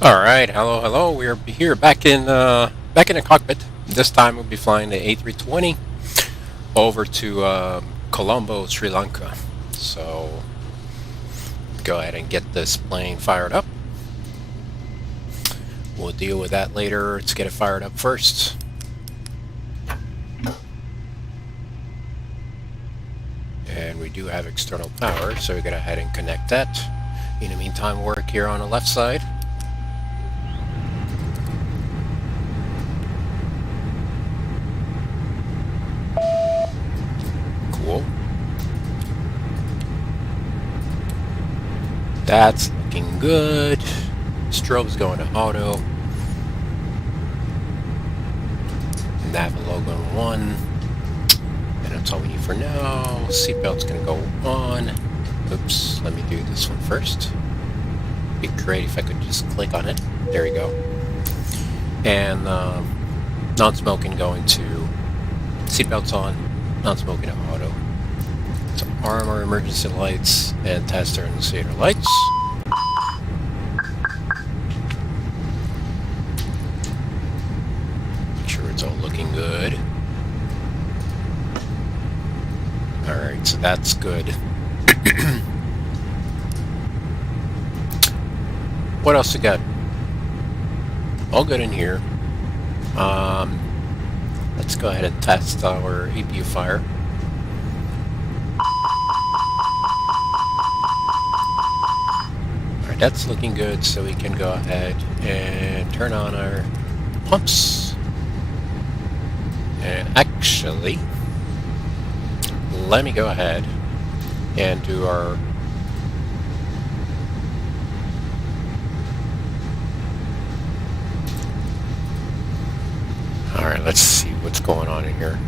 All right, hello. We're here back in the cockpit. This time we'll be flying the A320 over to Colombo, Sri Lanka. So go ahead and get this plane fired up. We'll deal with that later. Let's get it fired up first. And we do have external power, so we're going to go ahead and connect that. In the meantime, work here on the left side. Cool. That's looking good. Strobe's going to auto. Nav logo 1. And that's all we need for now. Seatbelt's going to go on. Oops, let me do this one first. Be great if I could just click on it. There we go. And non-smoking going to seatbelts on, non-smoking to auto. So armor, emergency lights, and tester and initiator lights. Make sure it's all looking good. Alright, so that's good. What else we got? All good in here. Let's go ahead and test our APU fire. Alright, that's looking good, so we can go ahead and turn on our pumps. And actually, let me go ahead and do our Alright, let's see what's going on in here.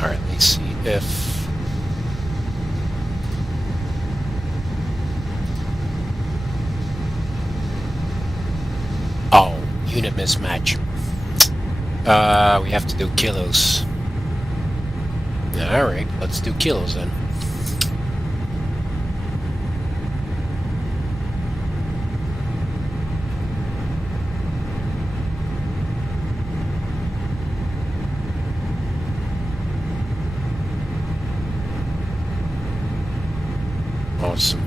Alright, let me see if unit mismatch. We have to do kilos. Alright, let's do kilos then. Awesome.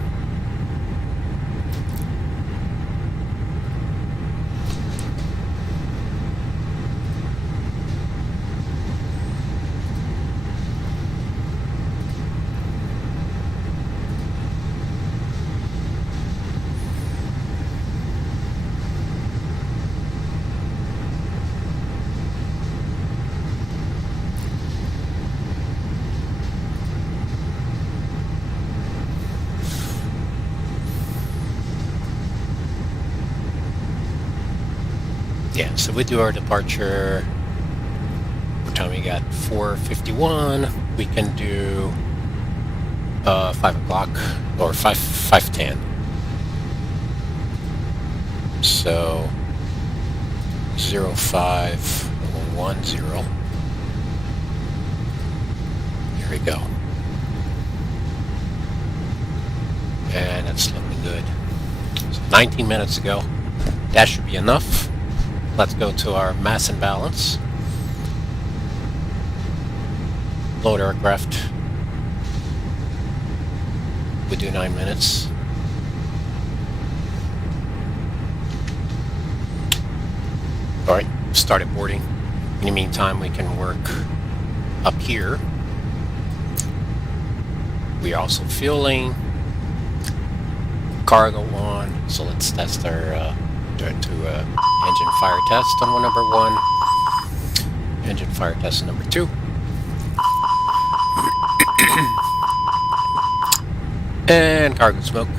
Yeah, so we do our departure. What time we got? 4:51. We can do 5 o'clock or 5:10. So 0510. Here we go. And that's looking good. So 19 minutes ago. That should be enough. Let's go to our mass and balance. Load aircraft. We do 9 minutes. Alright, started boarding. In the meantime, we can work up here. We are also fueling. Cargo on. So let's test our engine fire test on number 1. Engine fire test on number 2. And cargo smoke.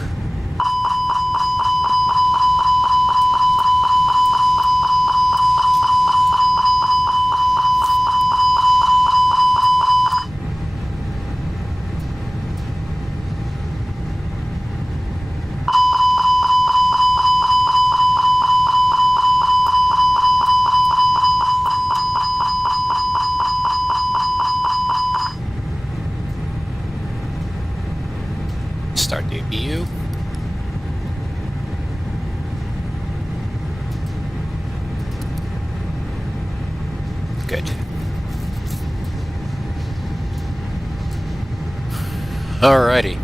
Start the APU. Good. Alrighty.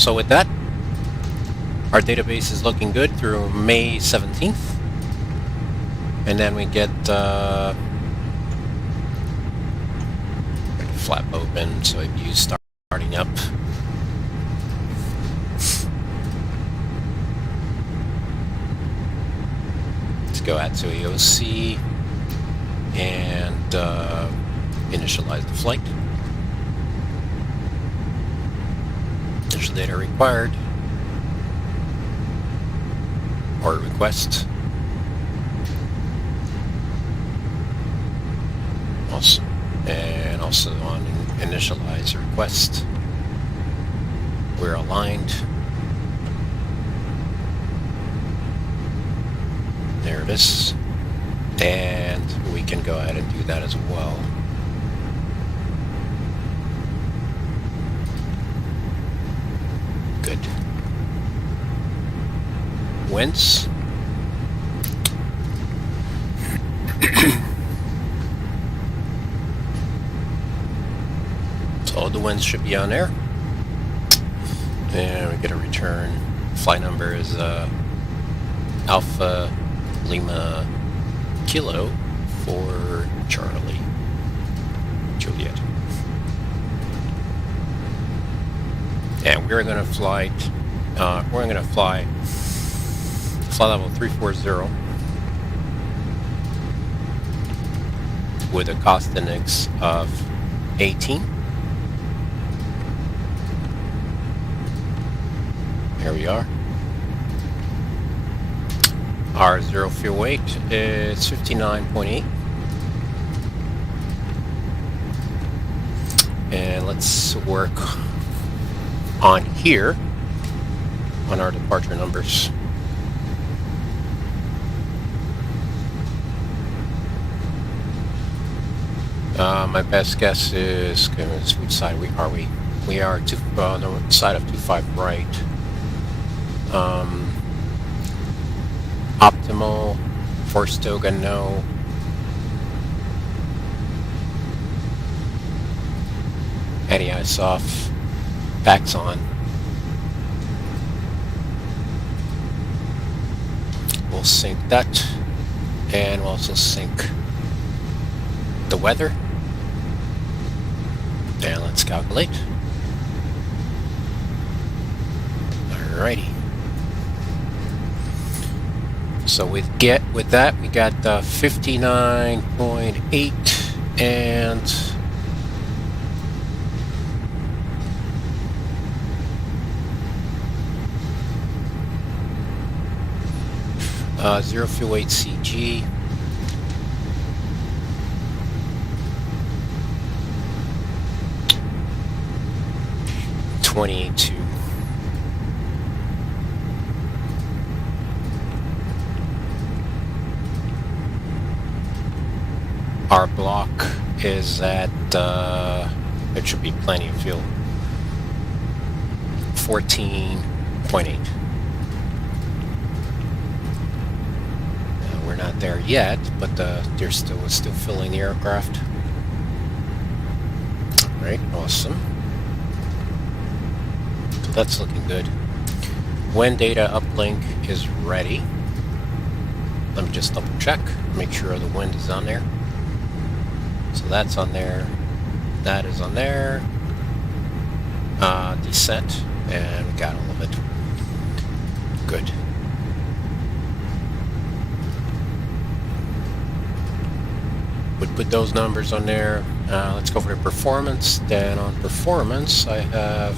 So with that, our database is looking good through May 17th. And then we get flap open, so APU starting up. Let's go add to AOC and initialize the flight. Initial data required or request. Awesome. And also on initialize request, we're aligned. There it is. And we can go ahead and do that as well. Good. Winds. So the winds should be on there. And we get a return. Flight number is Alpha Lima Kilo for Charlie Juliet. And we're going to fly. We're going to fly flight level 340 with a cost index of 18. Here we are. Our zero fuel weight is 59.8. And let's work on here on our departure numbers. My best guess is, which side are we? We are on the side of 25 right. Optimal, forced toga, no. Anti-ice off, backs on. We'll sync that, and we'll also sync the weather. And let's calculate. Alrighty. So with that we got 59.8 and zero fuel weight CG. $28.2. Our block is at, it should be plenty of fuel, 14.8. We're not there yet, but we're still filling the aircraft. All right, awesome. So that's looking good. When data uplink is ready, let me just double check, make sure the wind is on there. So that's on there, that is on there, descent, and we got all of it. Good. Would put those numbers on there. Let's go for the performance. Then on performance, I have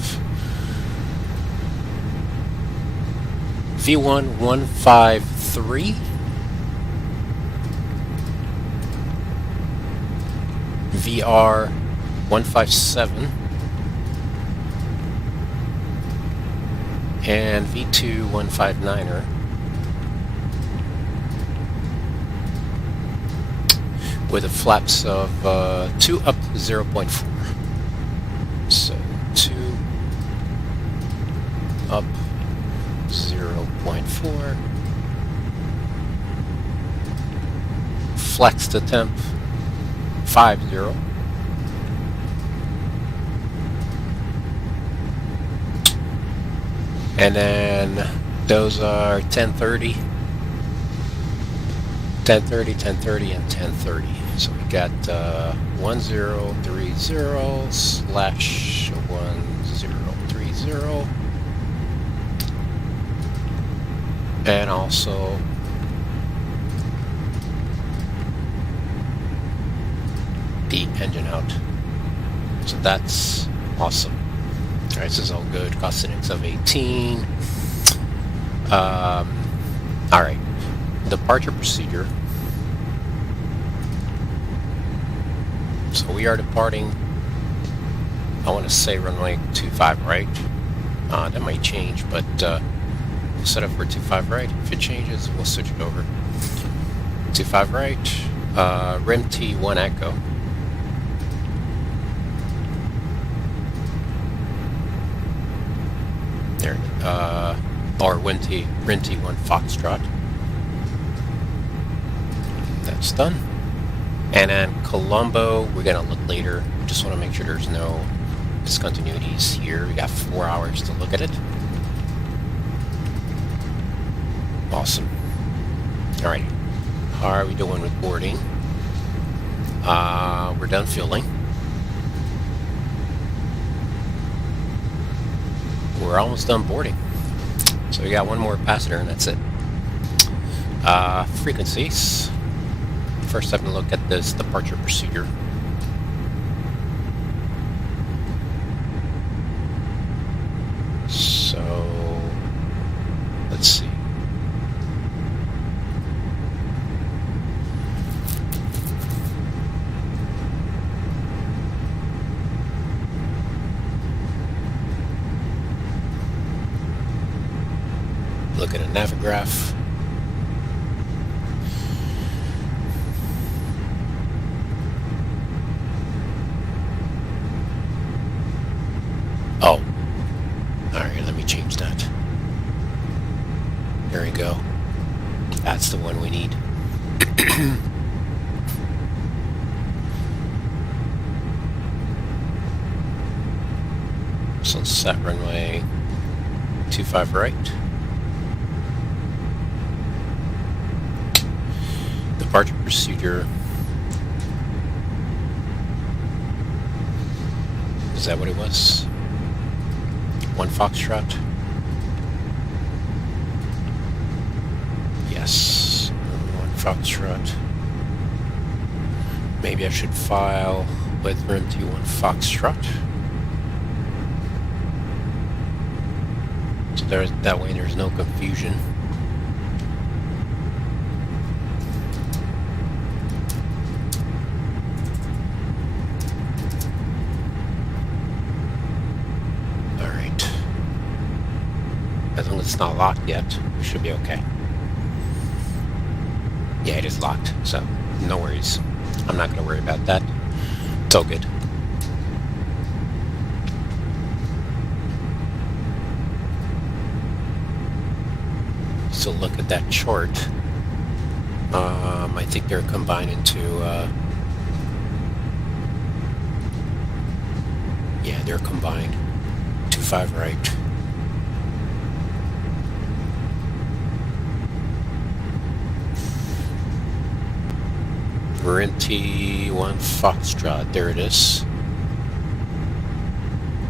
V1-153. VR-157 and V2-159er with a flaps of 2 up 0.4. So 2 up 0.4. Flex the temp 50. And then those are 1030, 1030, 1030, and 1030. So we got 1030/1030, and also the engine out. So that's awesome. Alright, this is all good. Cost index of 18. Alright. Departure procedure. So we are departing, I want to say runway 25 right. That might change, but we'll set up for 25 right. If it changes, we'll switch it over. 25 right, rim T1 echo. There, or rim T1 Foxtrot. That's done. And then Colombo, we're gonna look later. Just want to make sure there's no discontinuities here. We got 4 hours to look at it. Awesome. All right. How are we doing with boarding? We're done fueling. We're almost done boarding. So we got one more passenger and that's it. Frequencies. First, I'm going to look at this departure procedure. So, let's see. Look at a Navigraph. Oh, alright, let me change that. There we go. That's the one we need. So set runway 25 right. Departure procedure. Is that what it was? 1 Foxtrot. Yes, 1 Foxtrot. Maybe I should file with rim T1 Foxtrot. So that way there's no confusion. As long as it's not locked yet, we should be okay. Yeah, it is locked, so no worries. I'm not going to worry about that. It's all good. So look at that chart. I think they're combined into... yeah, they're combined. 25 right. We're in T1 Foxtrot, there it is.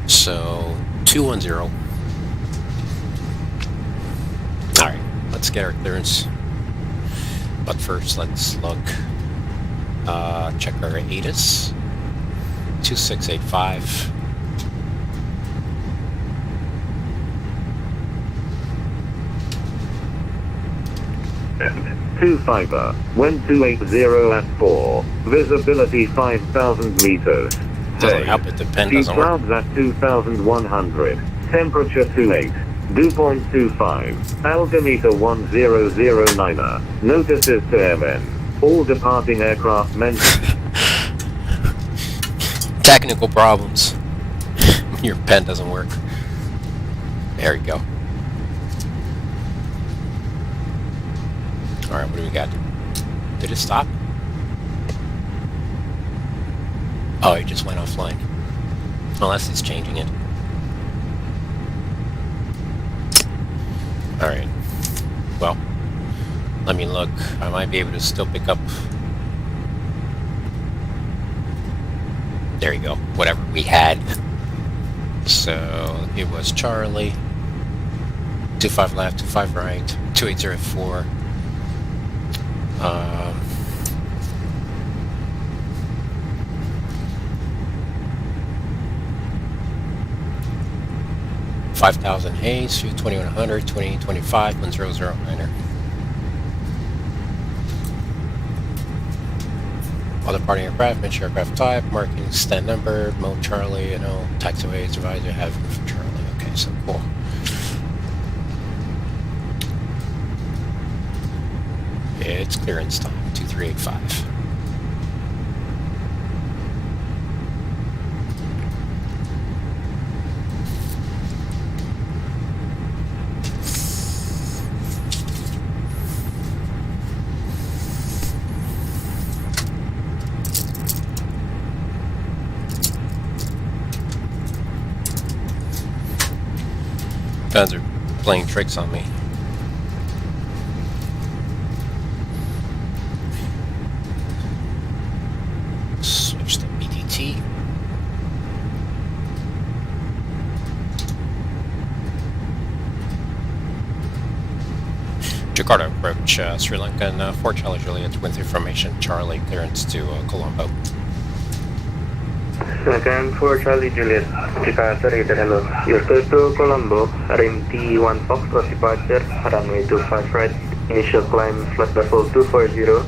So 210. Alright, let's get our clearance. But first let's look. Check our ATIS. 2685. Fiber, when 280 at 4, visibility 5,000 meters. Doesn't help if the pen doesn't work. Clouds at 2,100, temperature 28, dew point 25, altimeter 1009er, notices to airmen, all departing aircraft mentioned. Technical problems. Your pen doesn't work. There we go. Alright, what do we got? Did it stop? Oh, it just went offline. Unless it's changing it. Alright. Well, let me look. I might be able to still pick up. There you go. Whatever we had. So it was Charlie. 25 left, 25 right, 2804. 5,000 Hayes, 2100, 2825, 1009er. Other party aircraft, mention aircraft type, marking stand number, mode Charlie, taxiway advisor, have for Charlie. Okay, so cool. It's clearance time, 2385. Guns are playing tricks on me. Switch to BDT. Jakarta approach Sri Lankan 4 Charlie Juliet with information Charlie clearance to Colombo. Lankan 4 Charlie Juliet, Jakarta radar hello. You're clear to Colombo, RMT 1 Foxtrot departure, runway 25 right, initial climb flight level 240,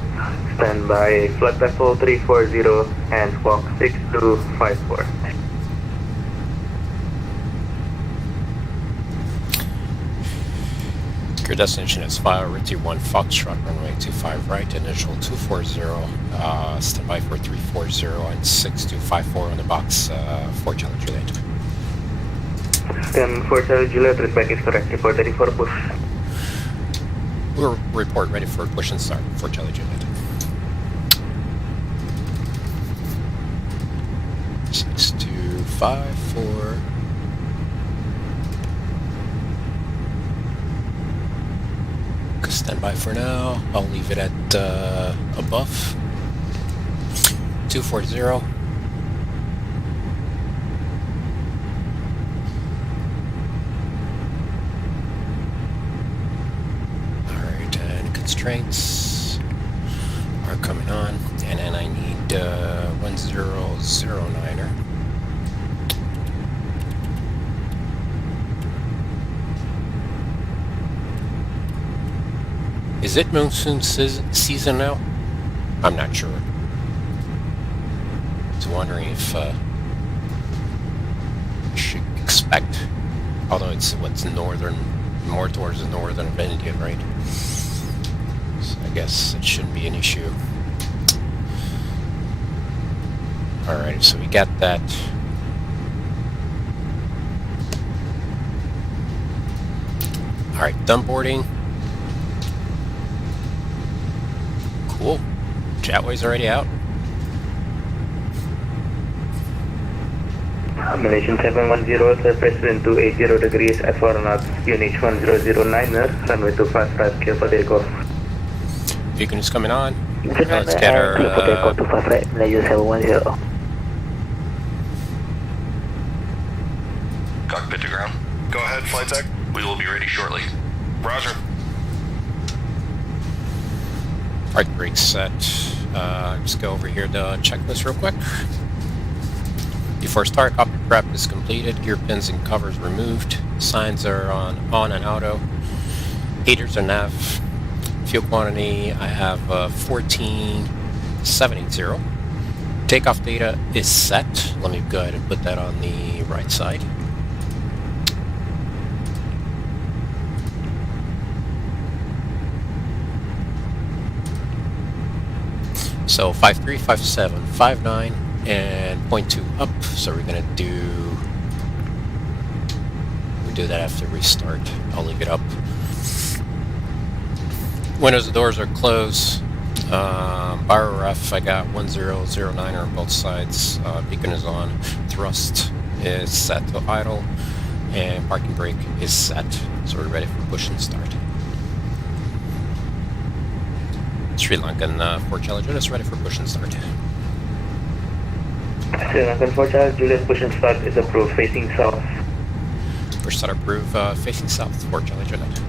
standby flight level 340 and squawk 6254. Your destination is RMT 1 Foxtrot, runway 25 right, initial 240, standby for 340 and 6254 on the box, 4 Charlie Juliet. Scan 4 Charlie Juliet, readback is correct, report ready for push. We'll report ready for push and start, 4 Charlie Juliet. 6254. Stand by for now. I'll leave it at above 240. Alright, and constraints are coming on. And then I need 1009er. Is it monsoon season now? I'm not sure. I was wondering if I should expect, although it's what's northern, more towards the northern of India, right? So I guess it shouldn't be an issue. Alright, so we got that. Alright, done boarding. Cool. Jetway's already out. Malaysian 710, surface wind 280 degrees at 4 knots, unit 1009er, runway 25 right, clear for takeoff. Beacon is coming on. Let's get our... takeoff 25 right, Malaysia 710. Cockpit to ground. Go ahead, flight tech. We will be ready shortly. Roger. Right brake set. Just go over here to checklist real quick. Before start, cockpit prep is completed. Gear pins and covers removed. Signs are on and auto. Heaters are nav. Fuel quantity, I have 14,780. Takeoff data is set. Let me go ahead and put that on the right side. So 53, 57, 59, and 0.2 up. So we're gonna do that after we start. I'll leave it up. Windows and doors are closed. Bar ref, I got 1009 on both sides. Beacon is on. Thrust is set to idle. And parking brake is set. So we're ready for push and start. Sri Lankan 4 Charlie Juliet is ready for push and start. Sri Lankan 4 Charlie Juliet, push and start is approved, facing south. Push start approved, facing south, 4 Charlie Juliet.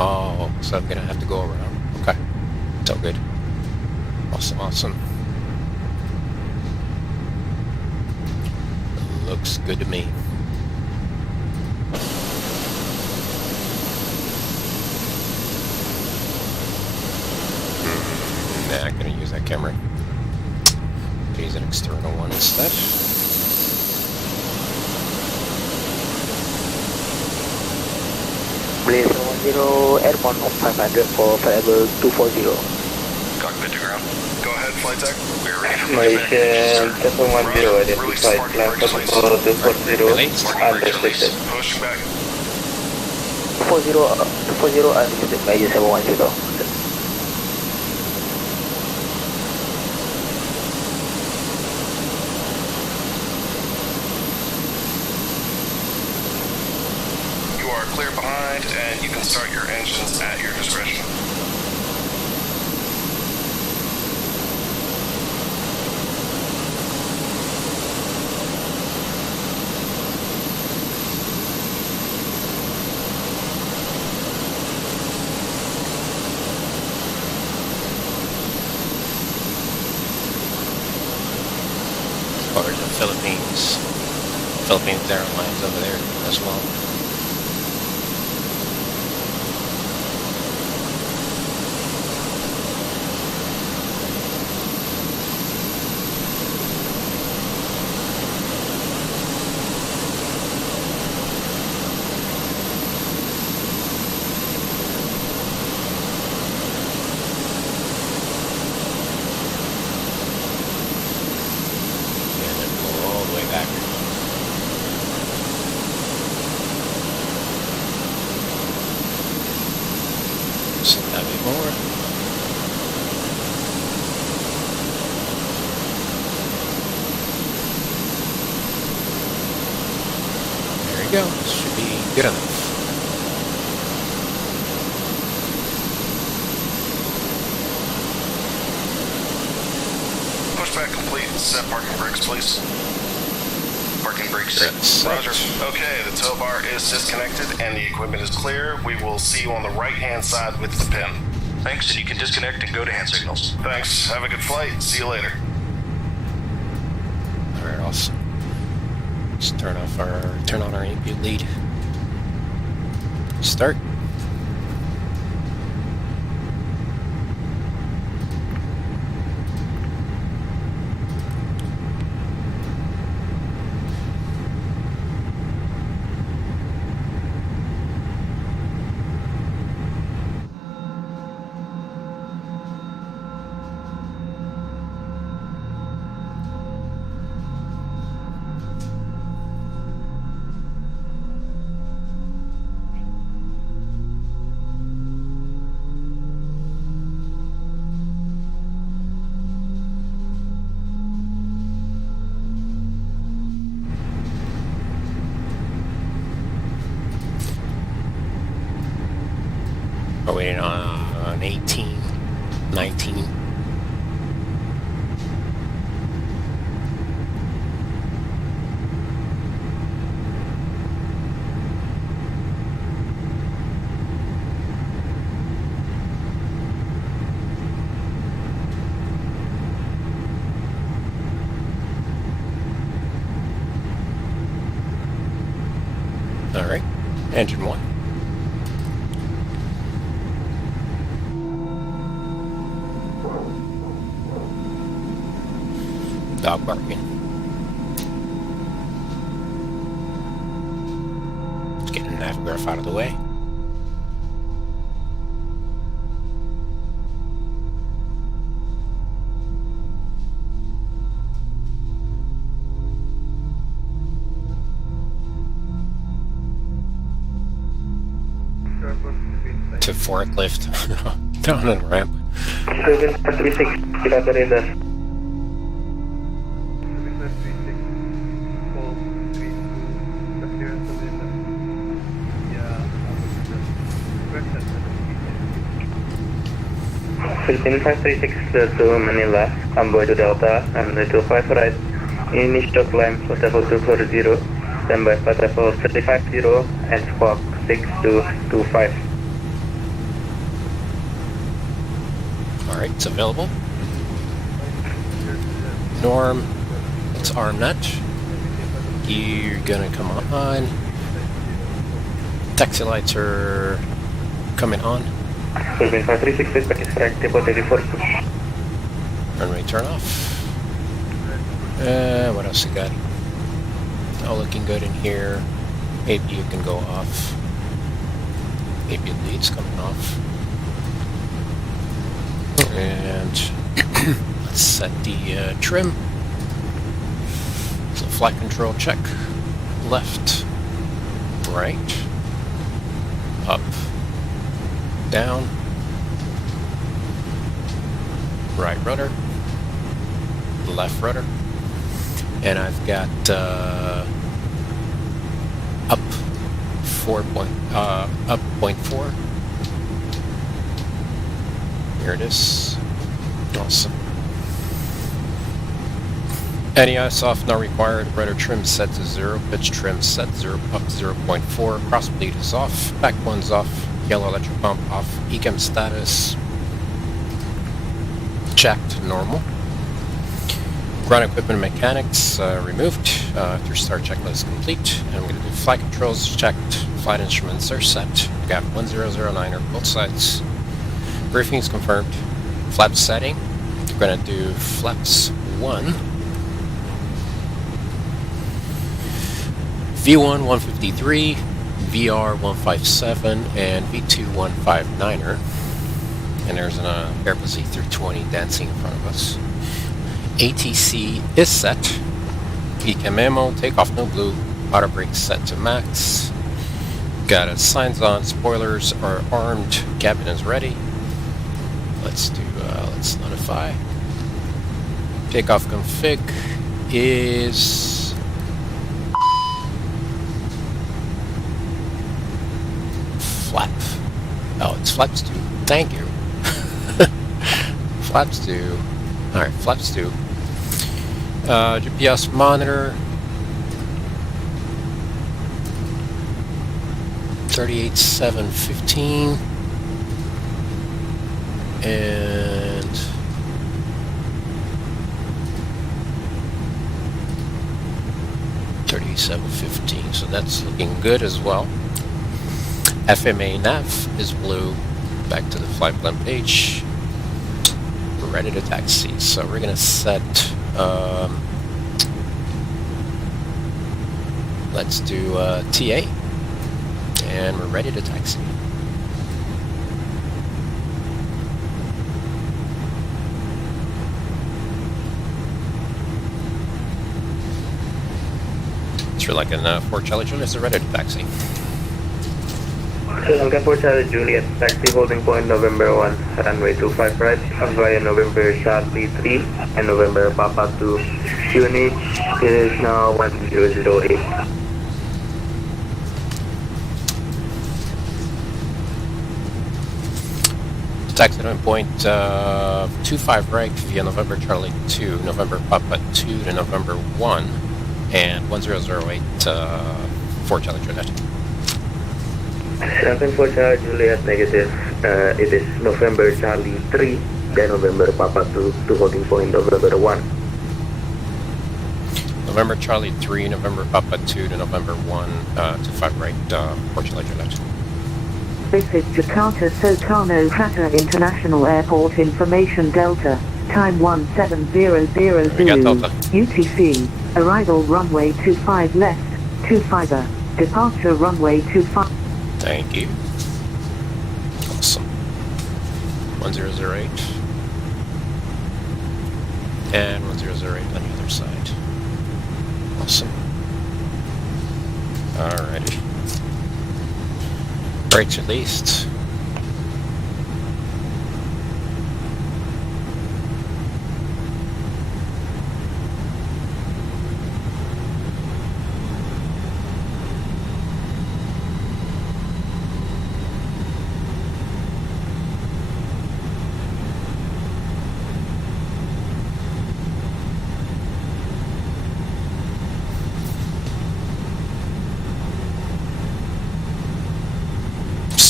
Oh, so I'm gonna have to go around. Okay. It's all good. Awesome, awesome. Looks good to me. Nah, I'm gonna use that camera. Use an external one instead. Please 10 airborne of 500 for variable 240. Cockpit to ground. Go ahead, flight tech. We are ready for Malaysian 710, Release identified parking climb brakes, please. protocol 240, Release. Parking brakes release. unrestricted. Push back. 240 unrestricted, Malaysian 710. You are clear behind, and you can start your engines at your discretion. Or the Philippines Airlines over there as well. And then go all the way back. Just a bit more. There you go. Should be good enough. Pushback complete. Set parking brakes, please. Parking brakes set. Set. Roger. Okay, the tow bar is disconnected and the equipment is clear. We will see you on the right-hand side with the pin. Thanks, and you can disconnect and go to hand signals. Thanks. Have a good flight. See you later. Alright, awesome. Just turn on our input lead. Start. We're waiting on 18, 19. All right, engine one. Dog barking. Let's get the navgraph out of the way. to forklift down on ramp. 7436, kita ke radar. Philippine 536 to Manila, Colombo to Delta, and 25 right. Initial climb for level 240, standby for level 350, and squawk 6225. Alright, it's available. Norm, it's ARMNet. You're gonna come on. Taxi lights are coming on. Philippine 536, feedback is correct, depot 34. Runway turn off. What else you got? All looking good in here. Maybe you can go off. Maybe lead's coming off. And let's set the trim. So flight control check. Left, right, up, down, right rudder, left rudder, and I've got up 0.4. Here it is. Awesome. NES off, not required. Rudder trim set to 0. Pitch trim set 0 up 0.4. Cross bleed is off. Back one's off. Yellow electric pump off. Ecam status checked, normal. Ground equipment mechanics removed. After start checklist complete. And I'm going to do flight controls checked. Flight instruments are set. We got 1009 on both sides. Briefing is confirmed. Flaps setting. We're going to do flaps 1. V1 153, VR 157, and V2 159er. And there's an Airbus A320 dancing in front of us. ATC is set. Ecam memo, takeoff no blue. Auto brake set to max. Got it. Signs on. Spoilers are armed. Cabin is ready. Let's do. Let's notify. Takeoff config is flap. Oh, it's flaps 2. Thank you. Flaps 2. All right, flaps 2. GPS monitor. 38.715 and 37.15, so that's looking good as well. FMA nav is blue. Back to the flight plan page. We're ready to taxi, so we're gonna set let's do TA, and we're ready to taxi. Sri Lankan 4 Charlie Juliet is ready to taxi. Sri Lanka 4 Charlie Juliet, taxi holding point November 1, runway 25 right, via November Charlie 3 and November Papa 2. Unit, it is now 1008. Taxi point 25 right via November Charlie 2, November Papa 2 to November 1, and 1008 4 Charlie Juliet. 7 4 Charlie Juliet negative. It is November Charlie 3, then November Papa 2 to holding point November 1. November Charlie 3, November Papa 2 to November 1, 25 right 4 Charlie Juliet. This is Jakarta Soekarno Hatta International Airport Information Delta, time 1700 Delta. UTC, arrival runway 25 left, 25er, departure runway 25. Thank you. Awesome. 1008. And 1008 on the other side. Awesome. Alrighty. Brakes released.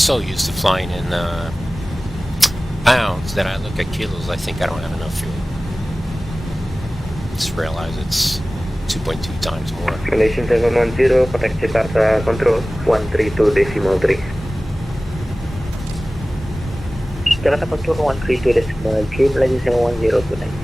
so used to flying in pounds that I look at kilos. I think I don't have enough fuel. Just realize it's 2.2 times more. Malaysian 710, contact Jakarta Control 132.3. Jakarta Control 132.3, Malaysian 710 tonight.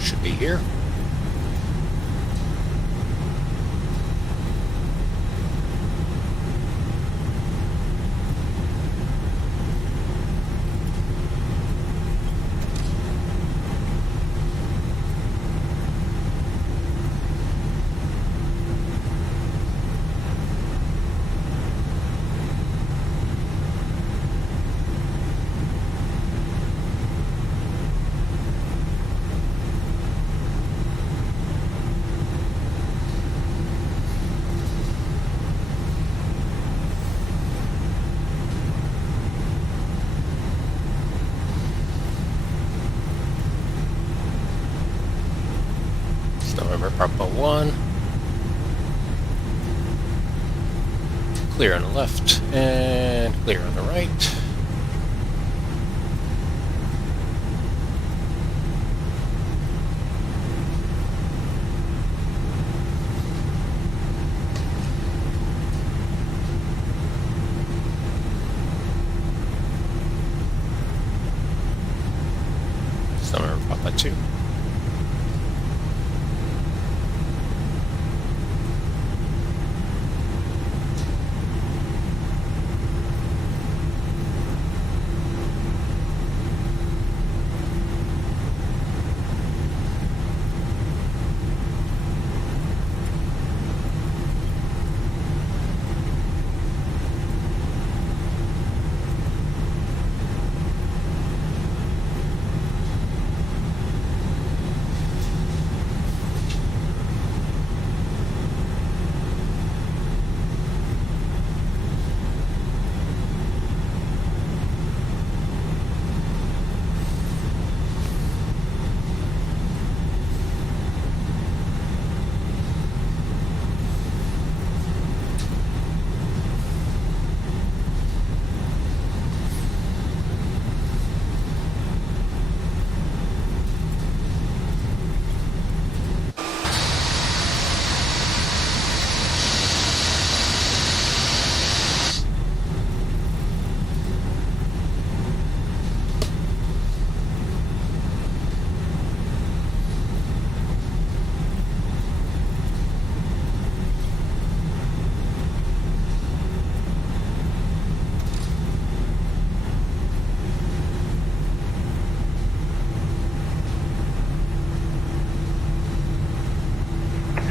Should be here. November Papa 1. Clear on the left and clear on the right. November Papa 2.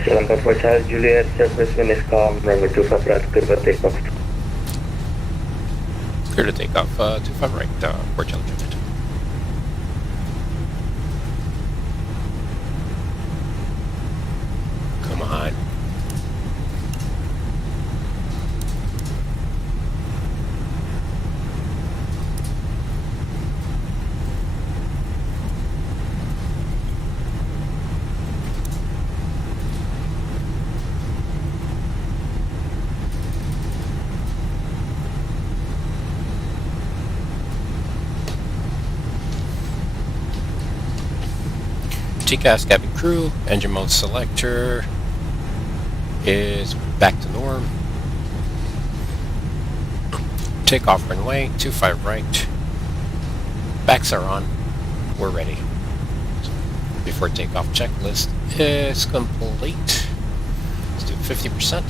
Jalan for Charles Juliet, surface wind is calm, runway 25 right, clear for takeoff. Clear to take off, 25 right, Port Charlie Juliet. Come on. TCAS cabin crew, engine mode selector is back to norm. Takeoff runway, 25 right. Backs are on. We're ready. Before takeoff checklist is complete. Let's do 50%.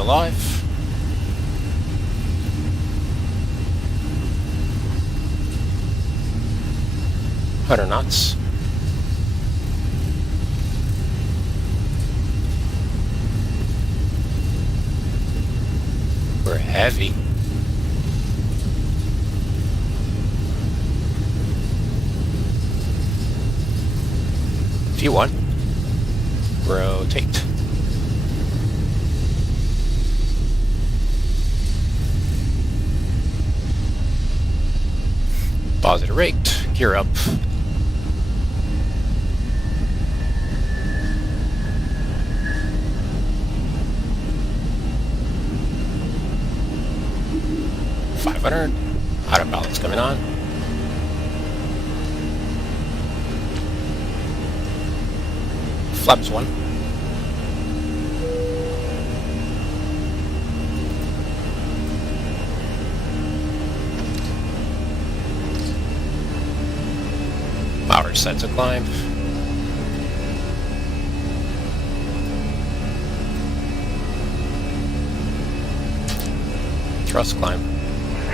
alive. Hundred knots. We're heavy. V1. Rotate. Positive rate. Gear up. Autopilot's coming on. Flaps 1. Power set to climb. Thrust climb.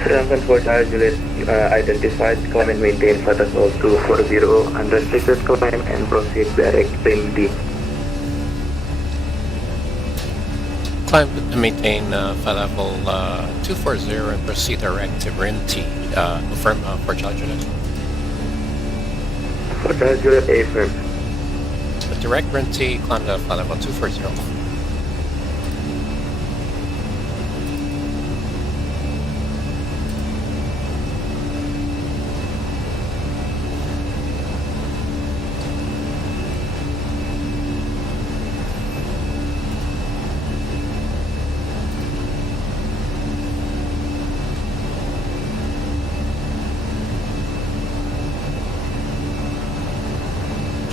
Sedangkan for Juliet identified, climb and maintain flight level 240, unrestricted climb and proceed direct trim D. Climb and maintain flight level 240 and proceed direct to rim T. Confirm for Juliet. For Juliet A firm. Direct rim T, climb to flight level 240.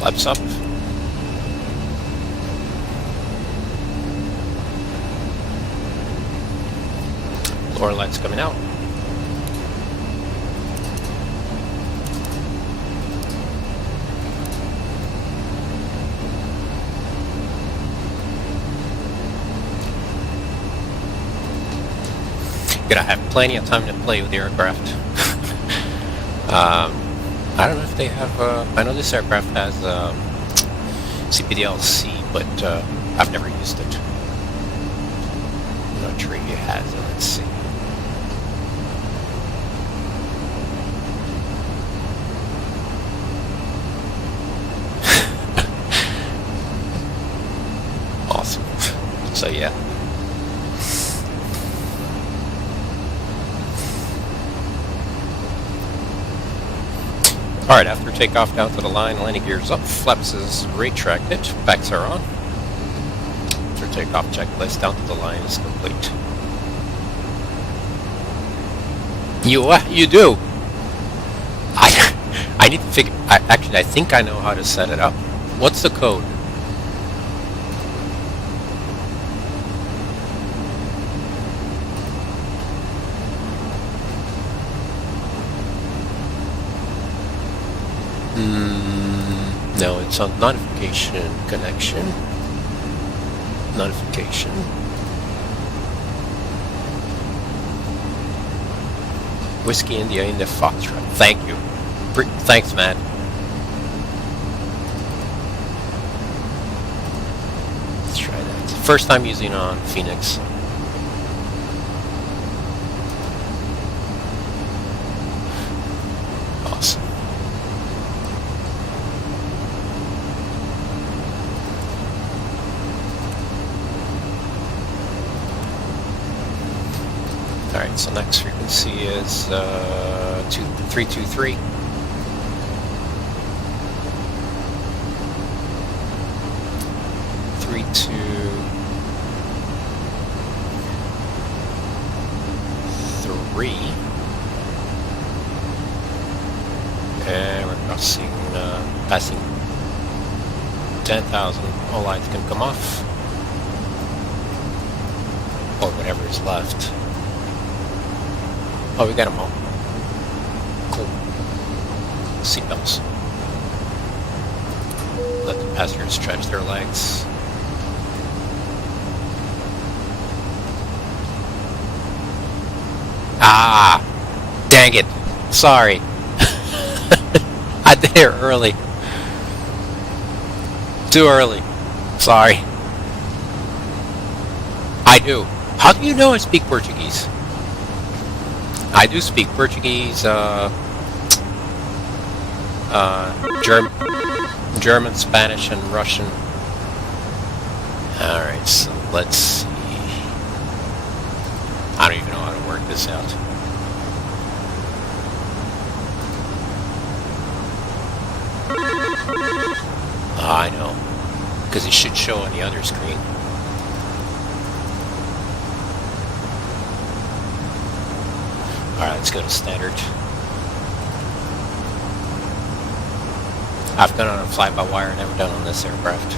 Flaps up. Lower lights coming out. Gonna have plenty of time to play with the aircraft. I don't know if they have, I know this aircraft has CPDLC, but I've never used it. I'm not sure if it has it. Let's see. Awesome. So yeah. Alright, after takeoff down to the line, landing gears up, flaps is retracted, backs are on. After takeoff checklist down to the line is complete. You do? I need to figure, actually I think I know how to set it up. What's the code? No, it's on notification connection. Notification. Whiskey India in the Foxtrot. Thank you. Thanks, man. Let's try that. First time using on Phoenix. Awesome. Alright, so next frequency is 323. And we're passing 10,000. All lights can come off, or whatever is left. Oh, we got them all. Cool. Seatbelts. Let the passengers stretch their legs. Ah, dang it. Sorry. I did it early. Too early. Sorry. I do. How do you know I speak Portuguese? I do speak Portuguese, German, Spanish, and Russian. Alright, so let's see. I don't even know how to work this out. Oh, I know. Because it should show on the other screen. Alright, let's go to standard. I've done on a fly-by-wire, never done on this aircraft.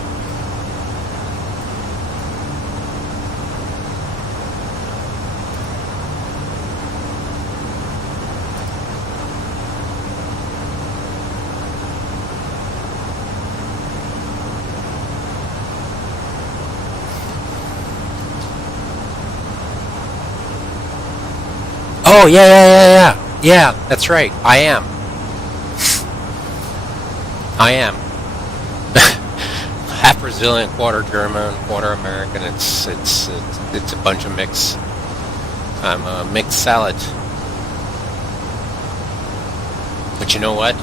Oh, yeah, that's right. I am. Half Brazilian, quarter German, quarter American. It's a bunch of mix. I'm a mixed salad. But you know what?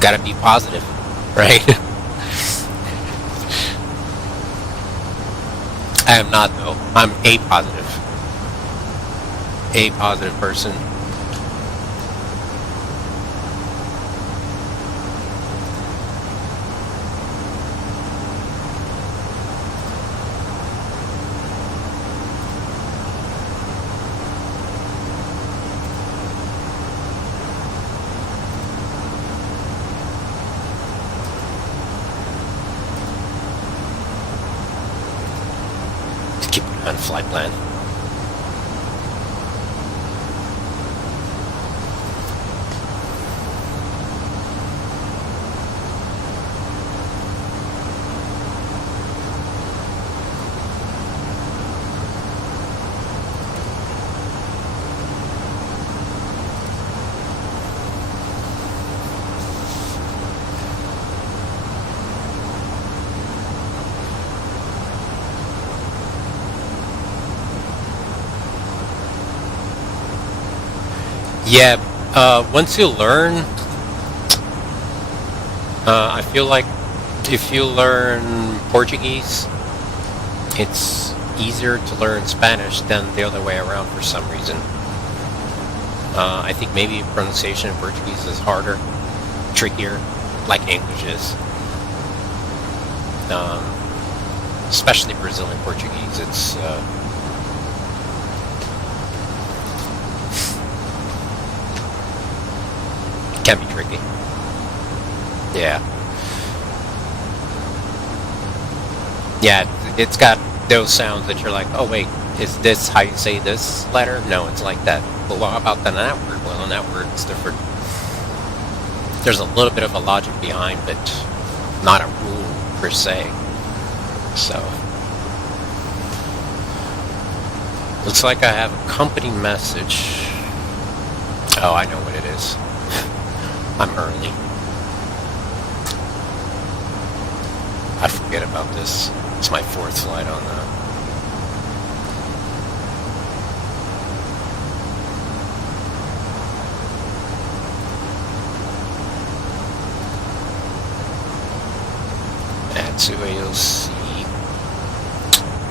Gotta be positive, right? I am not, though. I'm A positive. A positive person. Keep it on flight plan. Yeah, once you learn, I feel like if you learn Portuguese, it's easier to learn Spanish than the other way around for some reason. I think maybe pronunciation in Portuguese is harder, trickier, like English is. Especially Brazilian Portuguese, it's can be tricky. Yeah. Yeah, it's got those sounds that you're like, oh wait, is this how you say this letter? No, it's like that. Well, how about that word? Well, in that word, it's different. There's a little bit of a logic behind it, not a rule per se. So, looks like I have a company message. Oh, I know what it is. I'm early. I forget about this. It's my fourth flight on the... Add to AOC.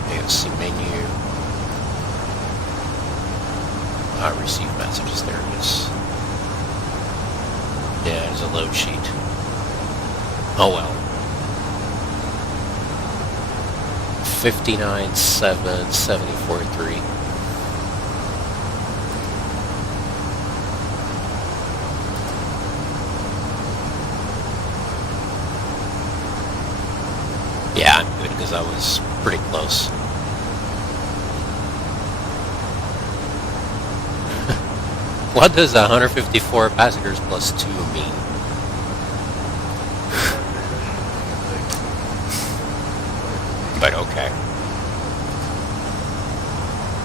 AOC menu. Receive messages. There it is. Yeah, there's a load sheet. Oh well. 59,774.3. Yeah, I'm good because I was pretty close. What does 154 passengers plus 2 mean? But okay.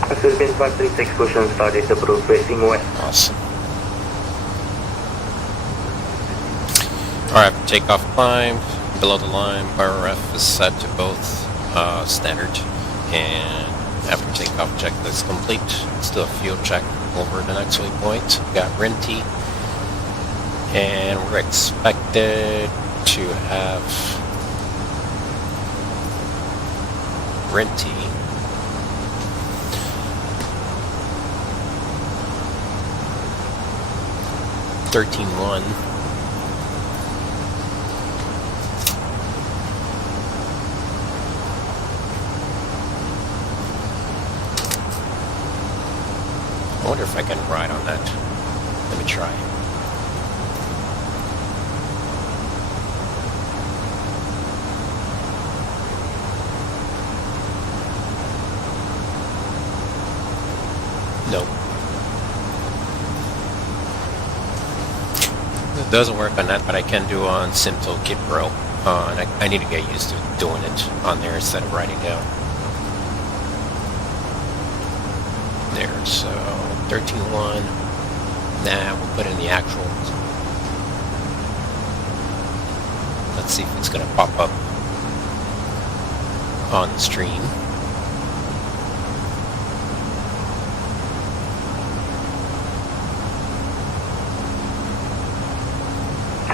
This is Philippines 536, cushion start is approved, facing west. Awesome. Alright, takeoff climb, below the line, RF is set to both standard, and after takeoff checklist complete, let's do a fuel check over the next waypoint. We got Rinty, and we're expected to have Rinty (13-1). I wonder if I can ride on that. Let me try. Nope. It doesn't work on that, but I can do on Simto Kit Pro. And I need to get used to doing it on there instead of writing down. There, so 13-1. Nah, we'll put in the actual. Let's see if it's going to pop up on the stream.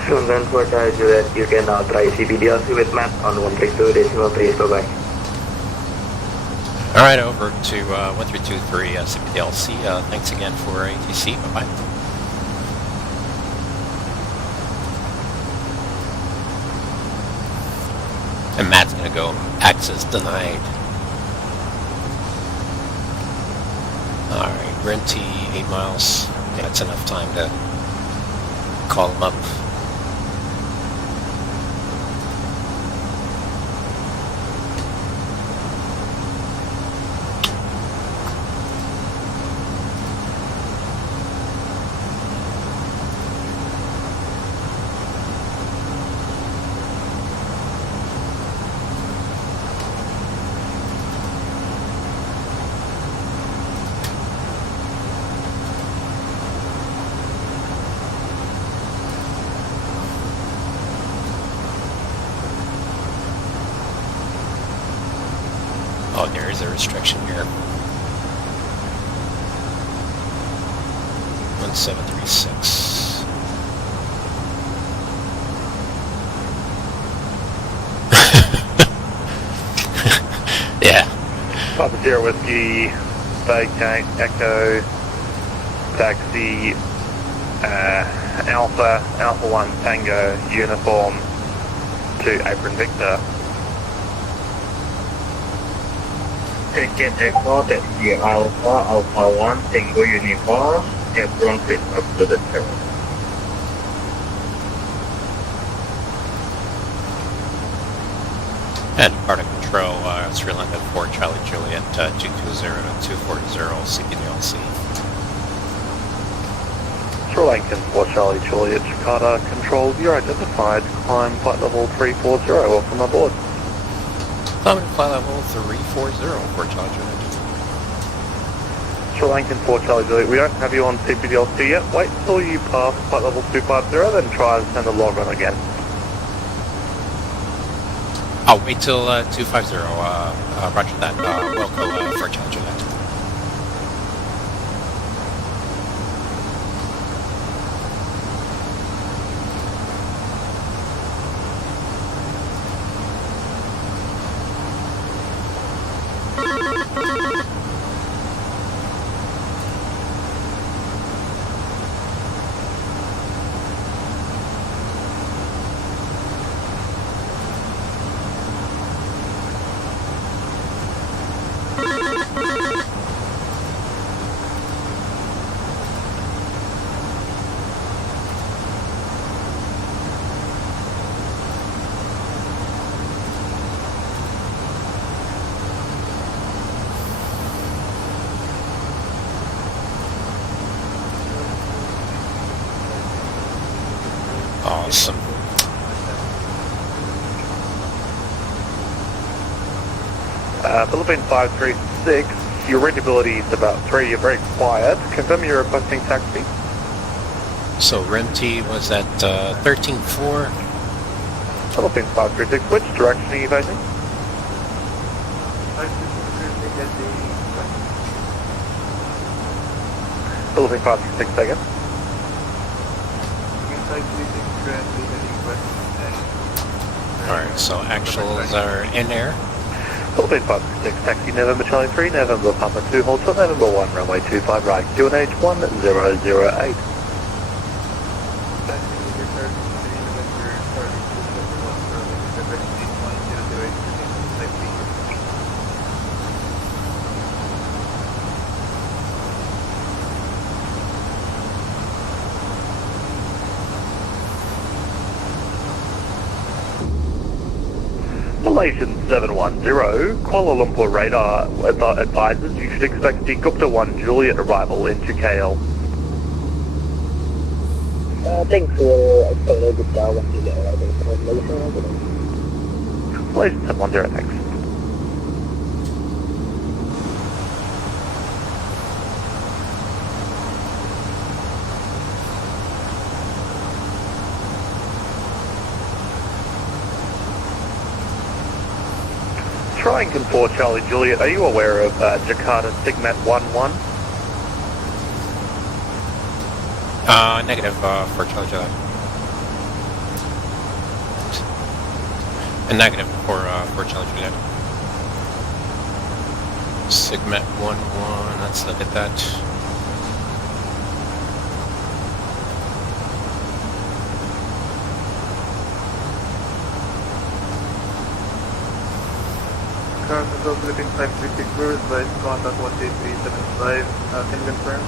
Soon then for Juliet, you can now try CBDLC with Matt on 132.3. Bye-bye. Alright, over to 1323 CPDLC. Thanks again for ATC. Bye-bye. And Matt's going to go access denied. Alright, Rinty, 8 miles. Yeah, that's enough time to call him up. Oh, there is a restriction here. 1736. Yeah. Papa Sierra Whiskey, vacate, Echo, taxi, Alpha 1 Tango, uniform to Apron Victor. Ticket Echo, taxi Alpha 1, Tango uniform, Apron fit up to the terminal. And part of control, Sri Lanka 4 Charlie Juliet 220-240 CPDLC. Sri Lankan 4 Charlie Juliet, Jakarta, control, you're identified, climb flight level 340, welcome aboard. Climbing flight level 340 for Charlie Juliet. Sri Lankan 4 Charlie Juliet, we don't have you on CPDLC yet, wait till you pass flight level 250, then try and send a log on again. I'll wait till 250, roger that, Wilco for Charlie Juliet. Awesome. Philippine 536, Your readability is about 3. You're very quiet. Confirm you're requesting taxi. So REMT was at 13.4. Philippines 536. Which direction are you facing? Philippines 536 again. Alright, so actuals are in air. Philippines 536, taxi November Charlie 3, November Papa 2, hold till November 1, runway 25 right, QNH 1008. Malaysian 710, Kuala Lumpur radar advises you should expect the Gupta 1 Juliet arrival into KL. Thanks for expecting Gupta 1 Juliet arrival from Malaysia. Malaysian 710, thanks. Triangle 4 Charlie Juliet, are you aware of Jakarta Sigmat 11? Negative for Charlie Juliet. A negative for Charlie Juliet. Sigmet 11, let's look at that. Philippines 536 Brewers, by contact 18375, can you confirm?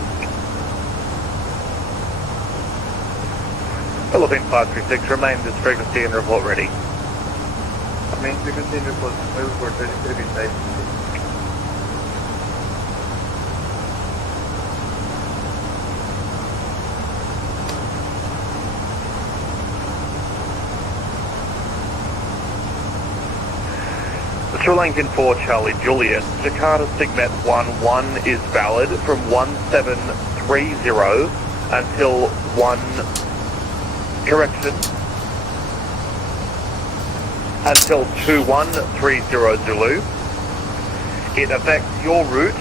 Philippines 536, remain this frequency and report ready. Main frequency and report 543 Philippines 536. Sri Lankan 4 Charlie Juliet, Jakarta Sigmat 11 is valid from 1730 until 2130 Zulu. It affects your route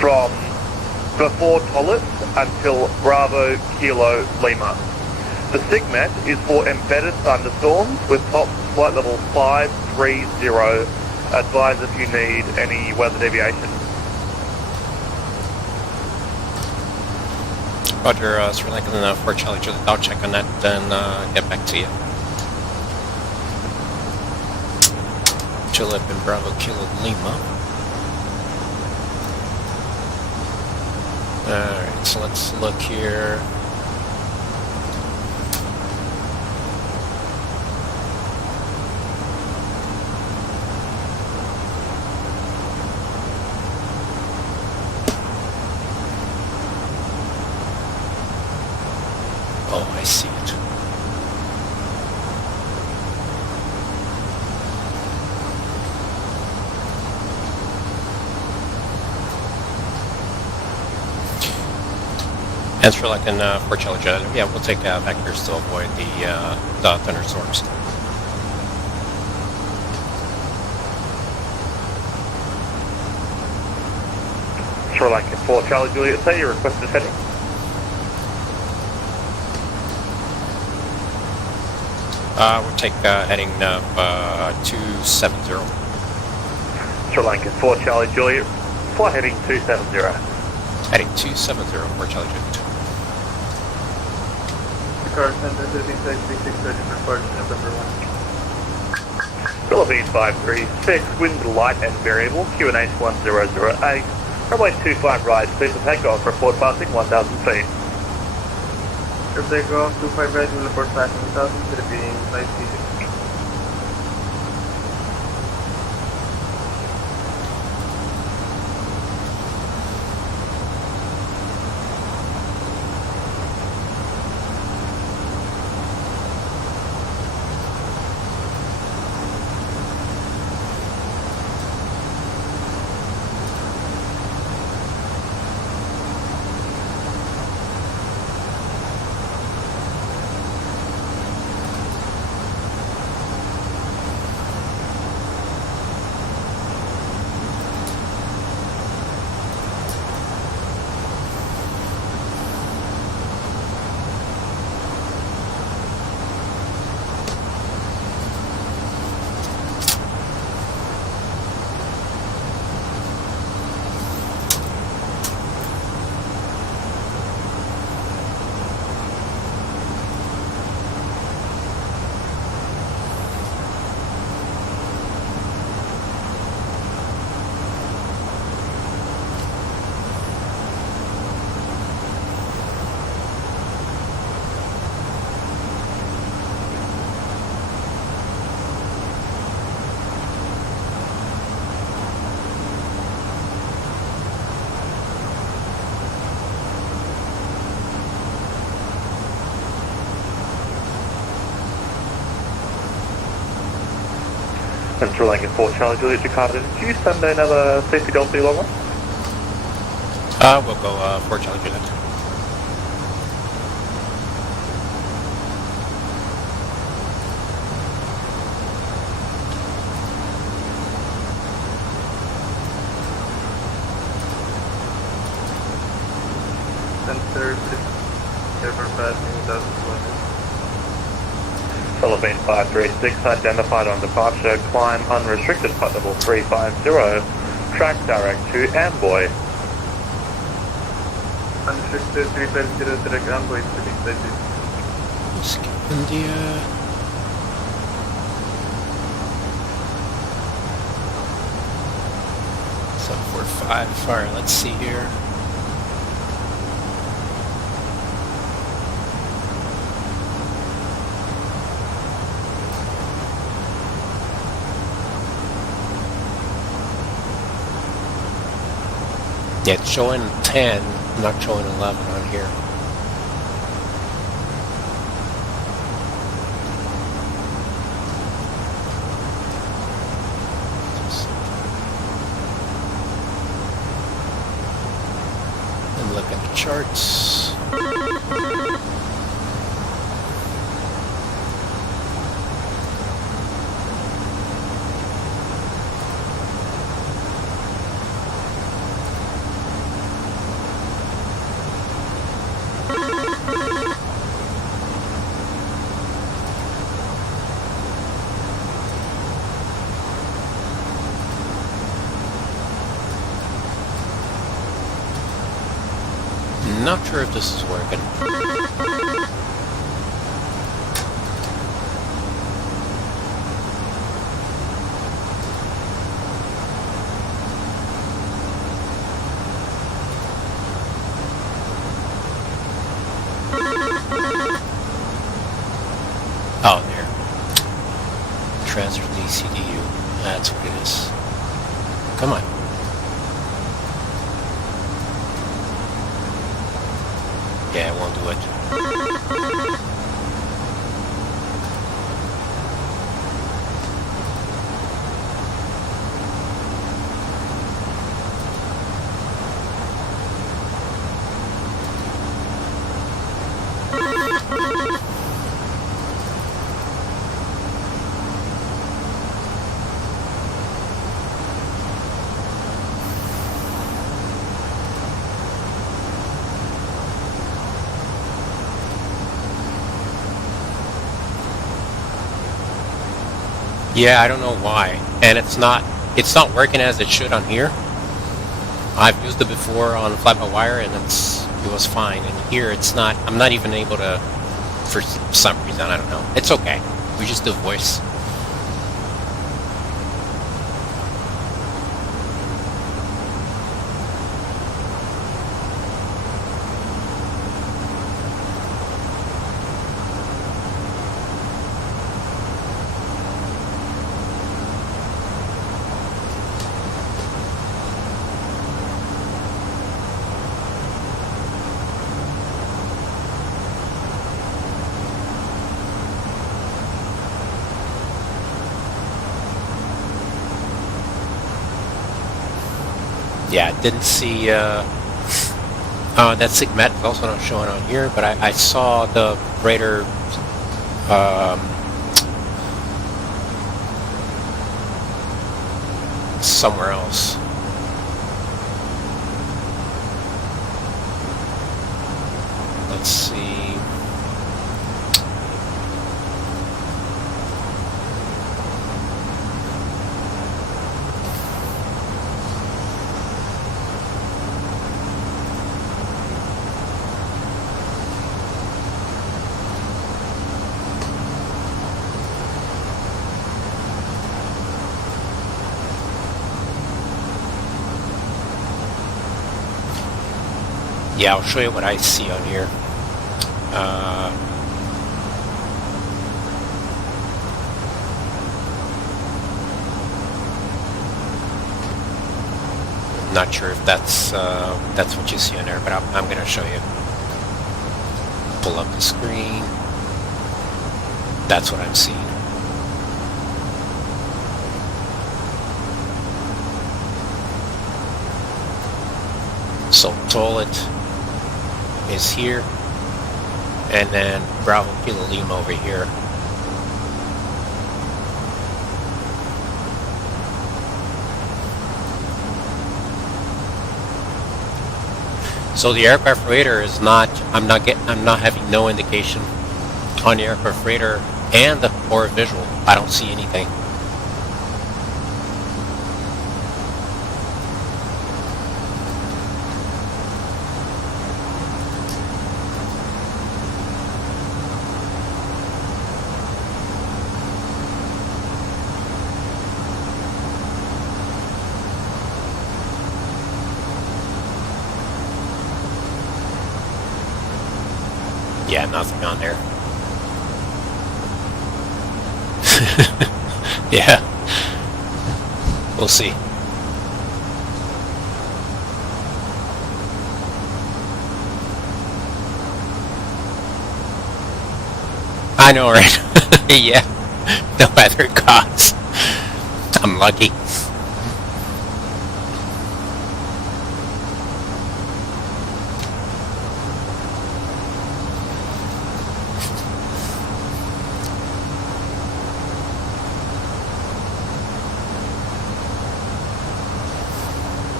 from before Tolis until Bravo Kilo Lima. The Sigmat is for embedded thunderstorms with top flight level 530. Advise if you need any weather deviation. Roger, Sri Lankan 4 Charlie Juliet, I'll check on that and get back to you. Juliet and Bravo Kilo Lima. Alright, so let's look here. Oh, I see it. As for like in for Charlie Juliet, yeah, we'll take vectors to avoid the thunderstorms. Sri Lankan 4 Charlie Juliet, say your requested heading. We'll take heading 270. Sri Lankan 4 Charlie Juliet, flight heading 270. Heading 270 for Charlie Juliet. Car Center 36 ready for departure November 1. Philippines 536, wind light and variable, QNH 1008. Runway 25 right, clear for takeoff, report passing 1,000 feet. Clear takeoff, 25 right, will report passing 1,000 feet, being 5 feet. Central Lanka 4 Charlie Juliet Jakarta. Did you send another safety Delta long one? We'll go, 4 Charlie Juliet. Center, ever passing 2020. Philippine 536 identified on departure, climb unrestricted flight level 350, track direct to Amboy. Unrestricted 350 direct Amboy to be stated. Skip India. So 4-5 fire. Let's see here. Yeah, it's showing 10, not showing 11 on here. And look at the charts. Not sure if this is working. Oh, there. Transfer DCDU. That's what it is. Come on. Yeah, it won't do it. Yeah, I don't know why, and it's not working as it should on here. I've used it before on fly-by-wire, and it was fine. And here, it's not. I'm not even able to, for some reason. I don't know. It's okay. We just do voice. Yeah, I didn't see that Sigmet is also not showing on here, but I saw the radar somewhere else. Let's see. Yeah, I'll show you what I see on here. Not sure if that's what you see on there, but I'm going to show you. Pull up the screen. That's what I'm seeing. toilet is here, and then Bravo Kilo Lima over here. So the aircraft radar is not. I'm not having no indication on the aircraft radar and or visual. I don't see anything. Yeah, nothing on there. Yeah. We'll see. I know, right? Yeah. No other gods. I'm lucky.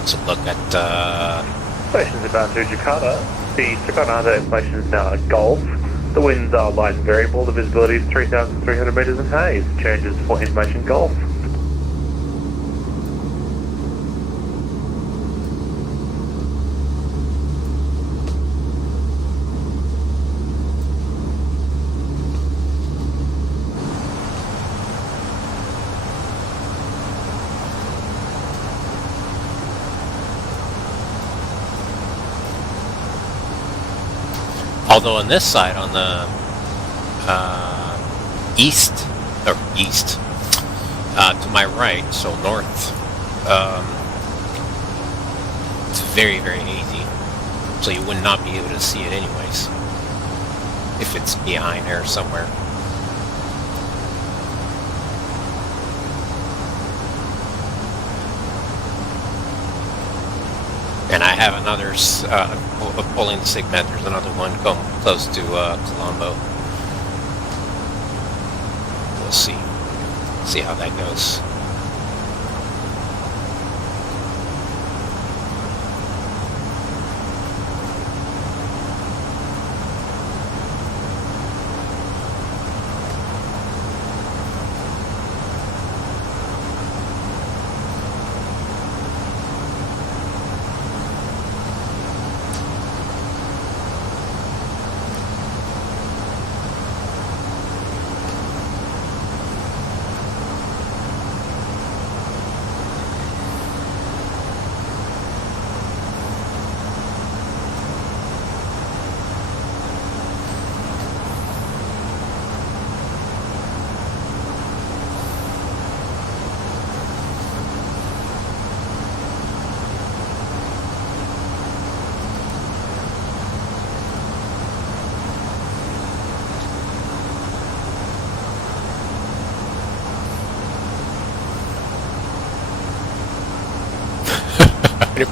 So look at Stations about to Jakarta. The Jakarta information is now Golf. The winds are light and variable. The visibility is 3,300 meters in haze. Changes for information Golf. although on this side, on the east to my right, so north, it's very, very hazy. So you would not be able to see it anyways, if it's behind there somewhere. And I have another, pulling the segment, there's another one come close to Colombo. We'll see how that goes.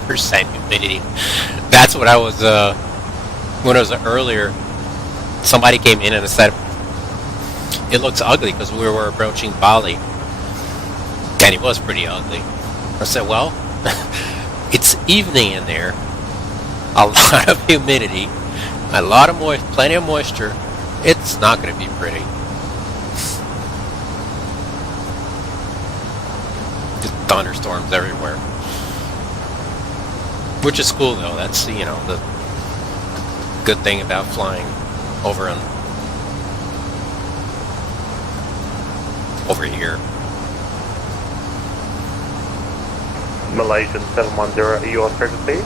Percent humidity. That's what I was when I was earlier. Somebody came in and said it looks ugly because we were approaching Bali, and it was pretty ugly. I said, well, it's evening in there, a lot of humidity, a lot of plenty of moisture. It's not going to be pretty. Just thunderstorms everywhere. Which is cool though. That's the good thing about flying over here. Malaysian 710, are you on frequency?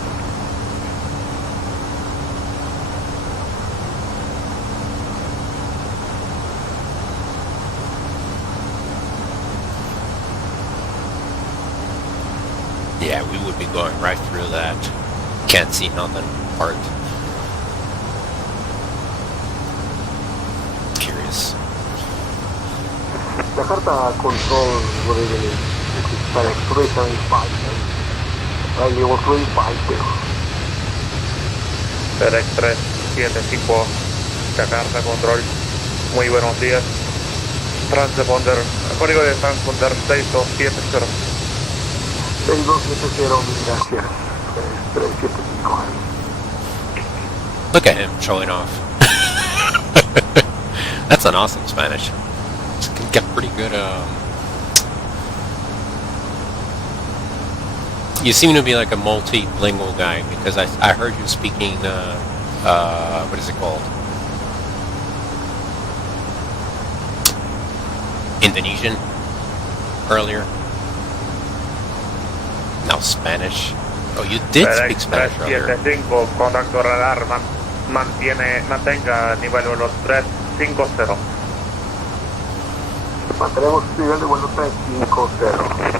Yeah, we would be going right through that. Can't see nothing part. Curious. Jakarta control, good evening. This is FedEx 375, level 350. FedEx 375 Jakarta Control. Muy buenos días. Transponder, código de transponder 6270. 6270, mil gracias. 375. Look at him showing off. That's an awesome Spanish. Can get pretty good. You seem to be like a multilingual guy because I heard you speaking. What is it called? Indonesian earlier. Now Spanish. Oh, you did speak Spanish earlier. 375, contacto radar, mantenga nivel vuelo 350. Mantenemos nivel de vuelo 350.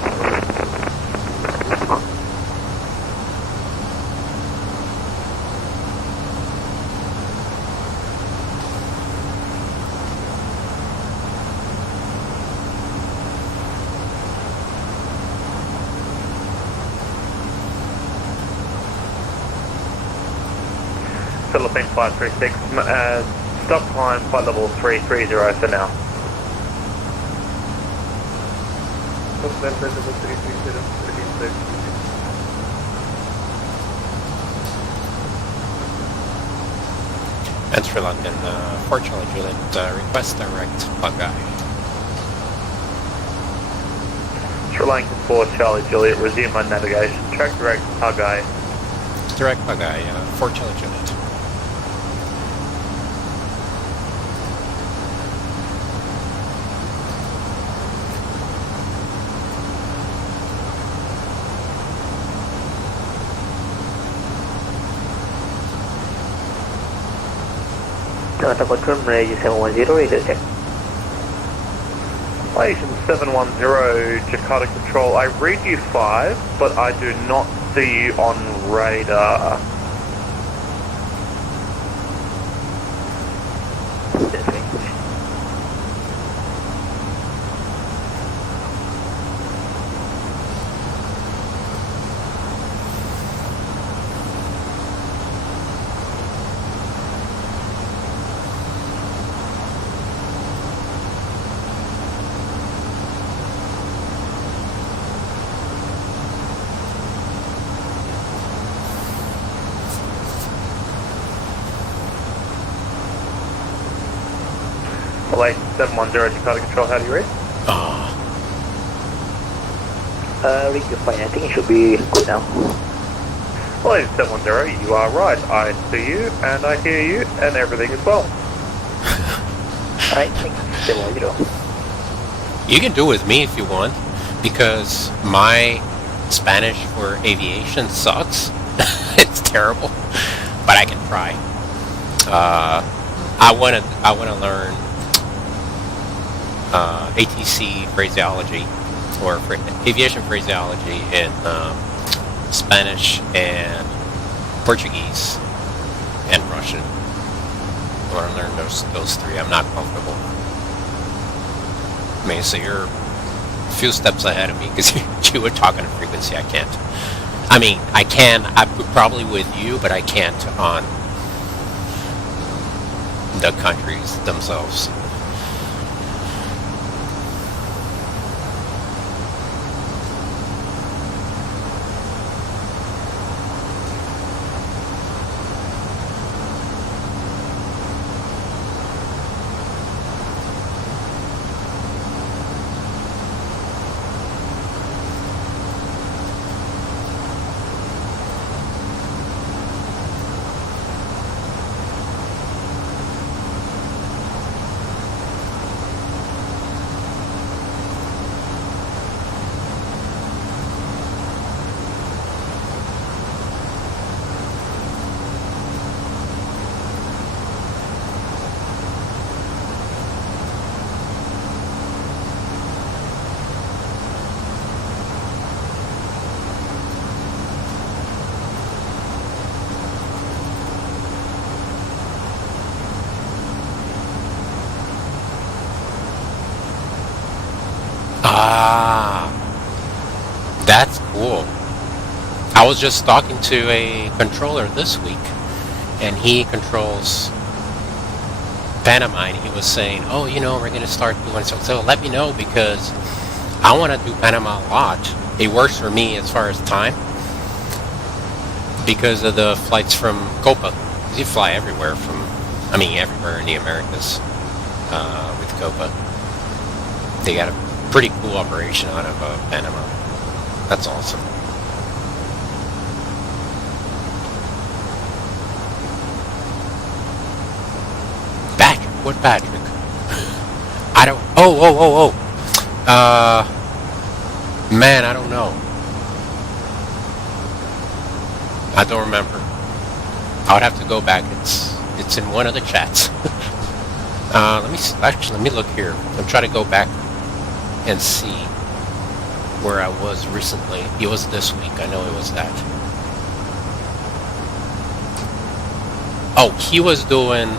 Philippine 536, stop climb flight level 330 for now. And Sri Lankan 4 Charlie Juliet, request direct Pagay. Sri Lankan 4 Charlie Juliet, resume on navigation, track direct Pagay. Direct Pagay, 4 Charlie Juliet. Jakarta Control, Malaysia 710, radio check. Malaysian 710, Jakarta Control, I read you 5, but I do not see you on radar. Malaysian 710, Jakarta Control, how do you read? Read you fine, I think it should be good now. Malaysian 710, you are right. I see you, and I hear you, and everything is well. Alright, thanks, 710. You can do it with me if you want, because my Spanish for aviation sucks. It's terrible, but I can try. I wanna learn ATC phraseology or aviation phraseology in Spanish and Portuguese and Russian. I want to learn those three. I'm not comfortable. I mean, so you're a few steps ahead of me because you were talking to frequency. I can't. I mean, I can. I could probably with you, but I can't on the countries themselves. Ah, that's cool. I was just talking to a controller this week, and he controls Panama, and he was saying, oh, you know, we're going to start doing so let me know, because I want to do Panama a lot. It works for me as far as time because of the flights from Copa. You fly everywhere everywhere in the Americas with Copa. They got a pretty cool operation out of Panama. That's awesome. What Patrick? I don't. Oh. Man, I don't know. I don't remember. I would have to go back. It's in one of the chats. Let me look here. I'm trying to go back and see where I was recently. It was this week. I know it was that. Oh, he was doing.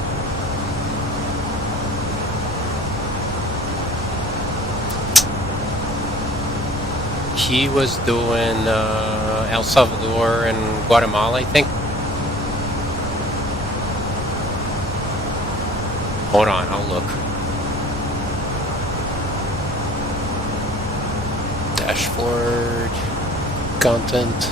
He was doing El Salvador and Guatemala, I think. Hold on, I'll look. Dashboard, content.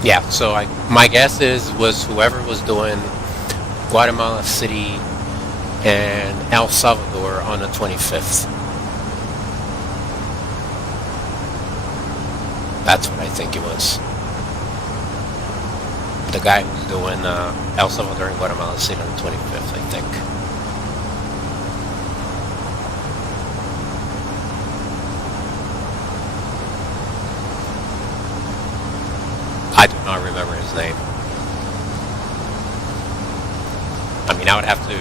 Yeah, so my guess was whoever was doing Guatemala City and El Salvador on the 25th. That's what I think it was. The guy who's doing El Salvador and Guatemala City on the 25th, I think. I do not remember his name. I mean, I would have to,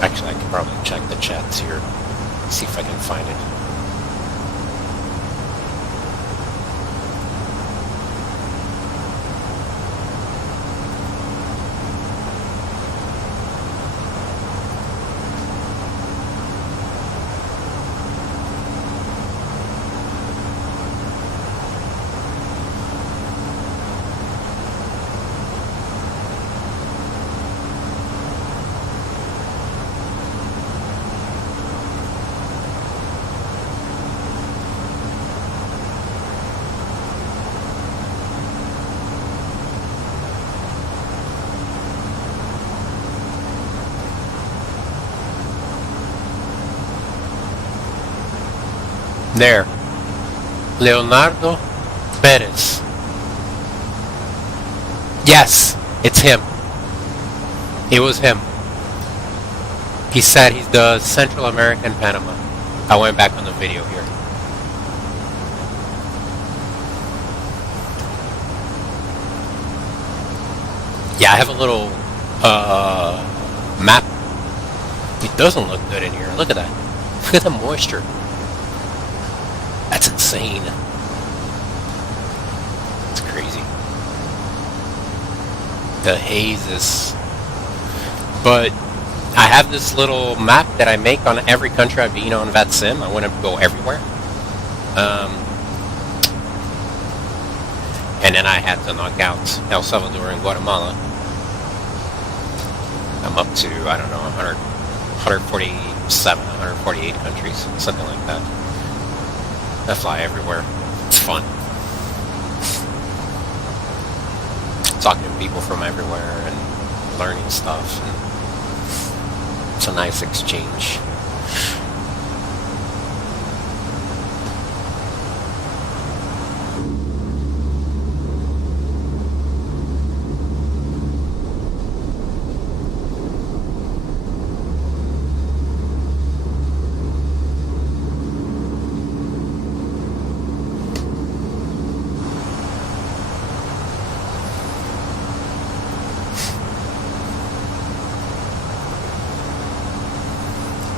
actually I could probably check the chats here, see if I can find it. There. Leonardo Perez. Yes, it's him. It was him. He said he does Central America and Panama. I went back on the video here. Yeah, I have a little map. It doesn't look good in here. Look at that. Look at the moisture. That's insane. It's crazy. The haze is... But I have this little map that I make on every country I've been on VATSIM. I want to go everywhere. And then I had to knock out El Salvador and Guatemala. I'm up to, I don't know, 147, 148 countries, something like that. I fly everywhere. It's fun. Talking to people from everywhere and learning stuff. And it's a nice exchange.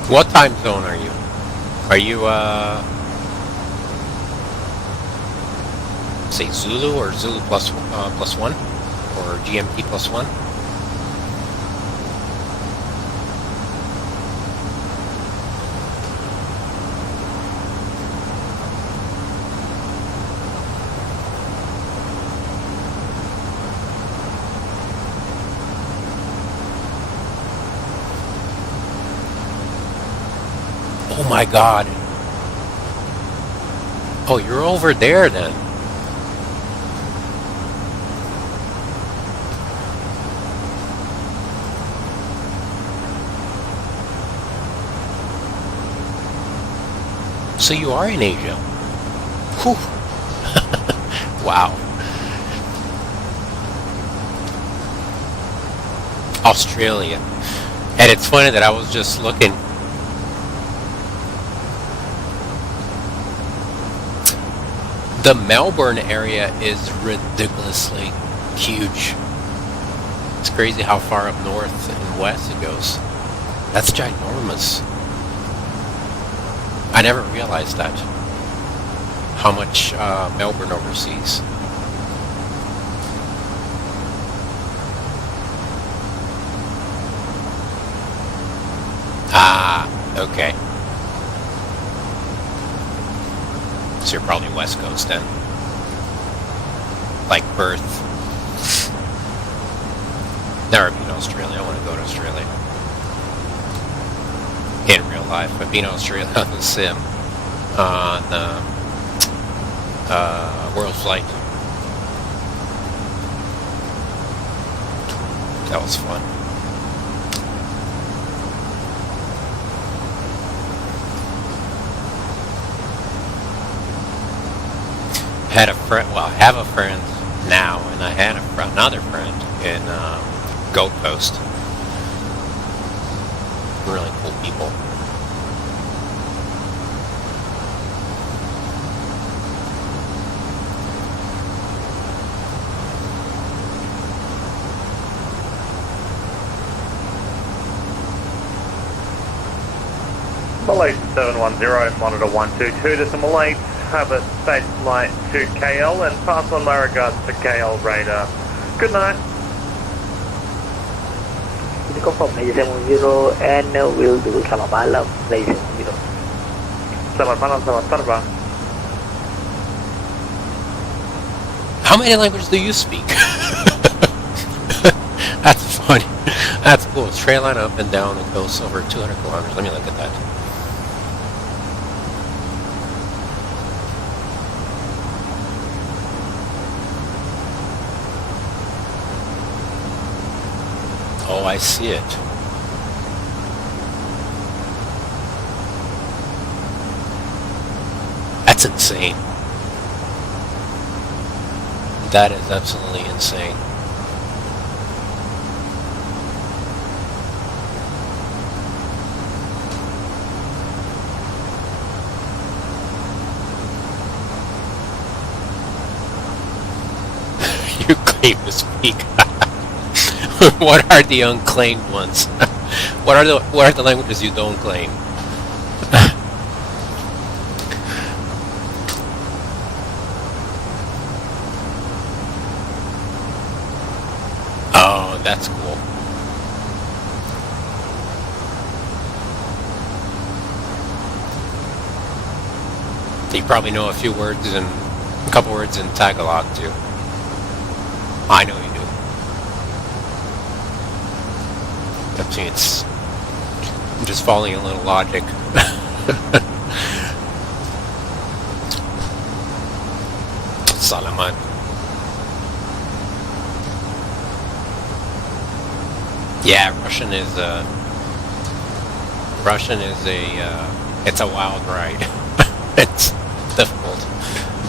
What time zone are you? Are you, say Zulu or Zulu plus one? Or GMT plus one? Oh my God. Oh, you're over there then. So you are in Asia. Whew. Wow. Australia. And it's funny that I was just looking. The Melbourne area is ridiculously huge. It's crazy how far up north and west it goes. That's ginormous. I never realized that. How much Melbourne overseas. Ah, okay. So you're probably West Coast then. Like Perth. Never been to Australia. I want to go to Australia. In real life. I've been to Australia on the sim. On World Flight. That was fun. Had a friend, well, I have a friend now, and I had another friend in Gold Coast. Really cool people. Malaysia 710, monitor 122.8, have a space flight to KL and pass on my regards to KL radar. Good night. Ini confirm Malaysia 710 and will do selamat malam Malaysia 710. Selamat malam, selamat terbang. How many languages do you speak? That's funny. That's cool. Straight line up and down and goes over 200 kilometers. Let me look at that. Oh, I see it. That's insane. That is absolutely insane. You claim to speak. What are the unclaimed ones? What are the languages you don't claim? Oh, that's cool. You probably know a few words and a couple words in Tagalog too. I know you do. I'm just following a little logic. Salamat. Yeah, Russian is a it's a wild ride. It's difficult,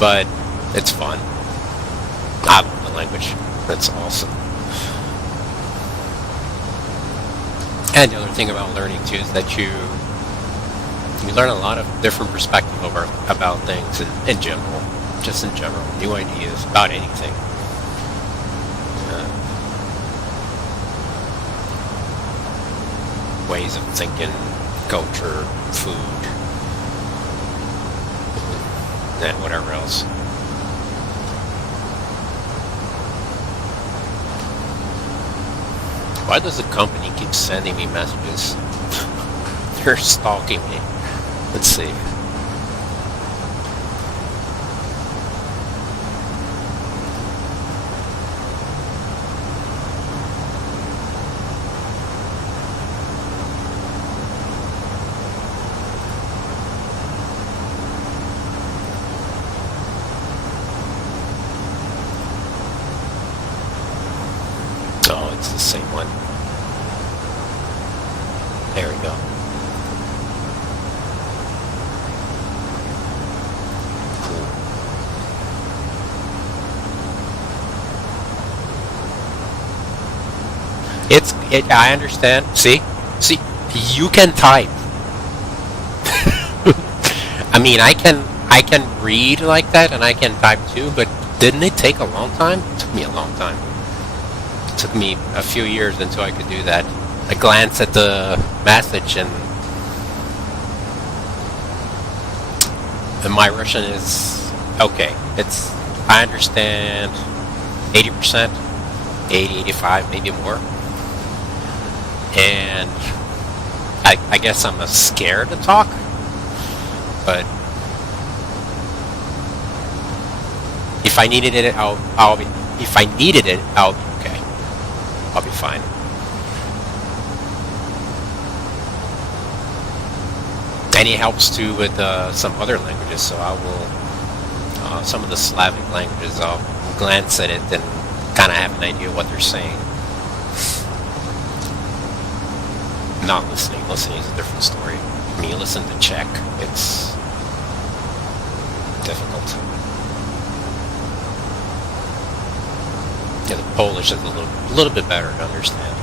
but it's fun. I love the language. That's awesome. And the other thing about learning too is that you learn a lot of different perspective about things in general, just in general, new ideas about anything. Ways of thinking, culture, food, and whatever else. Why does the company keep sending me messages? They're stalking me. Let's see. the same one. There we go. I understand. See, you can type. I mean, I can read like that, and I can type too. But didn't it take a long time? It took me a long time. It took me a few years until I could do that. I glance at the message, and my Russian is okay. I understand 80%, 80, 85, maybe more. And I guess I'm scared to talk, but if I needed it, I'll be okay. I'll be fine. And it helps too with some other languages, so I will some of the Slavic languages, I'll glance at it and kind of have an idea what they're saying. Not listening. Listening is a different story. When you listen to Czech, it's difficult. Yeah, the Polish is a little bit better to understand.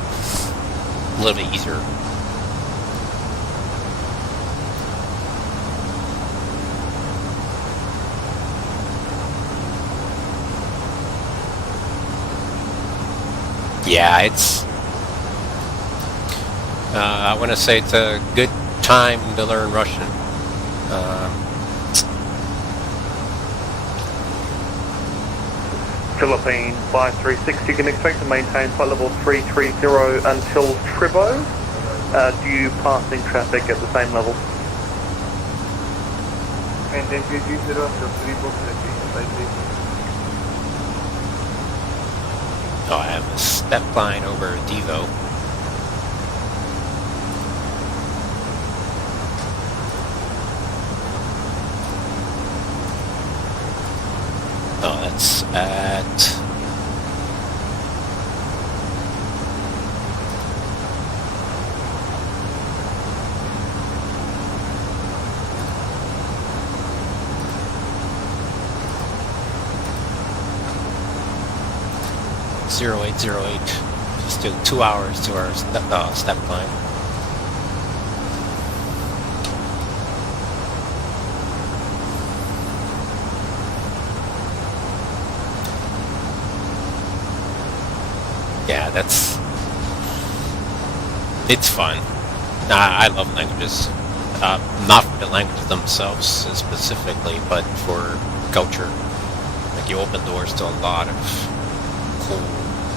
A little bit easier. Yeah, it's... I want to say it's a good time to learn Russian. Philippine 5360, you can expect to maintain flight level 330 until Tribo. Do you passing traffic at the same level? Maintain 330 until Tribo. Oh, I have a step line over Devo. Oh, that's at... .0808. Just do 2 hours to our step climb. Yeah, it's fun. I love languages. Not for the languages themselves specifically, but for culture. Like, you open doors to a lot of cool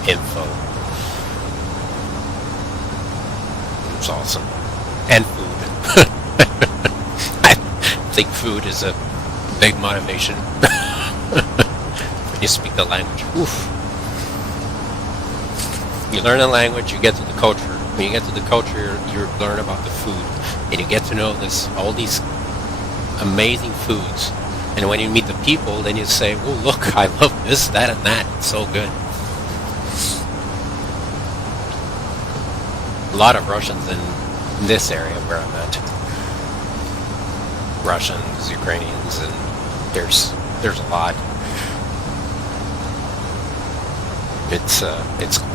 info. It's awesome. And food. I think food is a big motivation. When you speak the language. Oof. You learn a language, you get to the culture. When you get to the culture, you learn about the food. And you get to know all these amazing foods. And when you meet the people, then you say, oh, look, I love this, that, and that. It's so good. A lot of Russians in this area where I'm at. Russians, Ukrainians, and there's a lot. It's cool.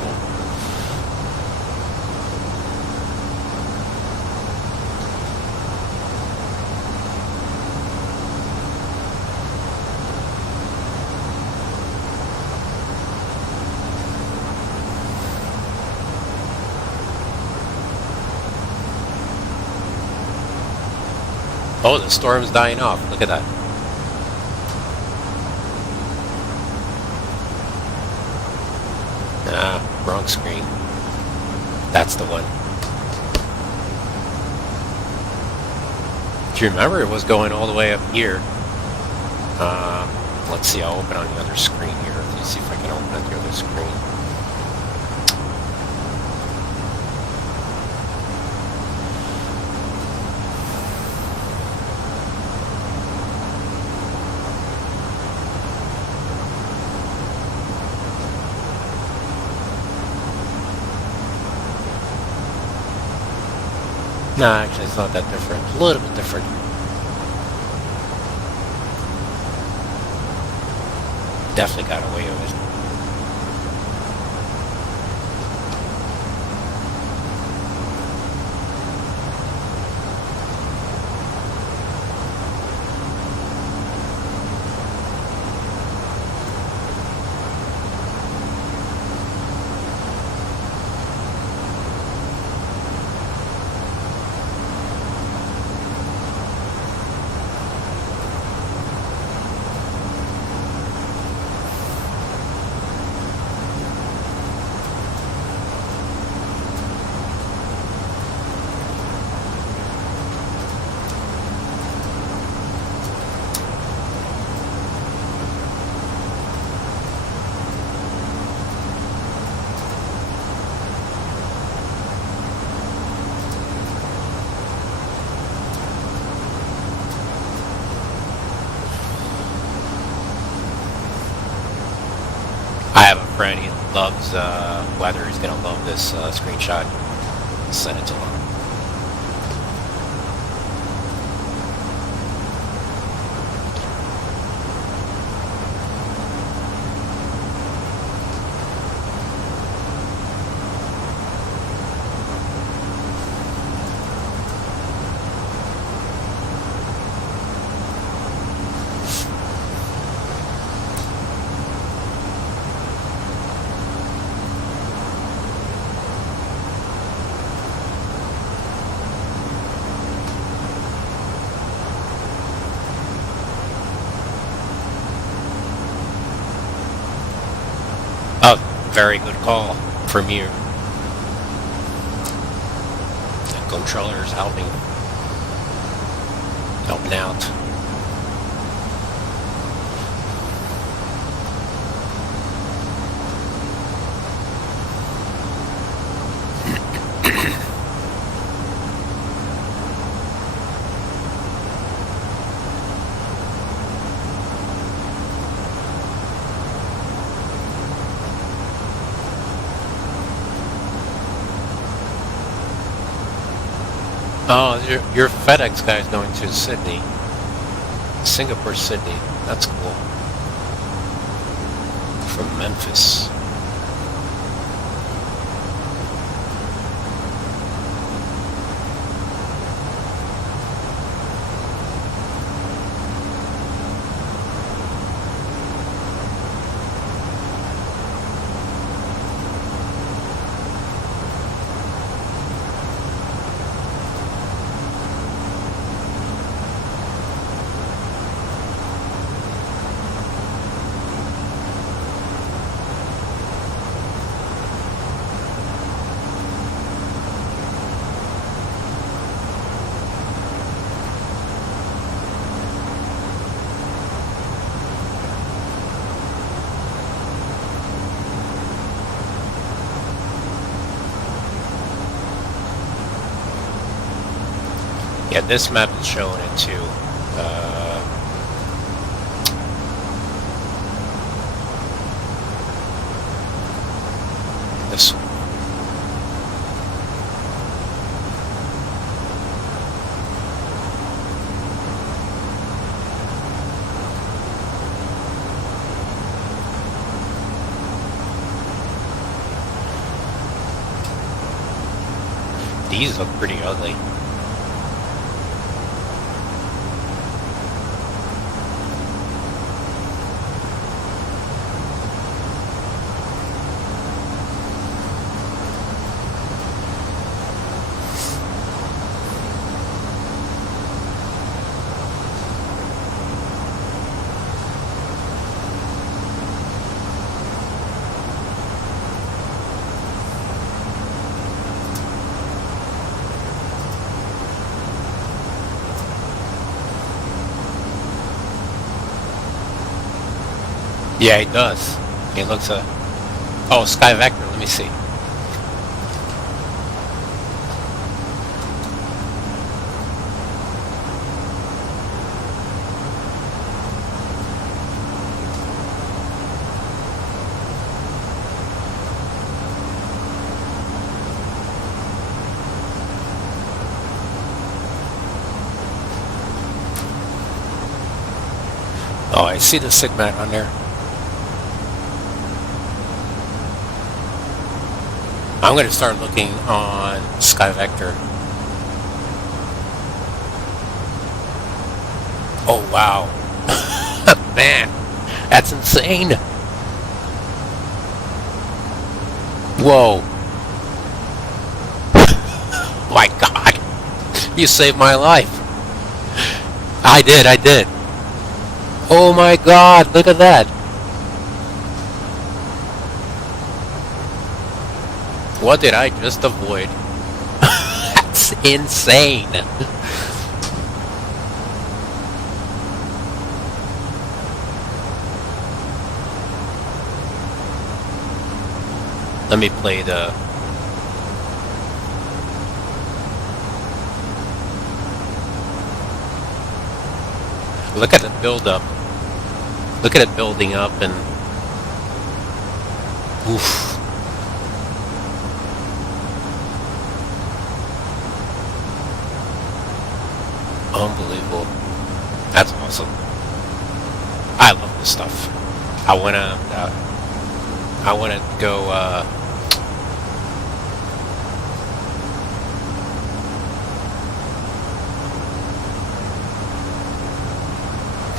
Oh, the storm's dying off. Look at that. Ah, wrong screen. That's the one. Do you remember it was going all the way up here? Let's see, I'll open on the other screen here. Let's see if I can open on the other screen. No, actually, it's not that different. A little bit different. Definitely got away with it. I have a friend, he loves weather. He's going to love this screenshot. Send it to him. Oh, very good call from you. The controller's helping out. Oh, your FedEx guy is going to Sydney. Singapore, Sydney. That's cool. From Memphis. Yeah, this map is showing it too. This one. These look pretty ugly. Yeah, he does. He looks oh, Sky Vector, let me see. Oh, I see the SIGMAT on there. I'm going to start looking on SkyVector. Oh, wow. Man, that's insane. Whoa. My God. You saved my life. I did. Oh my God, look at that. What did I just avoid? That's insane. Let me play the... Look at the build-up. Look at it building up and... Oof. Unbelievable. That's awesome. I love this stuff. I wanna go,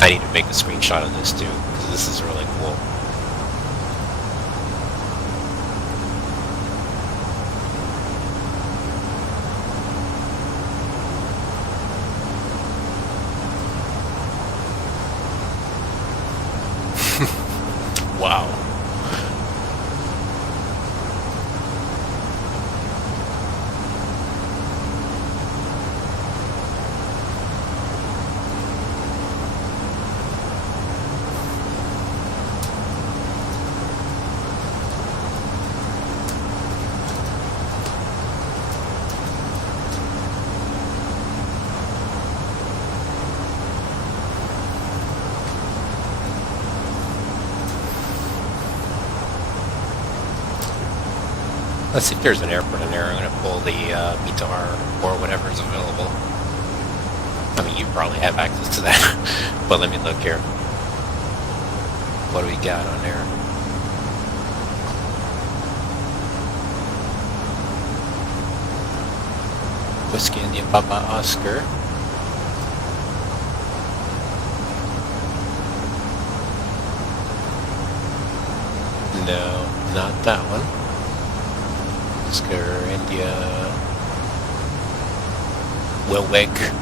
I need to make a screenshot of this too, because this is really cool. Wow. Let's see if there's an airport in there. I'm going to pull the METAR or whatever is available. I mean, you probably have access to that. But let me look here. What do we got on there? Whiskey India Papa Oscar. No, not that one. Oscar India WIII-VCBI.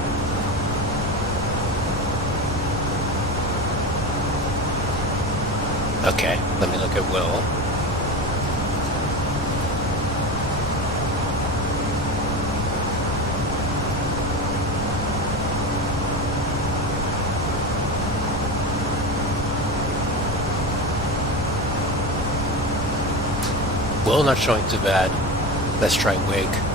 Okay, let me look at Will. Will not showing too bad. Let's try WIII.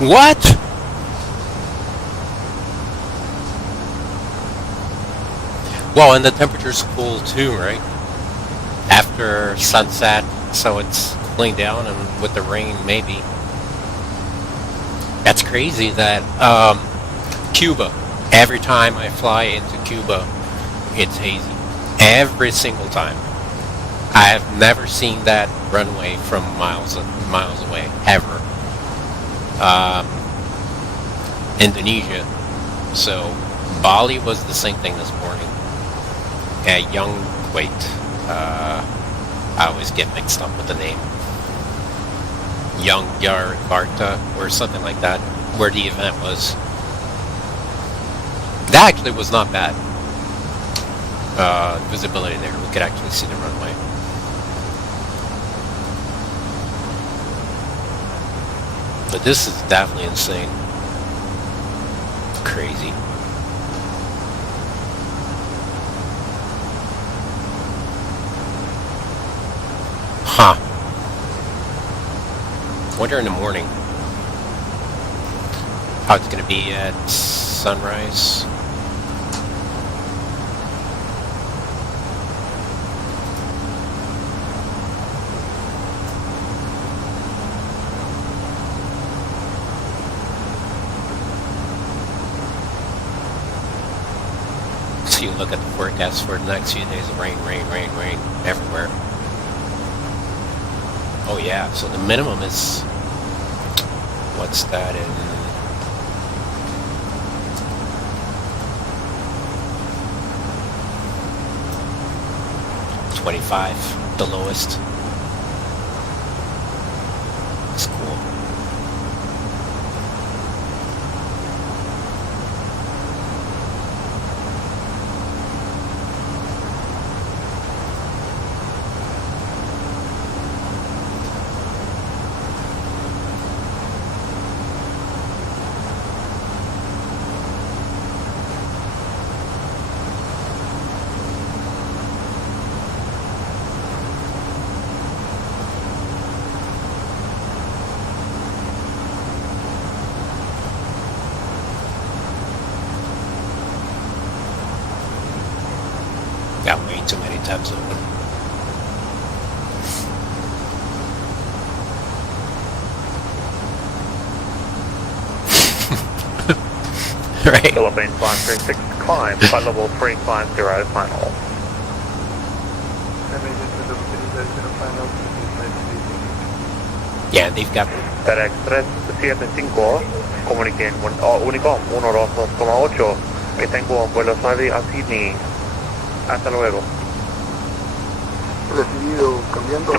What? Well, and the temperature's cool too, right? After sunset, so it's cooling down, and with the rain, maybe. That's crazy that Cuba, every time I fly into Cuba, it's hazy. Every single time. I have never seen that runway from miles away, ever. Indonesia. So Bali was the same thing this morning. Young Kuwait. I always get mixed up with the name. Young Jakarta or something like that, where the event was. That actually was not bad. Visibility there. We could actually see the runway. But this is definitely insane. Crazy. Huh. Wonder in the morning how it's gonna be at sunrise. So you look at the forecast for the next few days of rain everywhere. Oh yeah, so the minimum is, what's that in 25, the lowest. It's cool. Got way too many tabs open. Right. Philippines 536, climb, flight level 350 final. Yeah, they've got FedEx 375, comuniquen, Unicom 1228, y tengo vuelos 9 a Sydney. Hasta luego. Recibido, cambiando.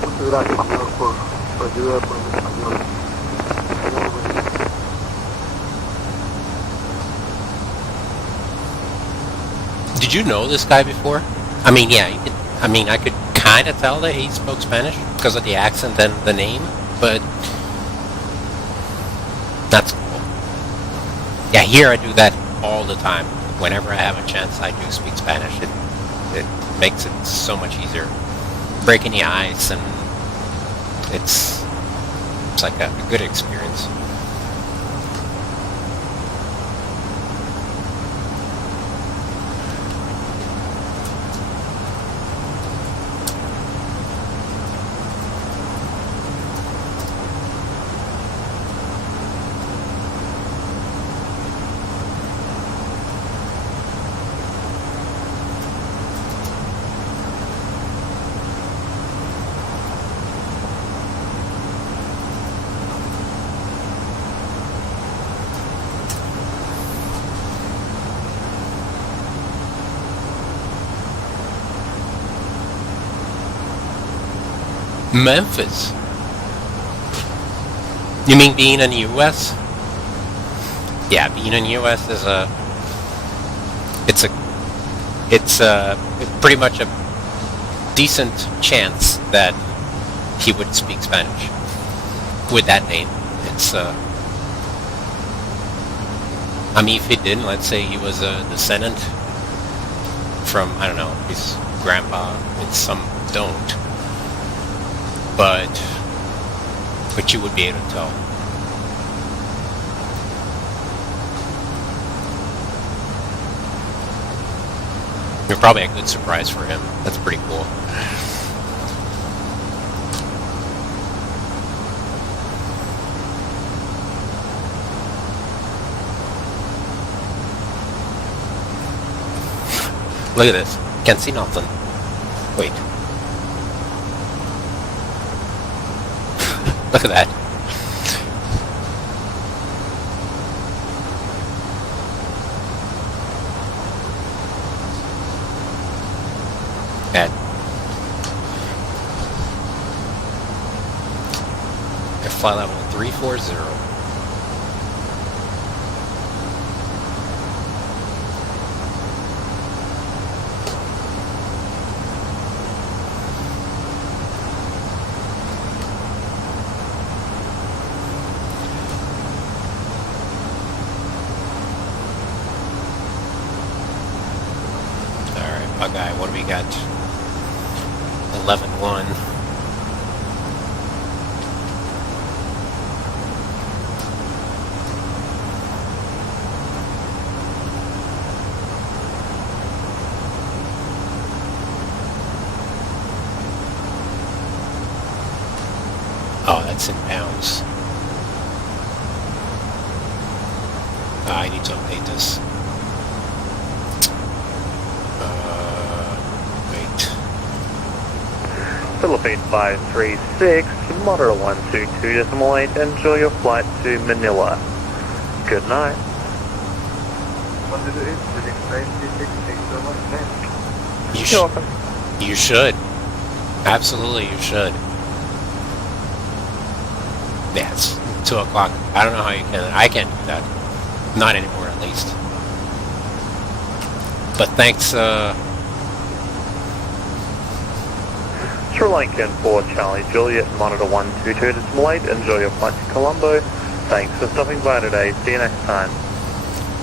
Muchas gracias, señor, por su ayuda por el español. Did you know this guy before? I mean, yeah, you could, I mean, I could kind of tell that he spoke Spanish because of the accent and the name, but that's cool. Yeah, here I do that all the time. Whenever I have a chance, I do speak Spanish. It makes it so much easier. Breaking the ice, and it's like a good experience. Memphis? You mean being in the U.S.? Yeah, being in the U.S. is it's pretty much a decent chance that he would speak Spanish with that name. It's I mean, if he didn't, let's say he was a descendant from, I don't know, his grandpa, and some don't. But you would be able to tell. You're probably a good surprise for him. That's pretty cool. Look at this. Can't see nothing. Wait. Look at that. At flight level 340. guy. What do we got? 11-1. Oh, that's in pounds. I need to update this. Wait. Philippine 536, moderate 122.8, enjoy your flight to Manila. Good night. 108, Philippine 536, thank you so much, man. You're welcome. You should. Absolutely, you should. Yeah, it's 2 o'clock. I don't know how you can. I can't do that. Not anymore, at least. But thanks, Sri Lankan 4 Charlie Juliet, monitor 122.8, enjoy your flight to Colombo. Thanks for stopping by today. See you next time.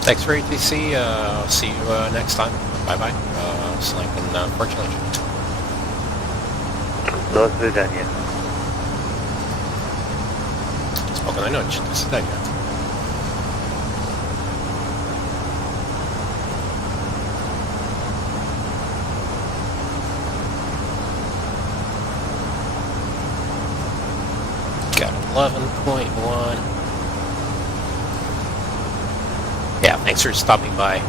thanks for ATC. I'll see you next time. Bye-bye. Sri Lankan 4 Charlie Juliet. До свидания. Спокойной ночи. До свидания. Got 11.1. Yeah, thanks for stopping by.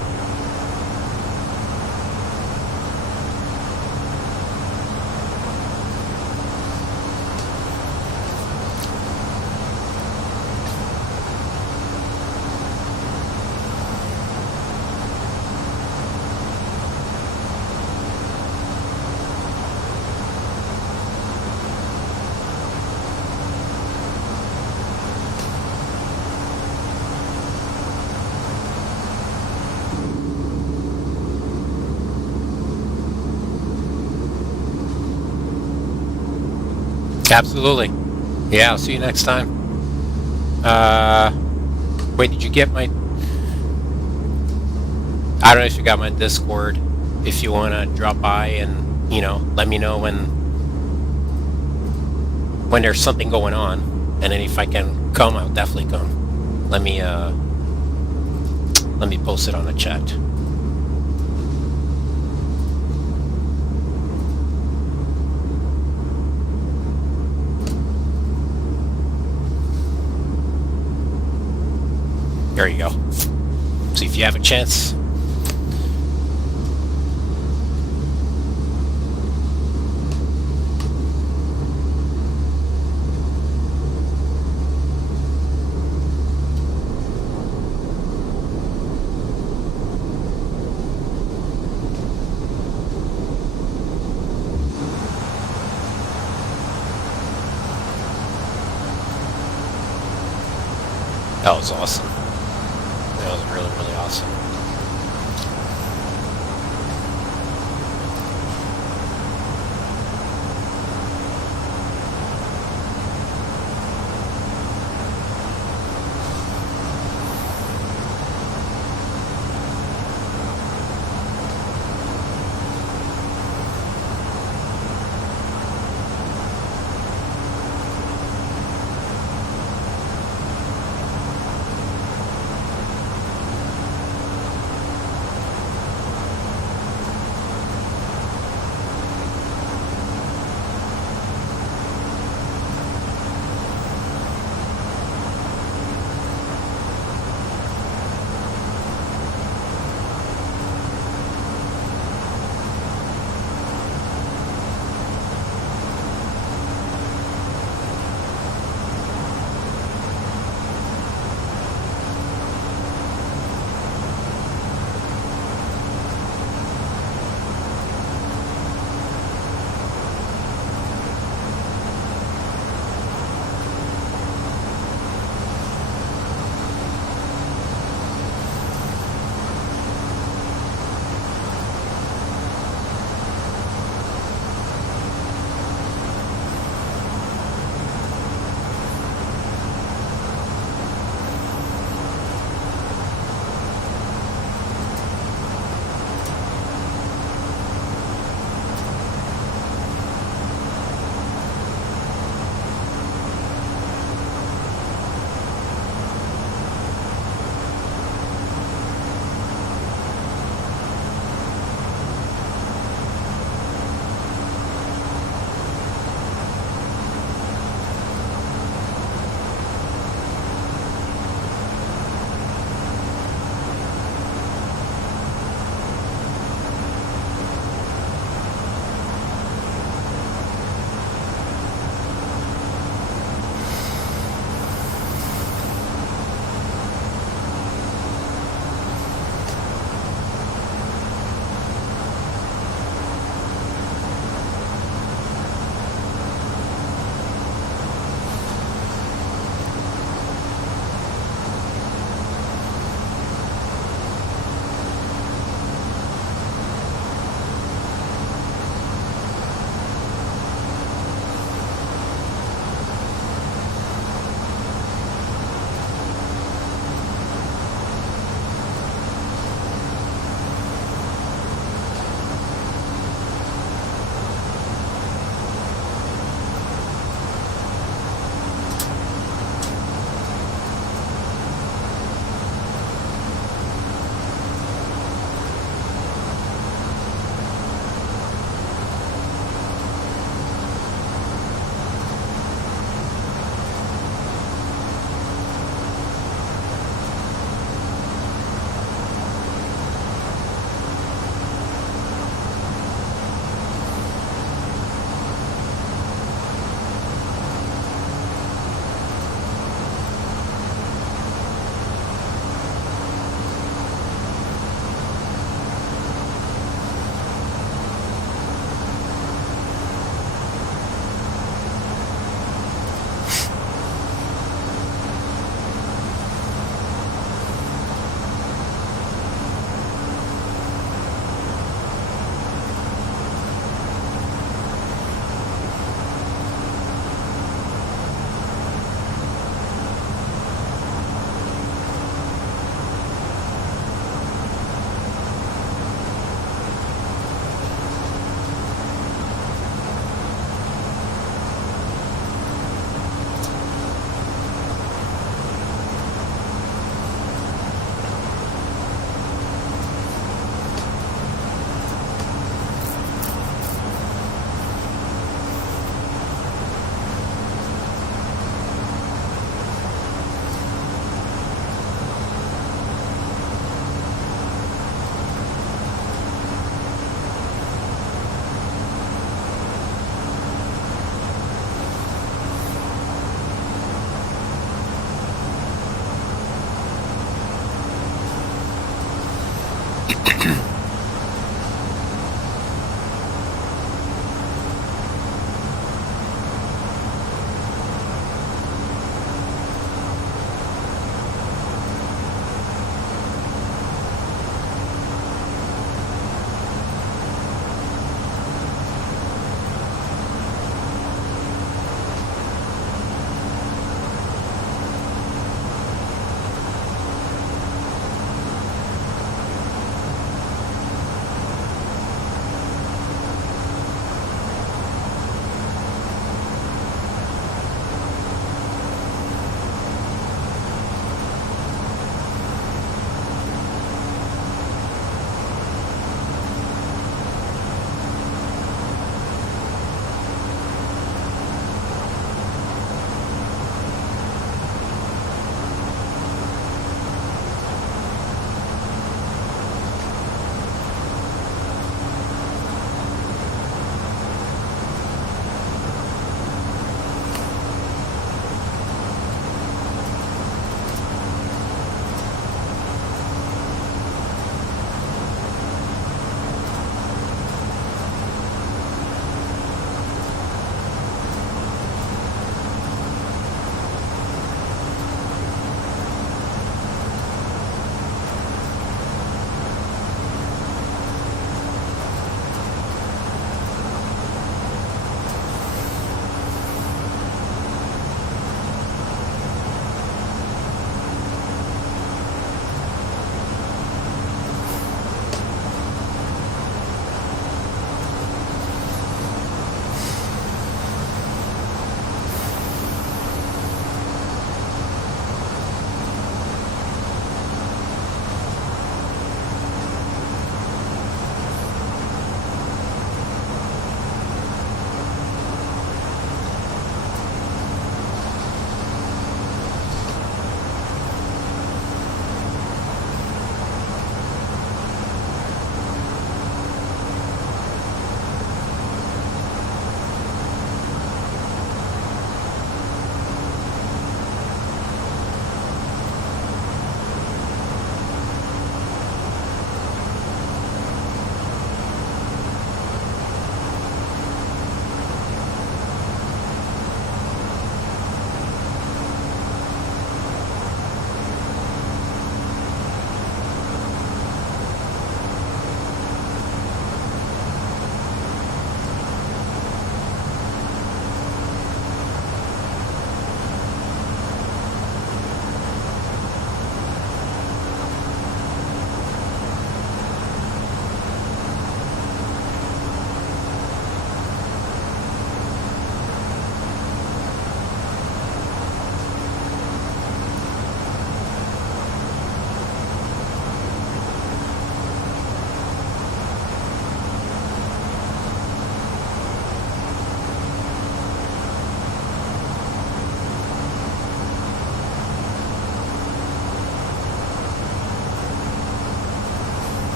Absolutely. Yeah, I'll see you next time. Wait, did you get my... I don't know if you got my Discord. If you want to drop by and, you know, let me know when there's something going on. And then if I can come, I'll definitely come. Let me post it on the chat. There you go. See if you have a chance. That was awesome. That was really, really awesome.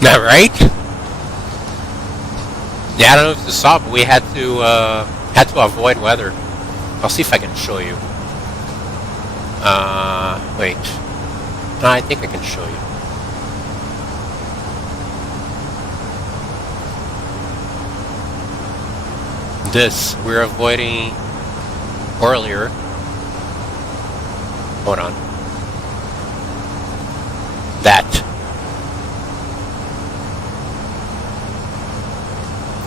Not right? Yeah, I don't know if you saw, but we had to avoid weather. I'll see if I can show you. Wait. No, I think I can show you. This we're avoiding earlier. Hold on. That.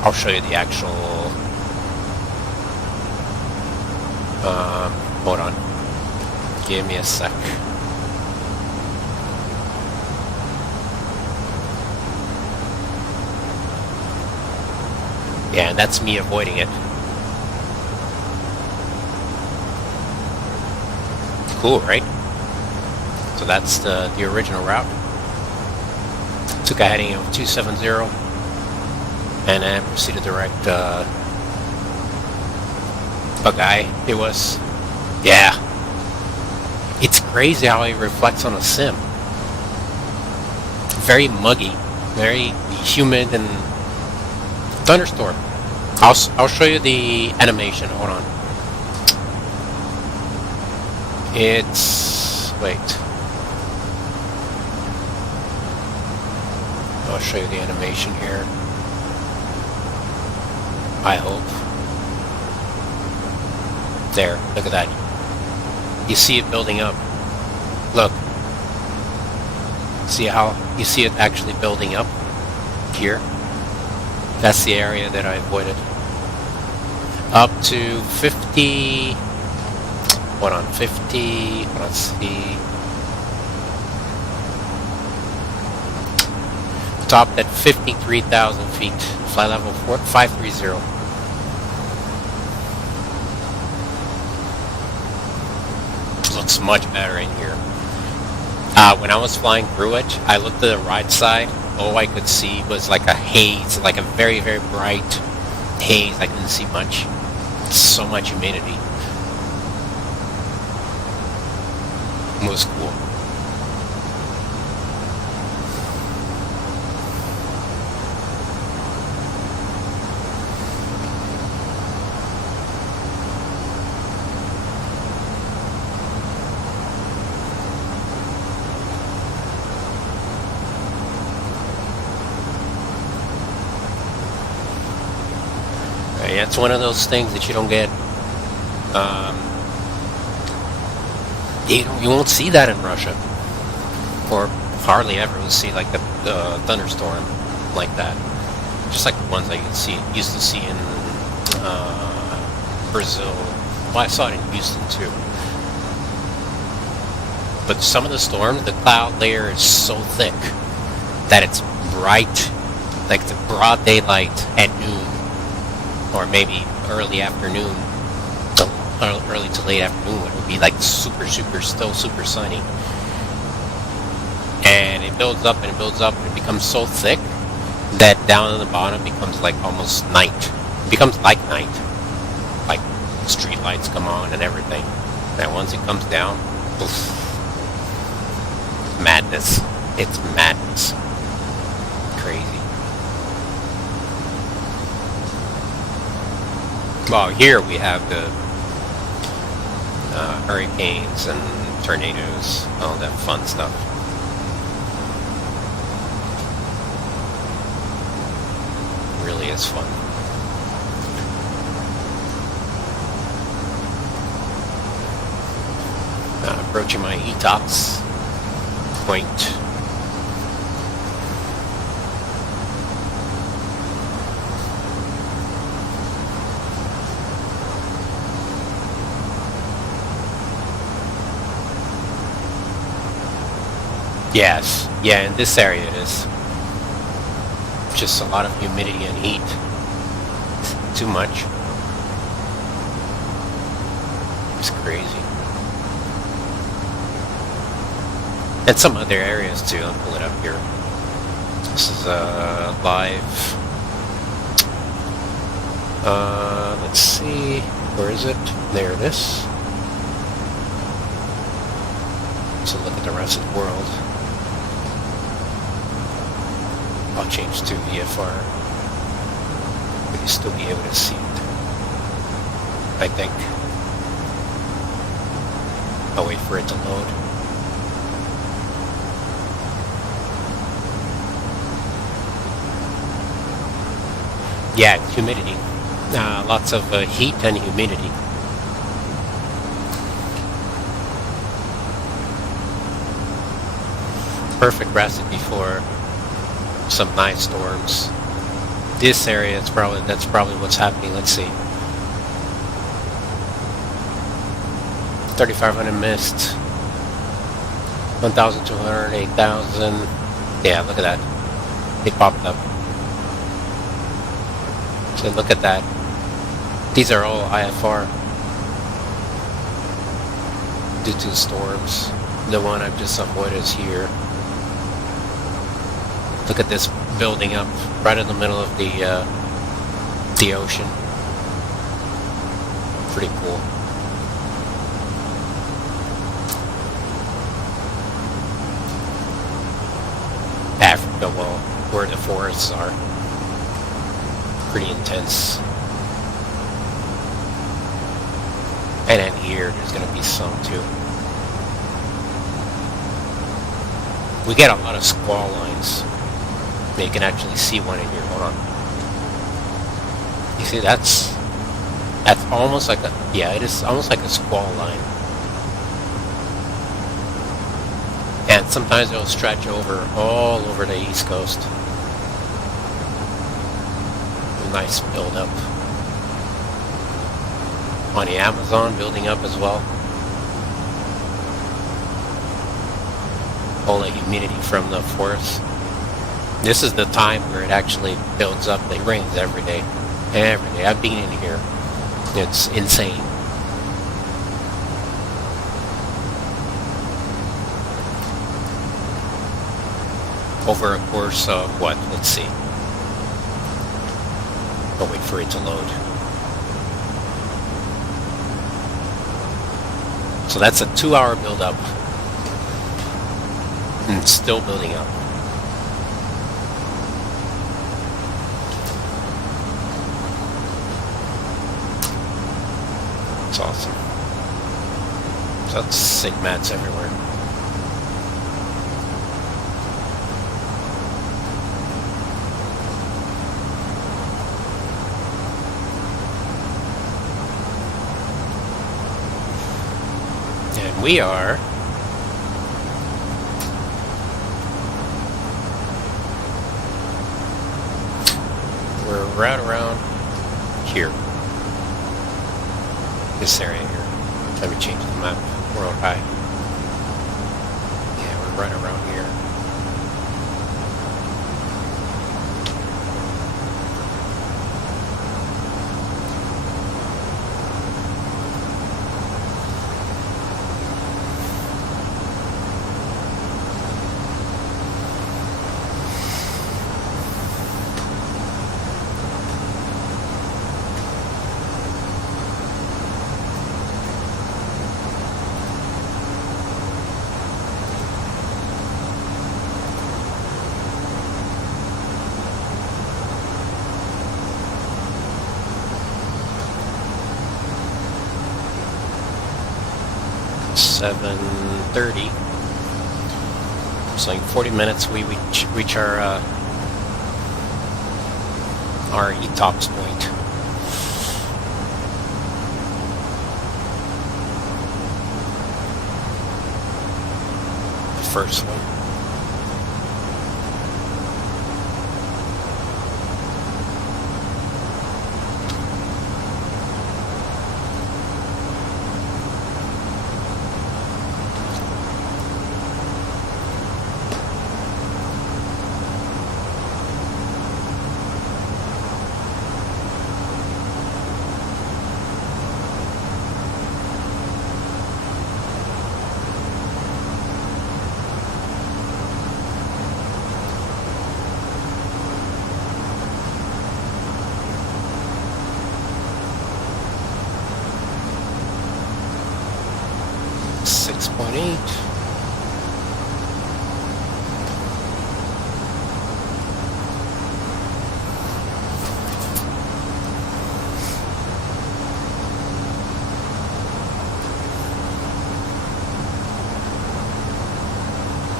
I'll show you the actual. Hold on. Give me a sec. Yeah, that's me avoiding it. Cool, right? So that's the original route. Took a heading of 270 and then proceeded direct Bagay it was. Yeah. It's crazy how it reflects on a sim. Very muggy, very humid and thunderstorm. I'll show you the animation. Hold on. It's wait. I'll show you the animation here. I hope. There, look at that. You see it building up. Look. See how you see it actually building up here? That's the area that I avoided. Up to 50. What on 50? Let's see. Topped at 53,000 feet. Flight level 530. Looks much better in here. When I was flying through it, I looked to the right side. All I could see was like a haze, like a very, very bright haze. I couldn't see much. So much humidity. It was cool. Yeah, it's one of those things that you don't get. You won't see that in Russia, or hardly ever will see like the thunderstorm like that. Just like the ones I used to see in Brazil. Well, I saw it in Houston too. But some of the storms, the cloud layer is so thick that it's bright, like the broad daylight at noon. Or maybe early afternoon, early to late afternoon, it would be like super sunny. And it builds up and it builds up and it becomes so thick that down on the bottom becomes like almost night. It becomes like night. Like street lights come on and everything. And once it comes down, oof, madness. It's madness. Crazy. Well, here we have the hurricanes and tornadoes, all that fun stuff. Really is fun. Approaching my ETOPS point. Yes, yeah, in this area it is. Just a lot of humidity and heat. Too much. It's crazy. And some other areas too. I'll pull it up here. This is live. Let's see. Where is it? There it is. So look at the rest of the world. I'll change to VFR. But you'll still be able to see it, I think. I'll wait for it to load. Yeah, humidity. Lots of heat and humidity. Perfect recipe for some nice storms. This area is that's probably what's happening. Let's see. 3,500 mist. 1,200, 8,000. Yeah, look at that. It popped up. So look at that. These are all IFR due to storms. The one I've just avoided is here. Look at this building up right in the middle of the ocean. Pretty cool. Africa, well, where the forests are. Pretty intense. And then here, there's going to be some too. We get a lot of squall lines. You can actually see one in here. Hold on. You see, that's almost like a, yeah, it is almost like a squall line. And sometimes it'll stretch over all over the East Coast. Nice build up. On the Amazon, building up as well. All the humidity from the forest. This is the time where it actually builds up. It rains every day. Every day. I've been in here. It's insane. Over a course of what? Let's see. I'll wait for it to load. So that's a 2-hour build up. And it's still building up. It's awesome. So that's SIGMATs everywhere. And we're right around here. This area here. Let me change the map. We're on high. Yeah, we're right around here. .30. So in 40 minutes we reach our ETOPS point. The first one.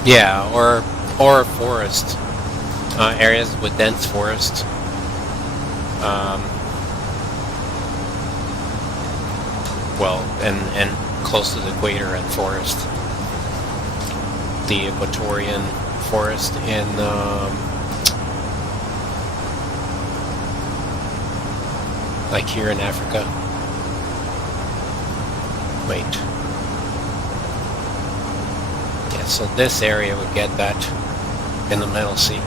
Yeah, or forest areas with dense forest. Well, and close to the equator and forest. The Equatorian forest in like here in Africa. Wait. Yeah, so this area would get that in the Middle Sea.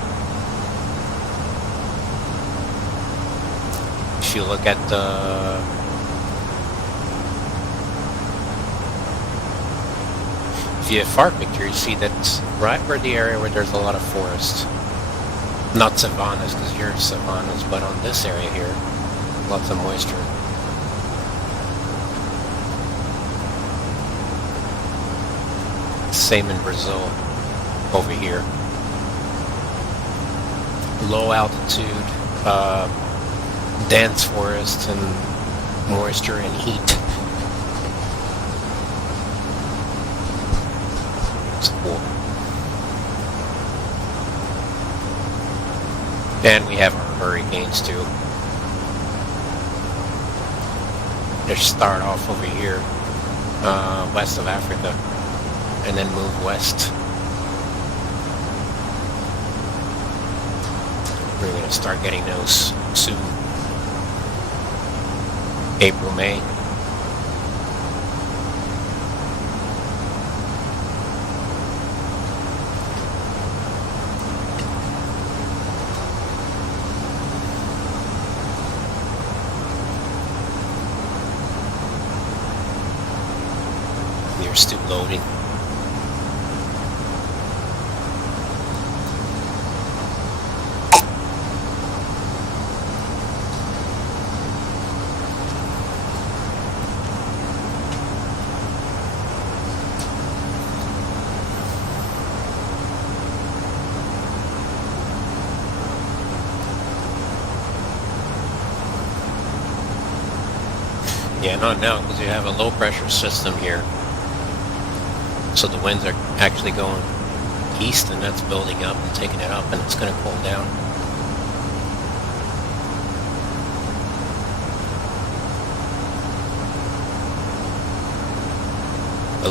if you look at the VFR picture, you see that's right where the area where there's a lot of forest. Not savannas, because you're savannas, but on this area here, lots of moisture. Same in Brazil, over here. Low altitude, dense forest and moisture and heat. It's cool. And we have our hurricanes too. They start off over here, west of Africa, and then move west. We're going to start getting those soon. April, May. You're still loading. Yeah, not now, because you have a low pressure system here. So the winds are actually going east, and that's building up and taking it up, and it's going to cool down. But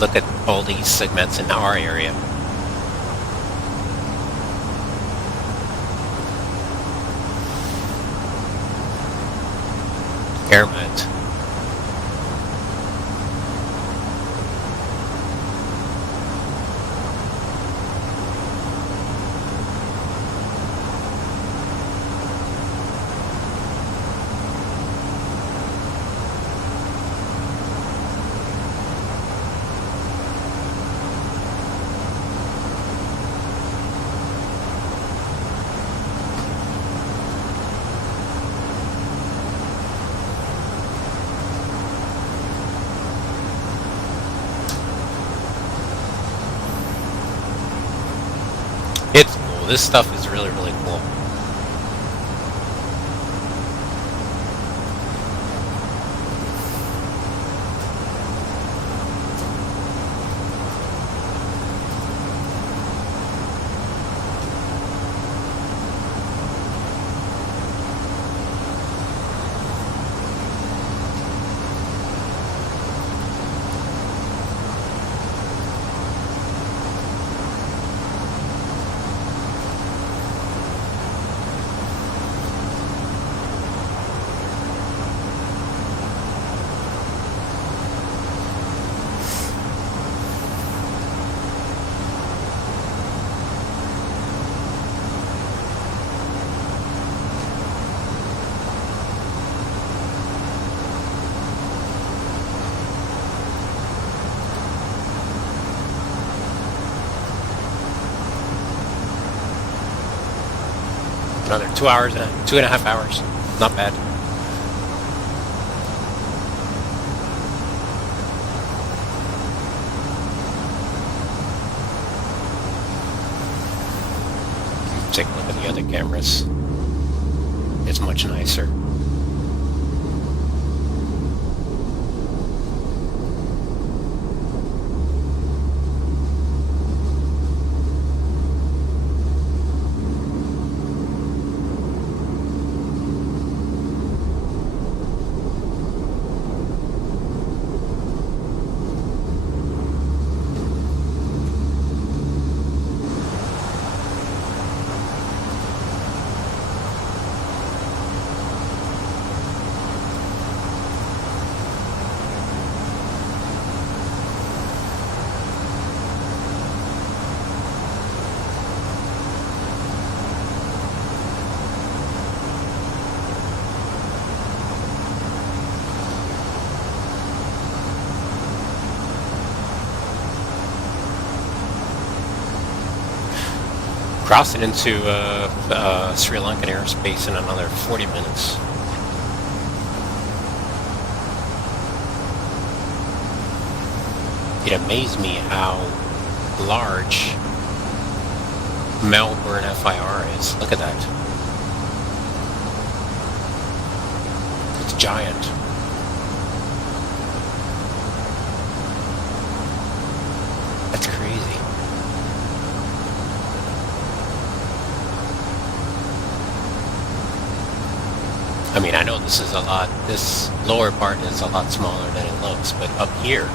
look at all these segments in our area. Airmet. It's cool. This stuff is really, really cool. Another 2 hours, 2.5 hours. Not bad. Take a look at the other cameras. It's much nicer. crossing into Sri Lankan airspace in another 40 minutes. It amazed me how large Melbourne FIR is. Look at that. It's giant. That's crazy. I mean, I know this is a lot, this lower part is a lot smaller than it looks, but up here,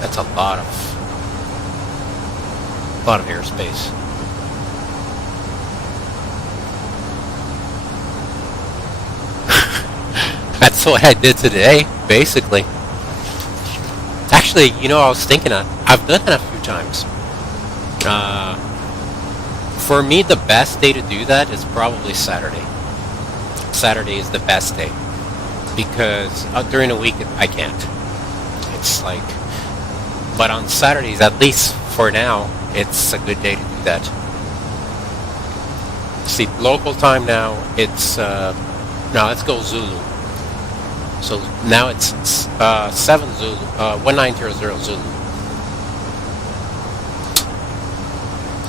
that's a lot of airspace. That's what I did today, basically. Actually, you know, I was thinking, I've done that a few times. For me, the best day to do that is probably Saturday. Saturday is the best day. Because during the week, I can't. It's like... But on Saturdays, at least for now, it's a good day to do that. See, local time now, it's... now, let's go Zulu. So now it's 7 Zulu, 1900 Zulu.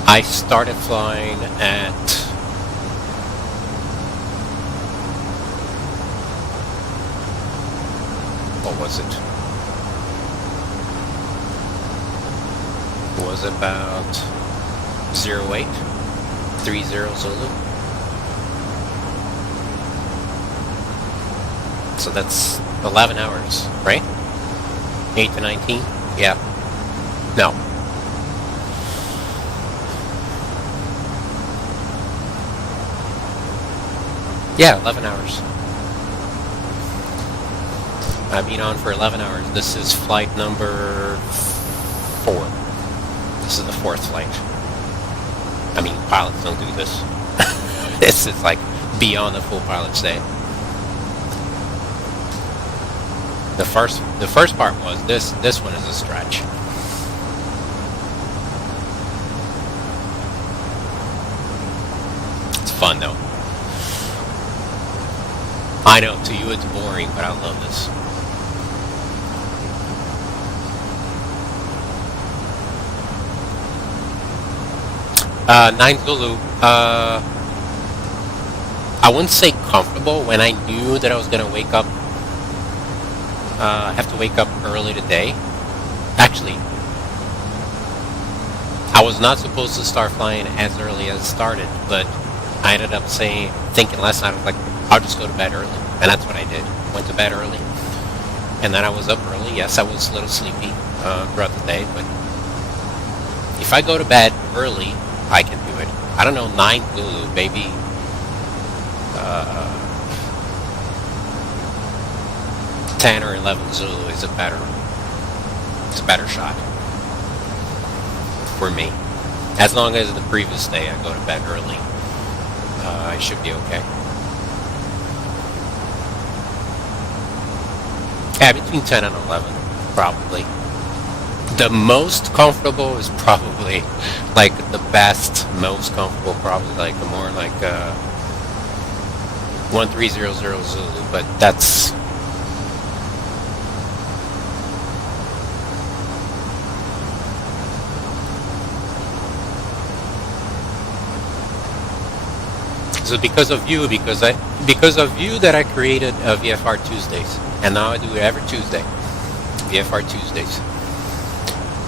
I started flying at... What was it? It was about 0830 Zulu. So that's 11 hours, right? 8 to 19? Yeah. No. Yeah, 11 hours. I've been on for 11 hours. This is flight number 4. This is the 4th flight. I mean, pilots don't do this. This is like beyond the full pilot's day. The first part was this one is a stretch. It's fun though. I know, to you it's boring, but I love this. Nine Zulu, I wouldn't say comfortable when I knew that I was gonna wake up. Have to wake up early today. Actually, I was not supposed to start flying as early as it started, but I ended up thinking last night, I was like, I'll just go to bed early. And that's what I did. Went to bed early. And then I was up early. Yes, I was a little sleepy throughout the day, but if I go to bed early, I can do it. I don't know, 9 Zulu, maybe 10 or 11 Zulu is a better shot for me. As long as the previous day I go to bed early, I should be okay. Yeah, between 10 and 11, probably. The most comfortable is probably, like, the best, most comfortable, probably, like, more like 1300 Zulu, but that's... So because of you that I created VFR Tuesdays, and now I do it every Tuesday, VFR Tuesdays,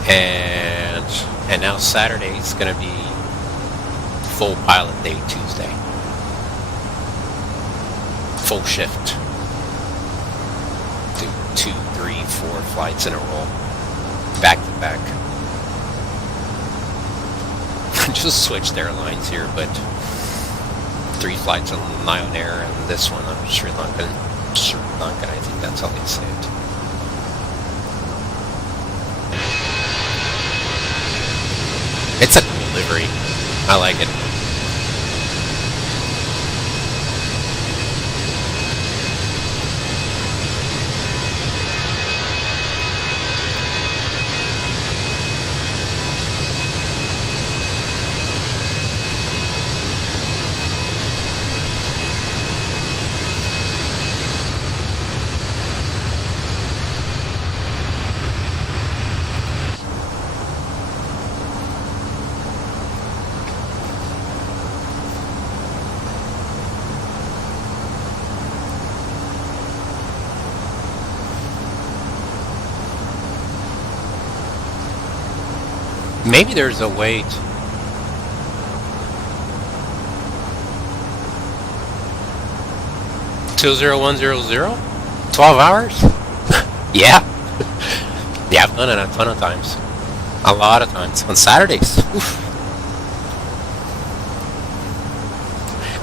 and now Saturday is gonna be full pilot day Tuesday, full shift, do 2, 3, 4 flights in a row, back to back. Just switched airlines here, but 3 flights on Lion Air and this one on Sri Lankan. I think that's how they say it. It's a cool livery. I like it. Maybe there's a way to... $20100? 12 hours? Yeah. Yeah, I've done it a ton of times. A lot of times. On Saturdays. Oof.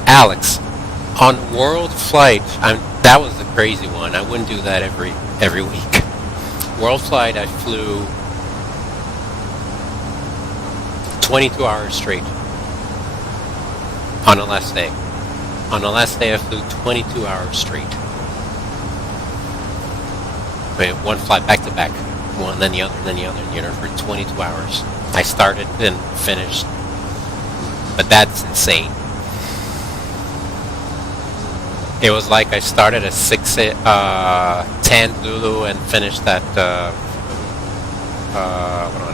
Alex, on World Flight, that was the crazy one. I wouldn't do that every week. World Flight, I flew 22 hours straight on the last day. On the last day, I flew 22 hours straight. Wait, one flight back to back, one then the other, then the other, for 22 hours. I started and finished, but that's insane. It was like I started at 10 Zulu and finished at hold on.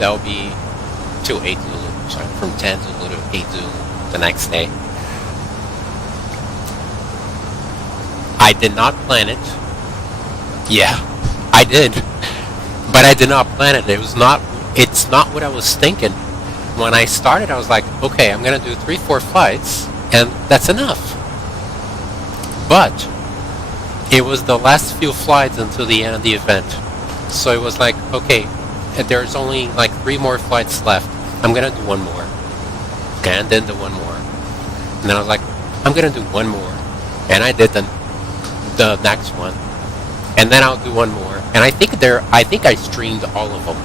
That would be to 8 Zulu. Sorry, from 10 Zulu to 8 Zulu the next day. I did not plan it. Yeah, I did, but I did not plan it. It's not what I was thinking. When I started, I was like, okay, I'm gonna do 3-4 flights, and that's enough. But it was the last few flights until the end of the event, so it was like, okay, there's only like 3 more flights left. I'm gonna do one more, and then do one more, and then I was like, I'm gonna do one more, and I did the next one, and then I'll do one more, and I think I streamed all of them.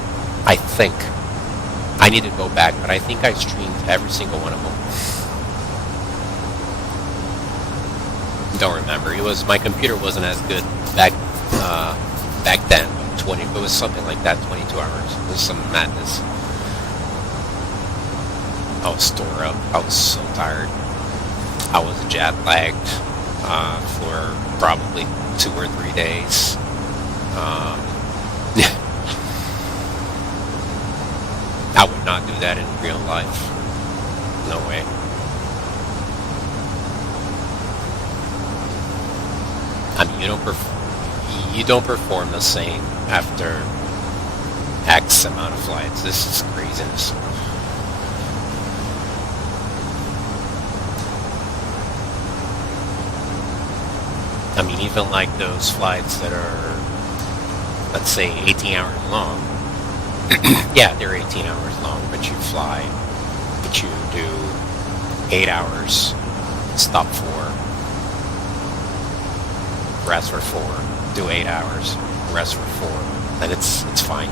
I think I need to go back, but I think I streamed every single one of them. Don't remember. My computer wasn't as good back then. It was something like that. 22 hours. It was some madness. I was tore up. I was so tired. I was jet lagged for probably 2 or 3 days. I would not do that in real life. No way. I mean, you don't perform the same after X amount of flights. This is craziness. I mean, even like those flights that are, let's say, 18 hours long. Yeah, they're 18 hours long, but you fly. But you do 8 hours, stop 4, rest for 4, do 8 hours, rest for 4, then it's fine.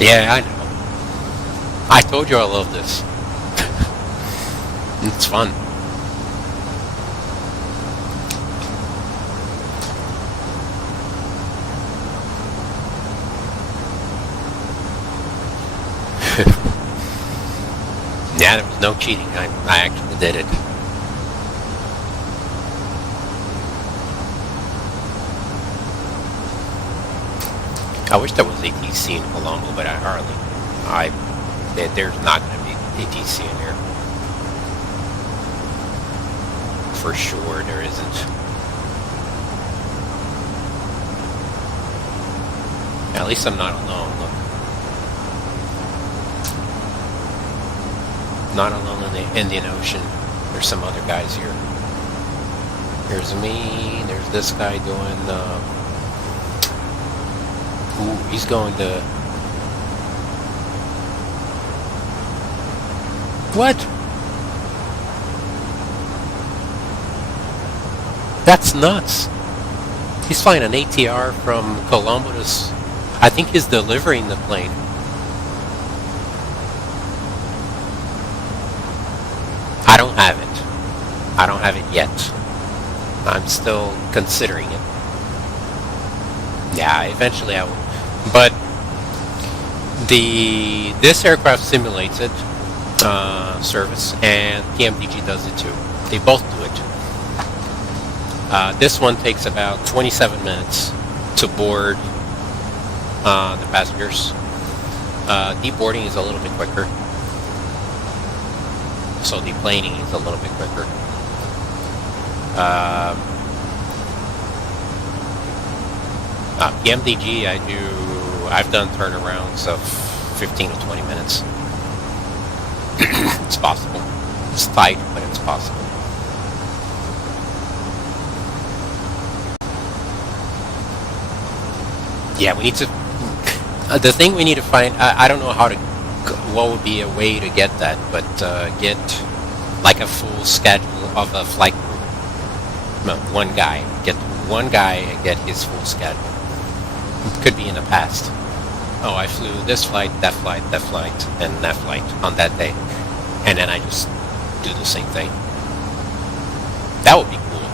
Yeah, I know. I told you I love this. It's fun. Yeah, there was no cheating. I actually did it. I wish there was ATC in Colombo, but there's not going to be ATC in here. For sure, there isn't. At least I'm not alone. Look. Not alone in the Indian Ocean. There's some other guys here. There's me. There's this guy doing. He's going to. What? That's nuts. He's flying an ATR from Colombo to. I think he's delivering the plane. I don't have it. I don't have it yet. I'm still considering it. Yeah, eventually I will. But this aircraft simulates it, service, and PMDG does it too. They both do it. This one takes about 27 minutes to board the passengers. Deboarding is a little bit quicker. So deplaning is a little bit quicker. The MDG, I've done turnarounds of 15 to 20 minutes. It's possible. It's tight, but it's possible. Yeah, we need to... the thing we need to find... I don't know how to... what would be a way to get that, but get like a full schedule of a flight crew. No, one guy. Get one guy and get his full schedule. It could be in the past. Oh, I flew this flight, and that flight on that day. And then I just do the same thing. That would be cool.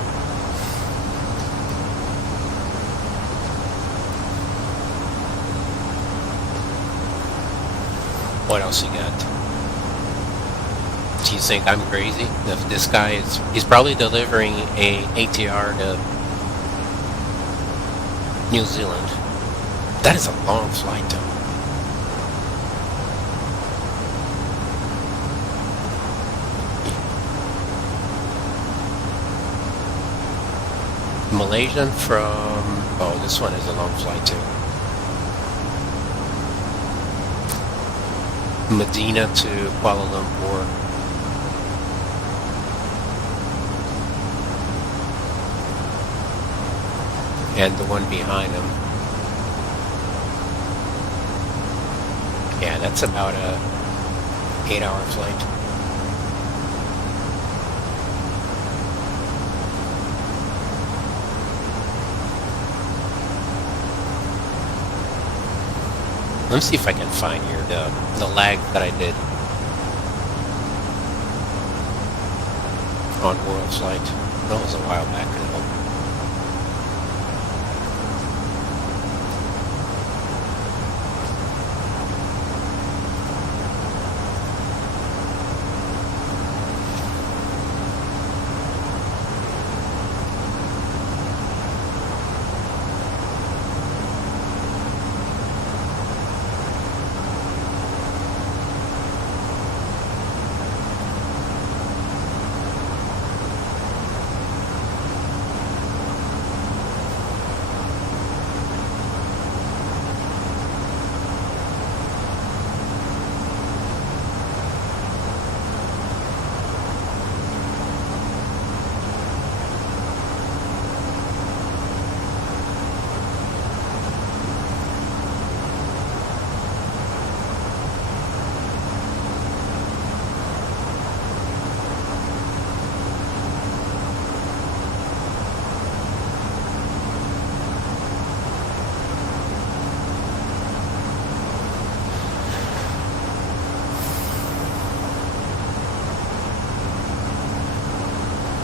What else you got? Do you think I'm crazy? If this guy is... he's probably delivering a ATR to New Zealand. That is a long flight, though. Malaysian from... oh, this one is a long flight, too. Medina to Kuala Lumpur. And the one behind him. Yeah, that's about a 8-hour flight. Let me see if I can find here the lag that I did on World Flight. That was a while back ago.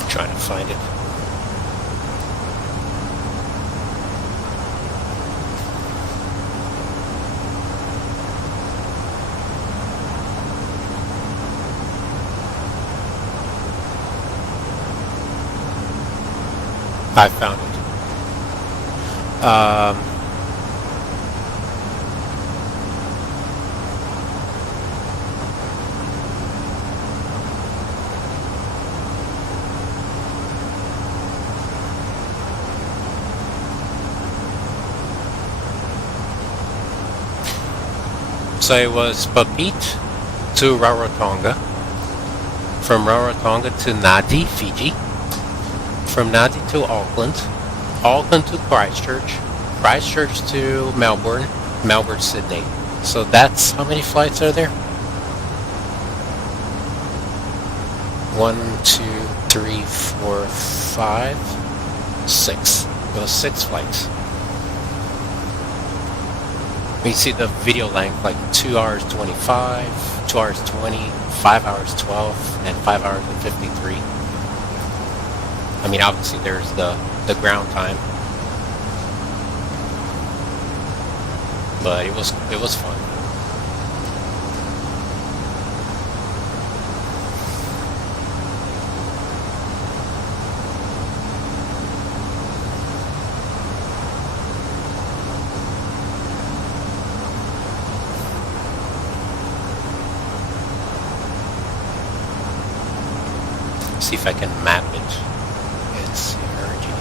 Trying to find it. I found it. So it was Papit to Rarotonga, from Rarotonga to Nadi, Fiji, from Nadi to Auckland, Auckland to Christchurch, Christchurch to Melbourne, Melbourne, Sydney. So that's how many flights are there? 1, 2, 3, 4, 5, 6. It was 6 flights. We see the video length like 2 hours 25, 2 hours 20, 5 hours 12, and 5 hours and 53. I mean, obviously there's the ground time, but it was fun. See if I can map it. It's Virginia.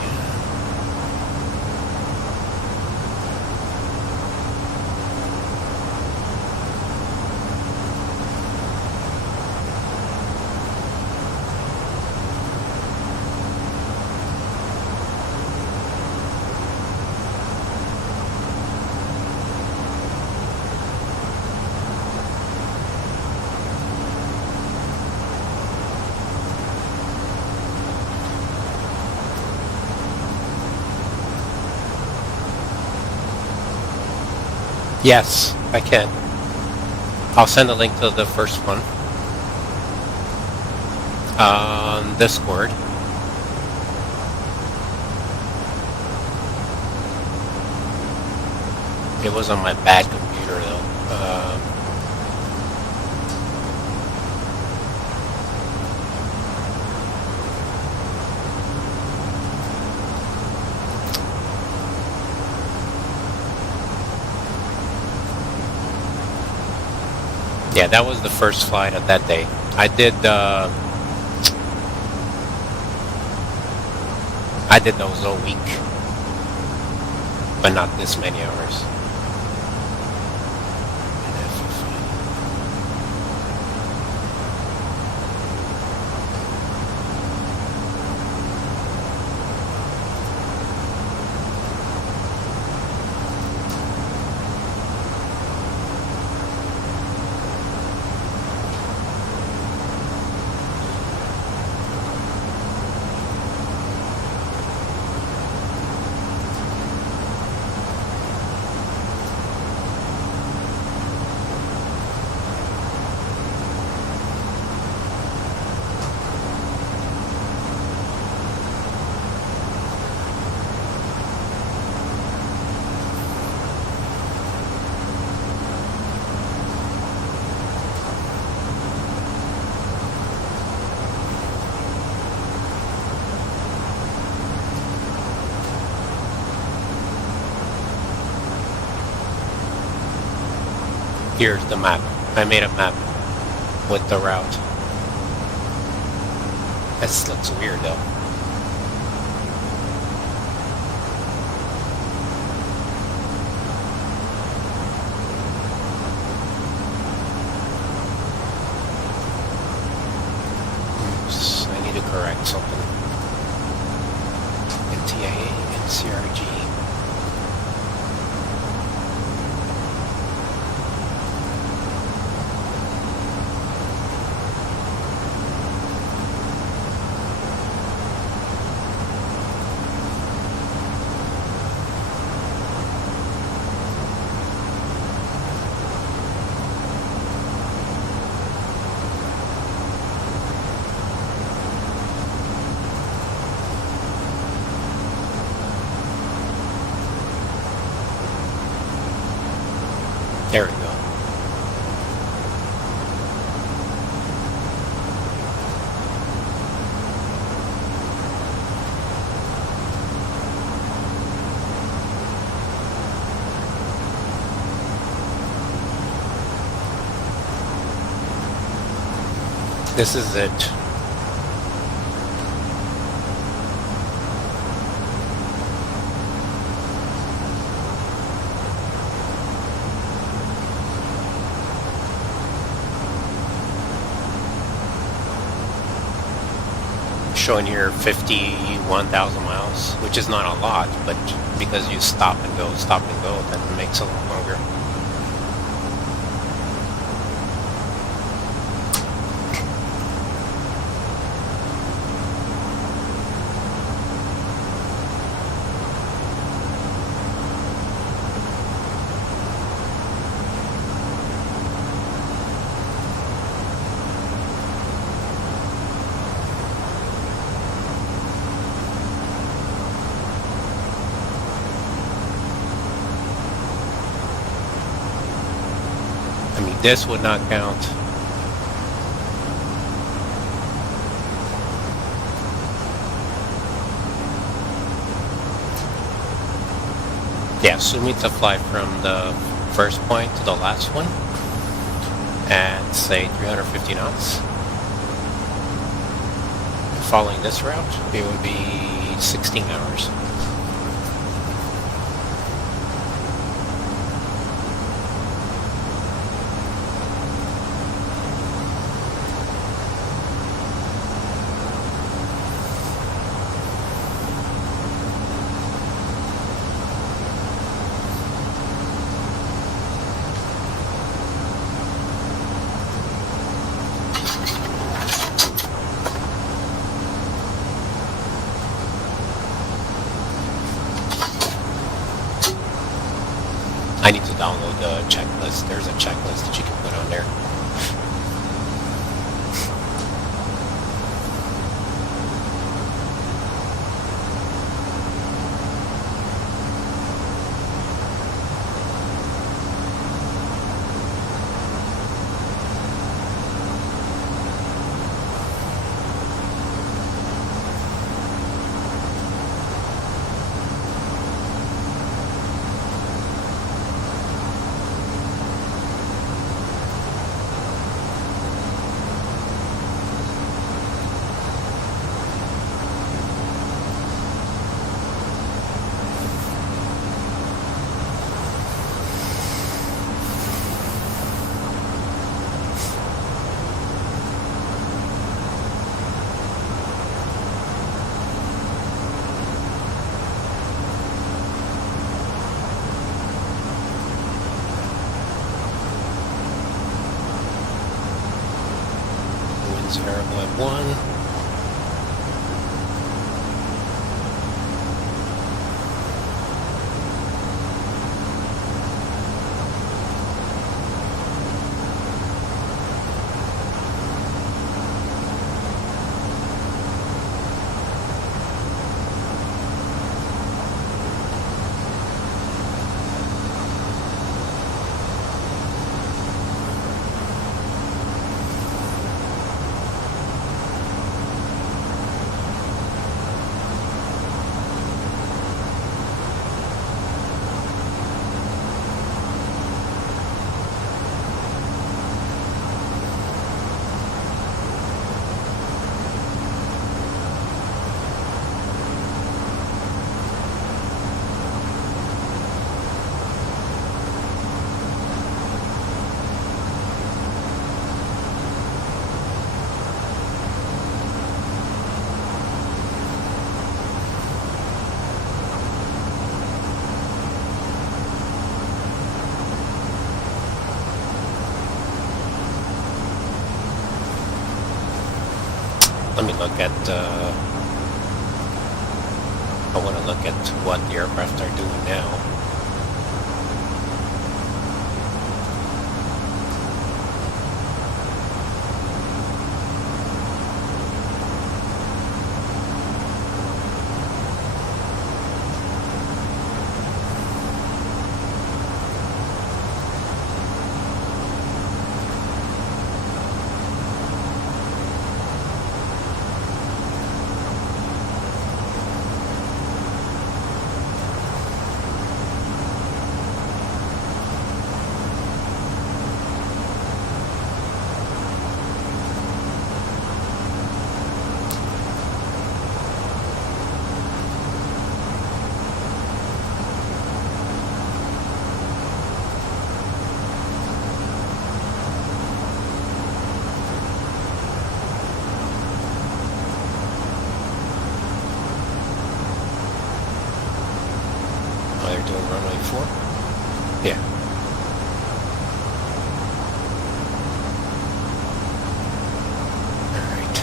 Yes, I can. I'll send a link to the first one on Discord. It was on my bad computer though. Yeah, that was the first flight of that day. I did those all week, but not this many hours. Here's the map. I made a map with the route. This looks weird though. Oops, I need to correct something. NTIA, NCRG. There we go. This is it. Showing here 51,000 miles, which is not a lot, but because you stop and go, then it makes it a lot longer. I mean, this would not count. Yeah, assume it's a flight from the first point to the last one at say 350 knots. Following this route, it would be 16 hours. I need to download the checklist. There's a checklist that you can put on there. Variable at 1. Let me look at, I want to look at what the aircraft are doing now. They're doing runway 4? Yeah. Alright.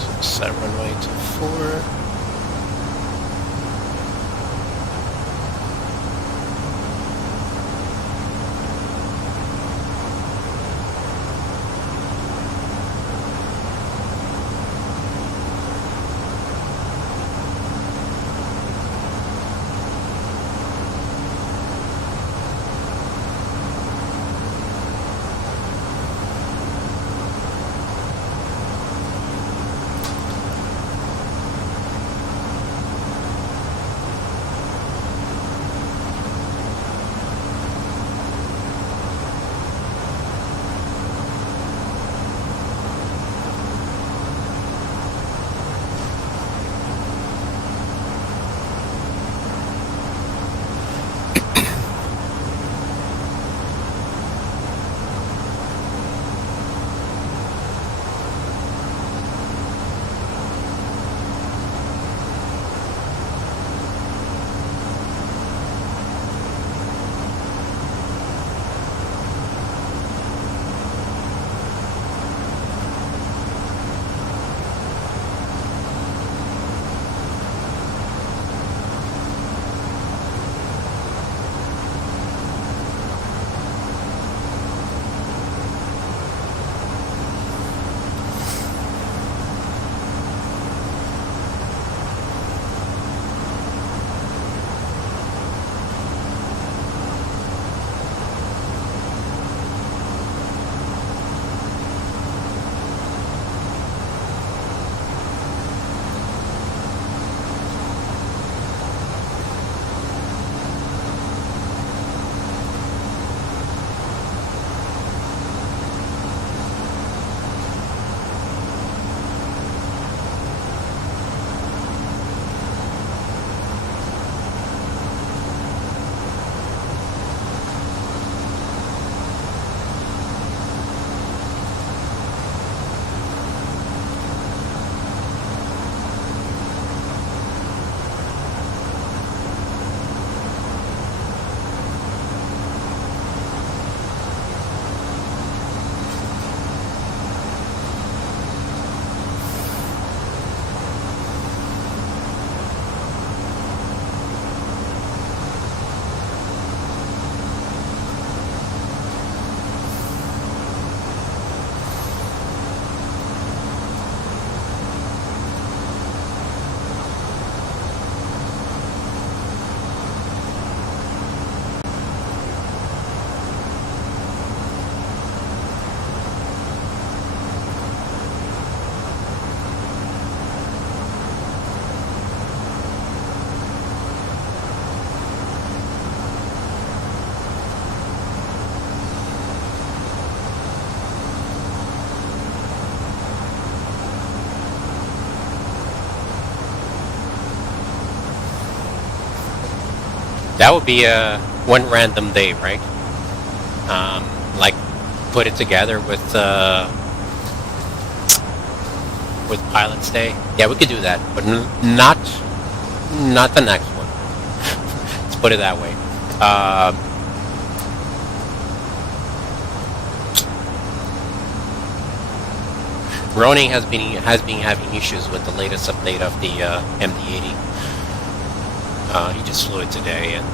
So set runway to 4. That would be one random day, right? Like put it together with Pilot's Day. Yeah, we could do that, but not the next one. Let's put it that way. Roning has been having issues with the latest update of the MD-80. He just flew it today, and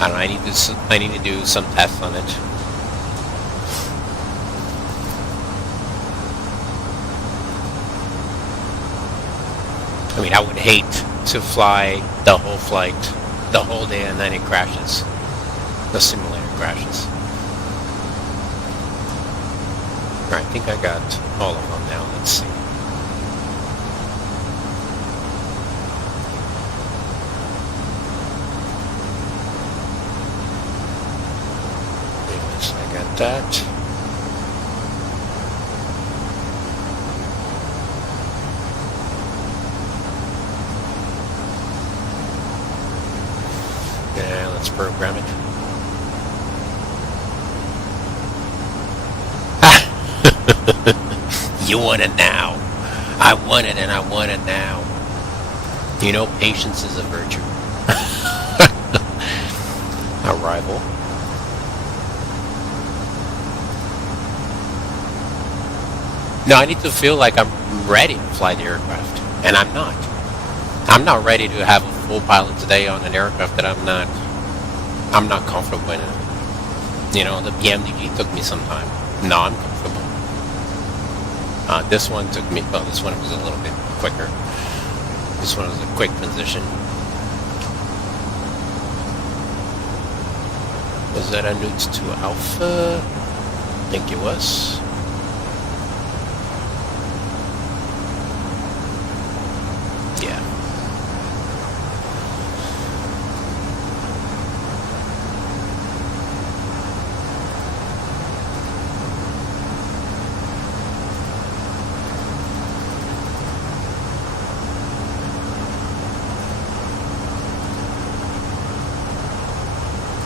I don't know. I need to do some tests on it. I mean, I would hate to fly the whole flight, the whole day, and then it crashes. The simulator crashes. Alright, I think I got all of them now. Let's see. Yes, I got that. Yeah, let's program it. You want it now. I want it, and I want it now. You know, patience is a virtue. Arrival. No, I need to feel like I'm ready to fly the aircraft, and I'm not. I'm not ready to have a full pilot today on an aircraft that I'm not comfortable in it. You know, the PMDG took me some time. No, I'm comfortable. This one took me, well, this one was a little bit quicker. This one was a quick transition. Was that a Newt 2 Alpha? I think it was. Yeah.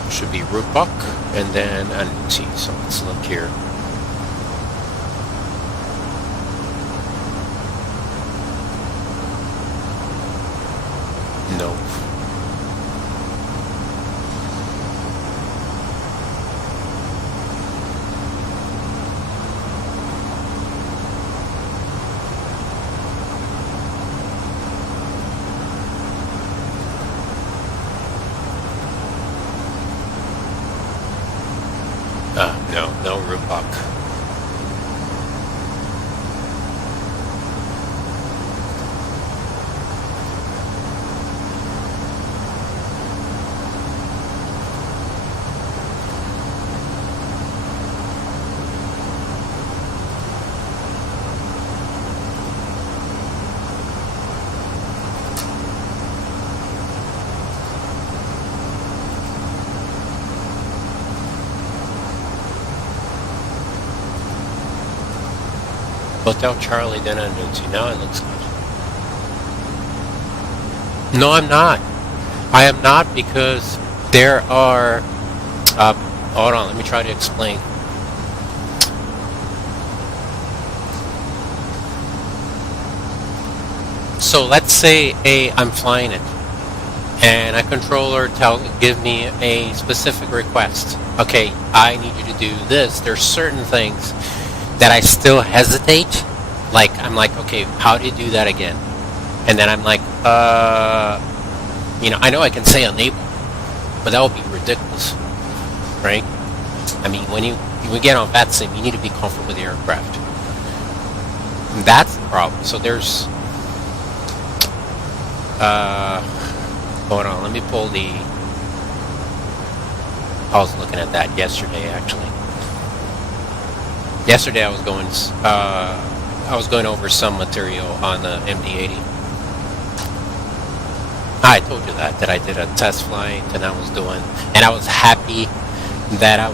Should be Rupok and then Anuti. So let's look here. Nope. No Rupok. Hotel Charlie, then Anuti. Now it looks good. No, I'm not. I am not, because there are... hold on, let me try to explain. So let's say I'm flying it, and a controller give me a specific request. Okay, I need you to do this. There's certain things that I still hesitate. Like, I'm like, okay, how do you do that again? And then I'm like, you know, I know I can say enable, but that would be ridiculous, right? I mean, when you get on VATSIM, you need to be comfortable with the aircraft. And that's the problem. So there's, hold on, let me pull the, I was looking at that yesterday, actually. Yesterday I was going over some material on the MD-80. I told you that I did a test flight, and I was happy that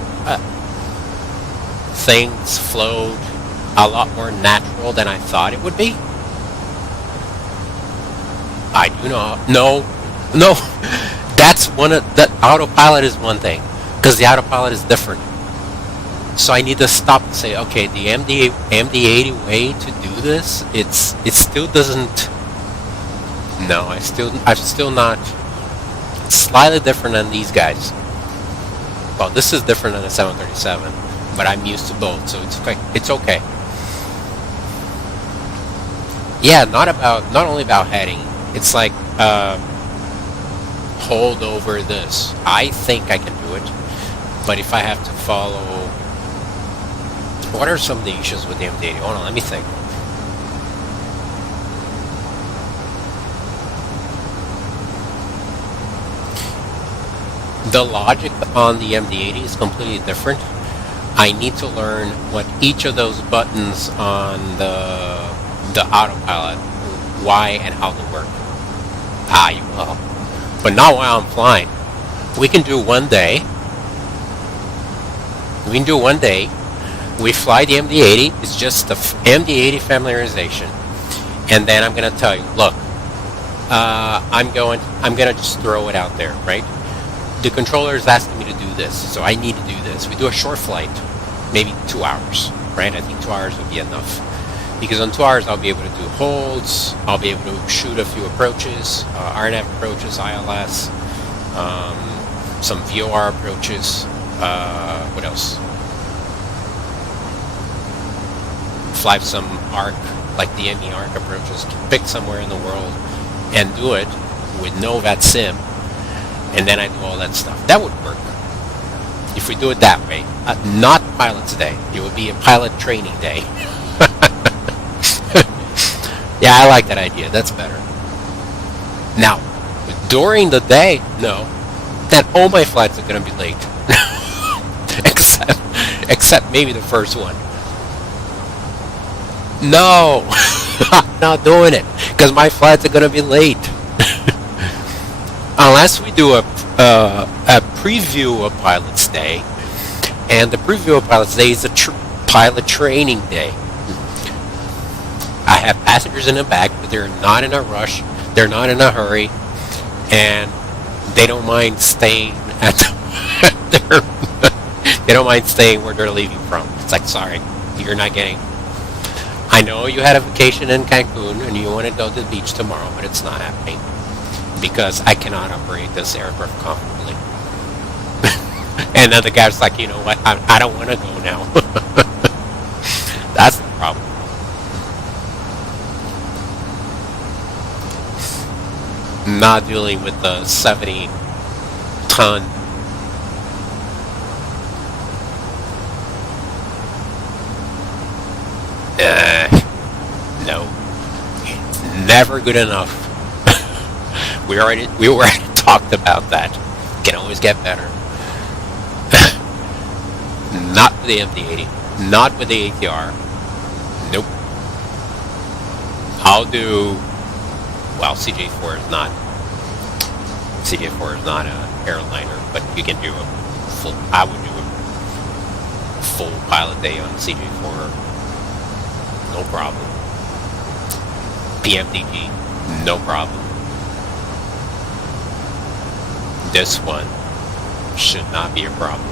things flowed a lot more natural than I thought it would be. I do not know. No, that's one of that autopilot is one thing, because the autopilot is different. So I need to stop and say, okay, the MD80 way to do this, it still doesn't. No, I'm still not. Slightly different than these guys. Well, this is different than a 737, but I'm used to both, so it's okay. It's okay. Yeah, not only about heading. It's like hold over this. I think I can do it, but if I have to follow, what are some of the issues with the MD-80? Hold on, let me think. The logic on the MD-80 is completely different. I need to learn what each of those buttons on the autopilot, why and how they work. You will. But not while I'm flying. We can do one day. We fly the MD-80. It's just the MD-80 familiarization. And then I'm going to tell you, look, I'm going to just throw it out there, right? The controller is asking me to do this, so I need to do this. We do a short flight, maybe 2 hours, right? I think 2 hours would be enough. Because on 2 hours, I'll be able to do holds, I'll be able to shoot a few approaches, RNAV approaches, ILS, some VOR approaches, what else? Fly some ARC, like the ME ARC approaches, pick somewhere in the world and do it with no VATSIM, and then I do all that stuff. That would work if we do it that way. Not pilot's day. It would be a pilot training day. Yeah, I like that idea. That's better. Now, during the day, no. Then all my flights are going to be late. except maybe the first one. No, I'm not doing it because my flights are going to be late. Unless we do a preview of Pilot's Day, and the preview of Pilot's Day is a pilot training day. I have passengers in the back, but they're not in a rush. They're not in a hurry, and they don't mind staying at they don't mind staying where they're leaving from. It's like, sorry, you're not getting. I know you had a vacation in Cancun and you want to go to the beach tomorrow, but it's not happening because I cannot operate this aircraft comfortably. And then the guy's like, you know what? I don't want to go now. That's the problem. Not dealing with the 70-ton no, never good enough. we already talked about that. Can always get better. Not with the MD-80, not with the ATR. Nope. I'll do. Well, CJ4 is not. CJ4 is not an airliner, but you can do a full. I would do a full pilot day on CJ4. No problem. PMDG, no problem. This one should not be a problem.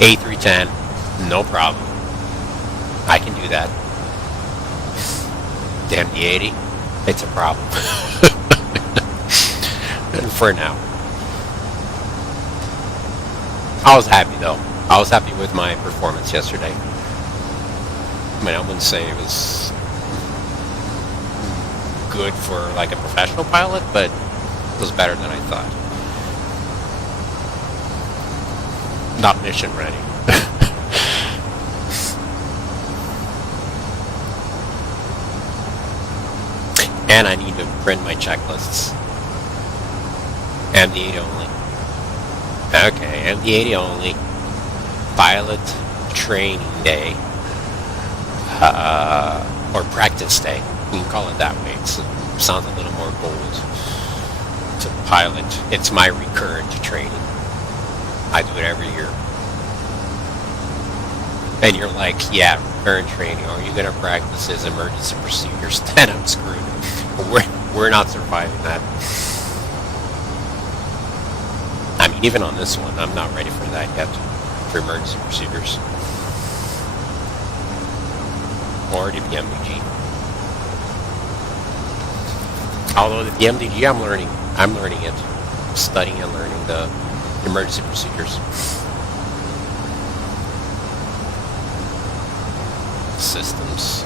A310, no problem. I can do that. The MD-80, it's a problem. And for now. I was happy though. I was happy with my performance yesterday. I mean, I wouldn't say it was good for like a professional pilot, but it was better than I thought. Not mission ready. And I need to print my checklists. MD-80 only. Okay, MD-80 only. Pilot training day. Or practice day. You can call it that way. It sounds a little more bold. To pilot. It's my recurrent training. I do it every year. And you're like, yeah, recurrent training. Are you going to practice as emergency procedures? Then I'm screwed. We're not surviving that. I mean, even on this one, I'm not ready for that yet. For emergency procedures. Or the PMDG. Although the PMDG, I'm learning it. Studying and learning the emergency procedures. Systems.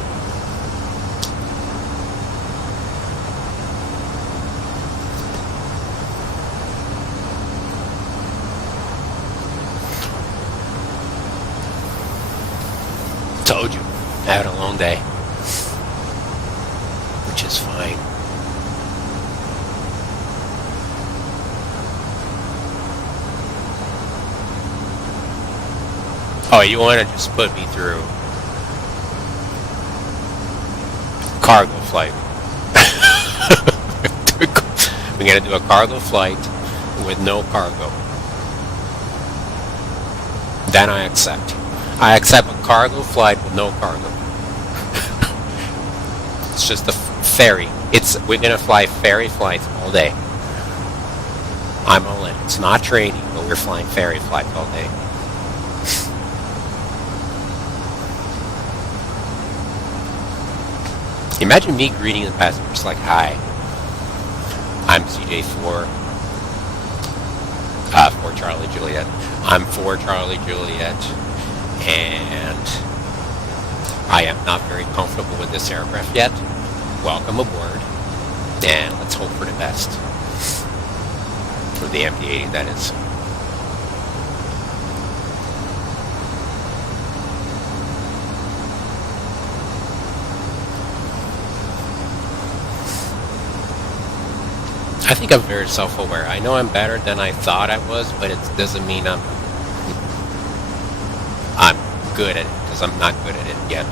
Told you, I had a long day, which is fine. Oh, you want to just put me through cargo flight? We're gonna do a cargo flight with no cargo. Then I accept. I accept a cargo flight with no cargo. It's just a ferry. We're gonna fly ferry flights all day. I'm all in. It's not training, but we're flying ferry flights all day. Imagine me greeting the passengers like, "Hi, I'm CJ4, 4 Charlie Juliet. I'm 4 Charlie Juliet, and I am not very comfortable with this aircraft yet. Welcome aboard, and let's hope for the best." For the MD-80, that is. I think I'm very self-aware. I know I'm better than I thought I was, but it doesn't mean I'm good at it, because I'm not good at it yet.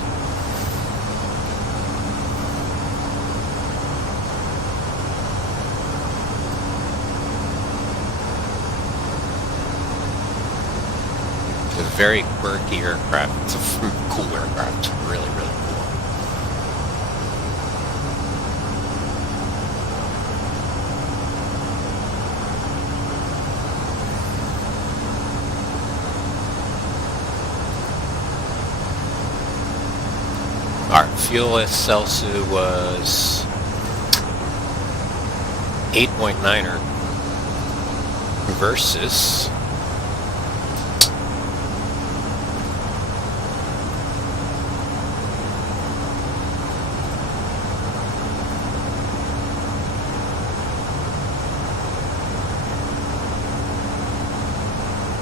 It's a very quirky aircraft. It's a cool aircraft. It's really, really cool. Our fuel Celsius was 8.9er versus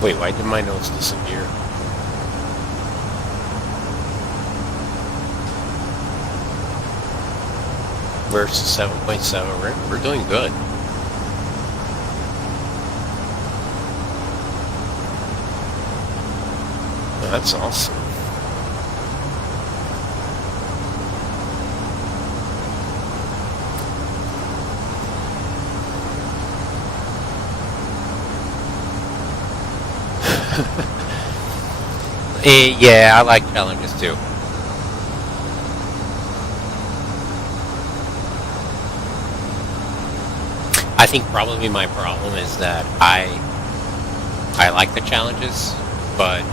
wait, why did my notes disappear? Versus 7.7. We're doing good. That's awesome. Yeah, I like challenges too. I think probably my problem is that I like the challenges, but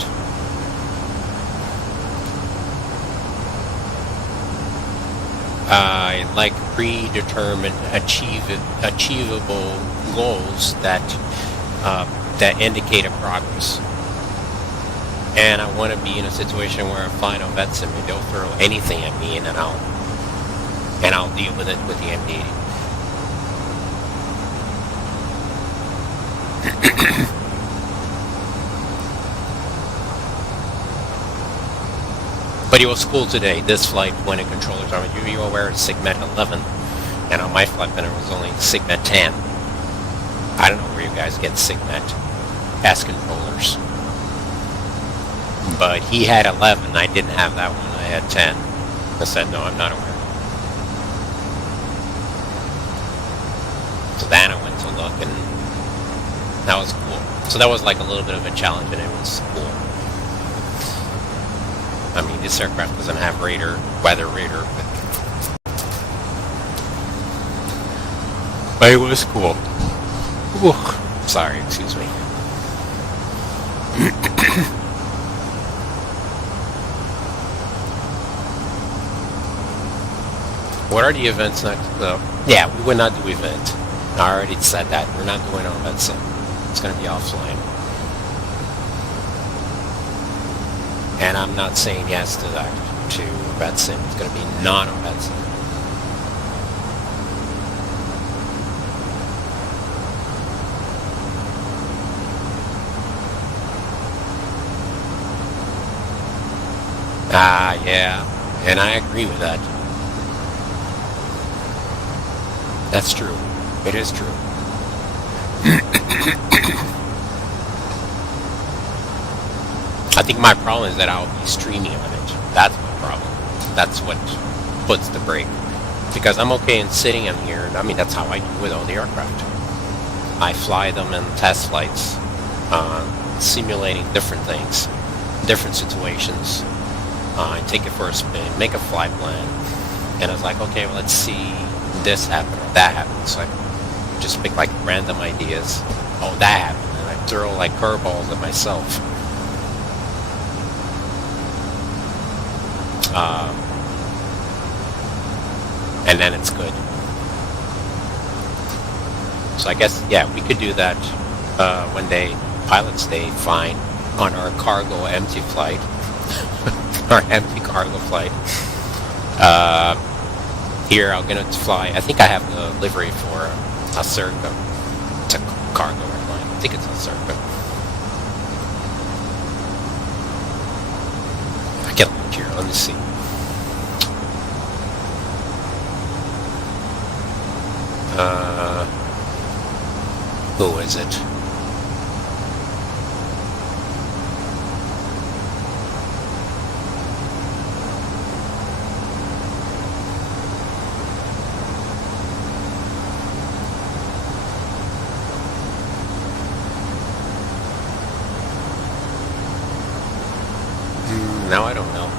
I like predetermined, achievable goals that indicate a progress. And I want to be in a situation where I'm flying on VATSIM and they'll throw anything at me, and then I'll deal with it with the MD-80. But it was cool today. This flight, when in controllers are you aware it's Sigmet 11, and on my flight then it was only Sigmet 10. I don't know where you guys get Sigmet as controllers, but he had 11. I didn't have that one. I had 10. I said no, I'm not aware. So then I went to look, and that was cool. So that was like a little bit of a challenge, and it was cool. I mean, this aircraft doesn't have weather radar, but But it was cool. Ooh, sorry, excuse me. What are the events next? Yeah, we would not do event. I already said that. We're not doing on VATSIM. It's going to be offline. And I'm not saying yes to that, to VATSIM. It's going to be not on VATSIM. Yeah, and I agree with that. That's true. It is true. I think my problem is that I'll be streaming on it. That's my problem. That's what puts the brake. Because I'm okay in sitting in here. I mean, that's how I do with all the aircraft. I fly them in test flights, simulating different things, different situations. I take it for a spin, make a flight plan, and I was like, okay, well, let's see this happen or that happen. So I just pick like random ideas. Oh, that happened, and I throw like curveballs at myself. And then it's good. So I guess, yeah, we could do that one day, Pilot's Day, fine, on our cargo empty flight. Our empty cargo flight. Here I'm gonna fly. I think I have the livery for a Circa. It's a cargo airline. I think it's a Circa. I can look here. Let me see. Who is it? Now I don't know.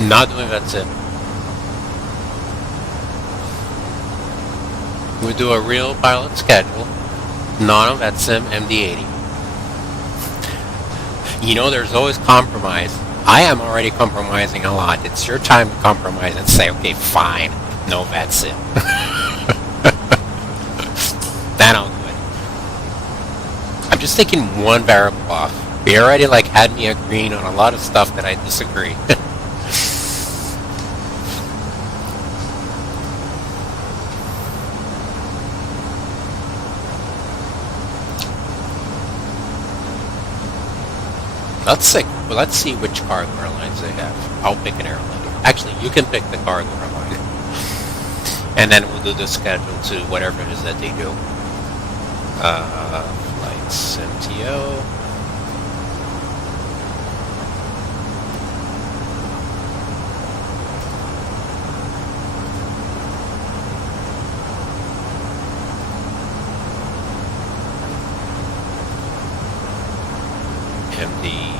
Not doing VATSIM. We do a real pilot schedule, not on VATSIM MD-80. You know, there's always compromise. I am already compromising a lot. It's your time to compromise and say, okay, fine, no VATSIM. Then I'll do it. I'm just taking one variable off. We already like had me agreeing on a lot of stuff that I disagree. Let's see which cargo airlines they have. I'll pick an airline. Actually, you can pick the cargo airline. And then we'll do the schedule to whatever it is that they do. Flights MTO. MD.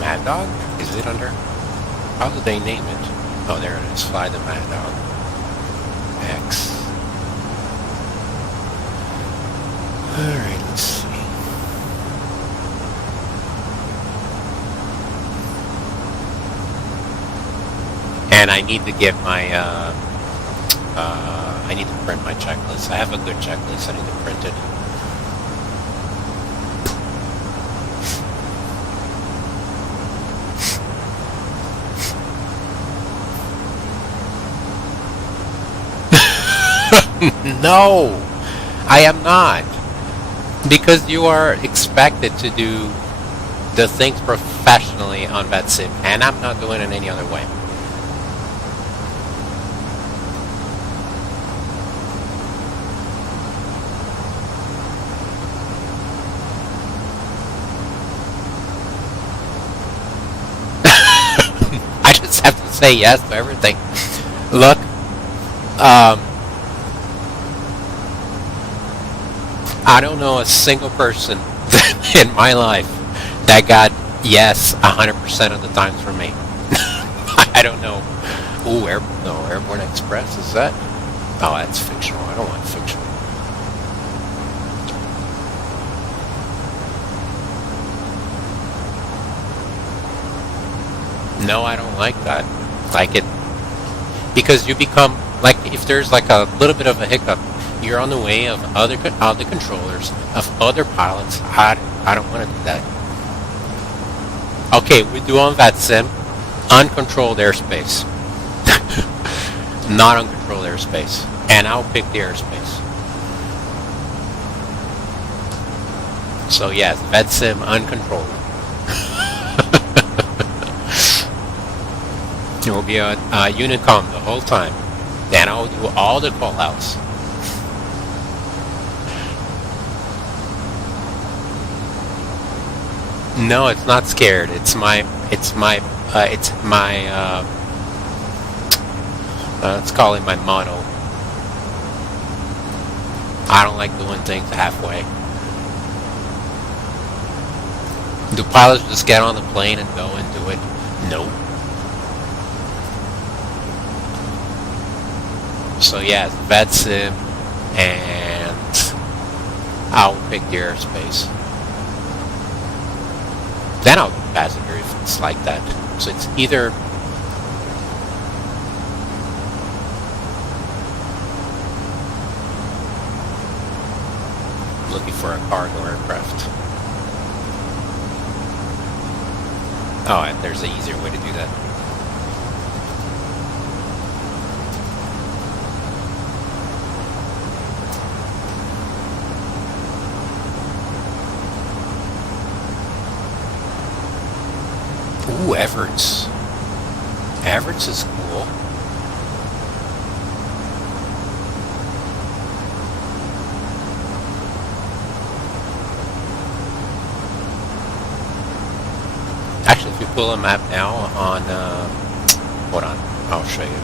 Mad Dog? Is it under? How did they name it? Oh, there it is. Fly the Mad Dog. X. Alright, let's see. And I need to get my, I need to print my checklist. I have a good checklist. I need to print it. No, I am not. Because you are expected to do the things professionally on VATSIM, and I'm not doing it any other way. say yes to everything. Look, I don't know a single person in my life that got yes 100% of the times from me. I don't know. Ooh, Airborne Express, is that? Oh, that's fictional. I don't want fictional. No, I don't like that. Like it, because you become, like, if there's like a little bit of a hiccup, you're on the way of other controllers, of other pilots. I don't want to do that. Okay, we do on VATSIM, uncontrolled airspace. Not uncontrolled airspace. And I'll pick the airspace. So yes, VATSIM uncontrolled. It will be a Unicom the whole time. Then I'll do all the call-outs. No, it's not scared. Let's call it my motto. I don't like doing things halfway. Do pilots just get on the plane and go and do it? No. So yeah, VATSIM, and I'll pick the airspace. Then I'll do passenger if it's like that. So it's either looking for a cargo aircraft. Oh, and there's an easier way to do that. Ooh, Everts. Everts is cool. Actually, if you pull a map now on, hold on, I'll show you.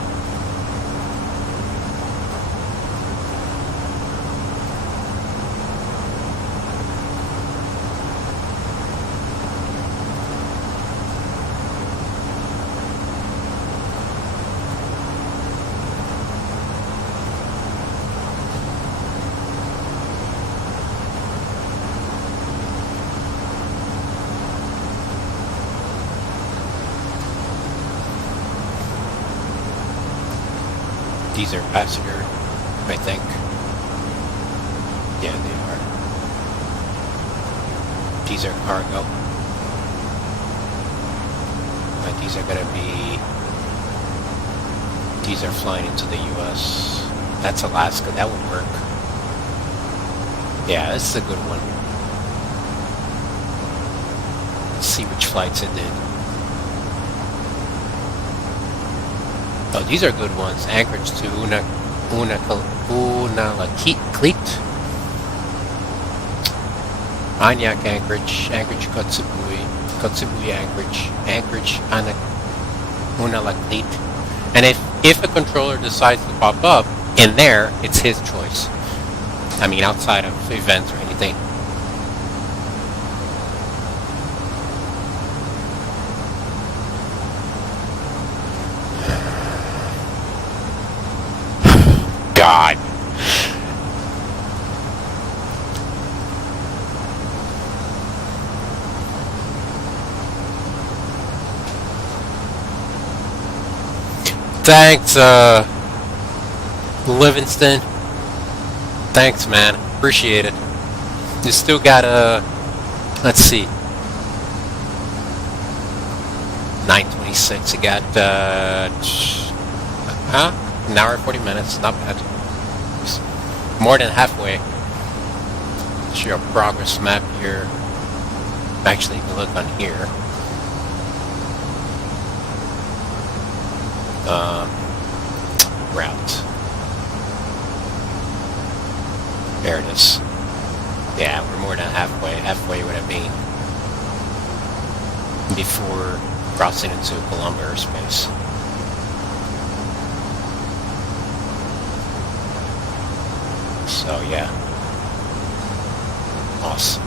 These are passenger, I think. Yeah, they are. These are cargo. But these are gonna be... These are flying into the US. That's Alaska, that would work. Yeah, this is a good one. Let's see which flights it did. Oh, these are good ones. Anchorage to Unalakleet. Anyak Anchorage, Anchorage Kotzebue, Kotzebue Anchorage, Anchorage Unalakleet. And if a controller decides to pop up in there, it's his choice. I mean, outside of events or anything. God. Thanks, Livingston. Thanks, man. Appreciate it. You still got let's see. 9:26. You got an hour and 40 minutes. Not bad. More than halfway. Show your progress map here. Actually, you can look on here. Route. There it is. Yeah, we're more than halfway. Halfway would have been before crossing into Colombo airspace. So yeah, awesome.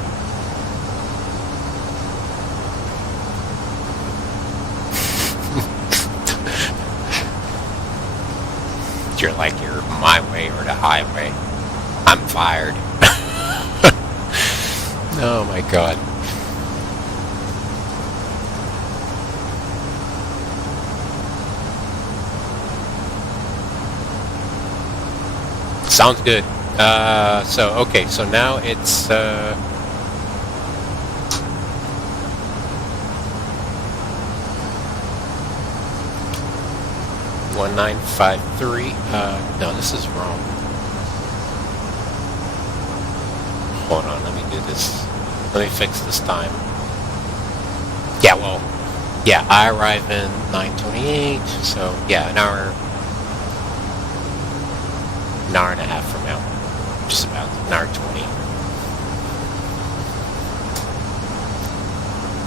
You're like you're my way or the highway. I'm fired. Oh my god. Sounds good. So okay, so now it's 1953. No, this is wrong. Hold on, let me do this. Let me fix this time. Yeah, well, yeah, I arrive in 9:28, so yeah, an hour and a half from now. Just about an hour 20.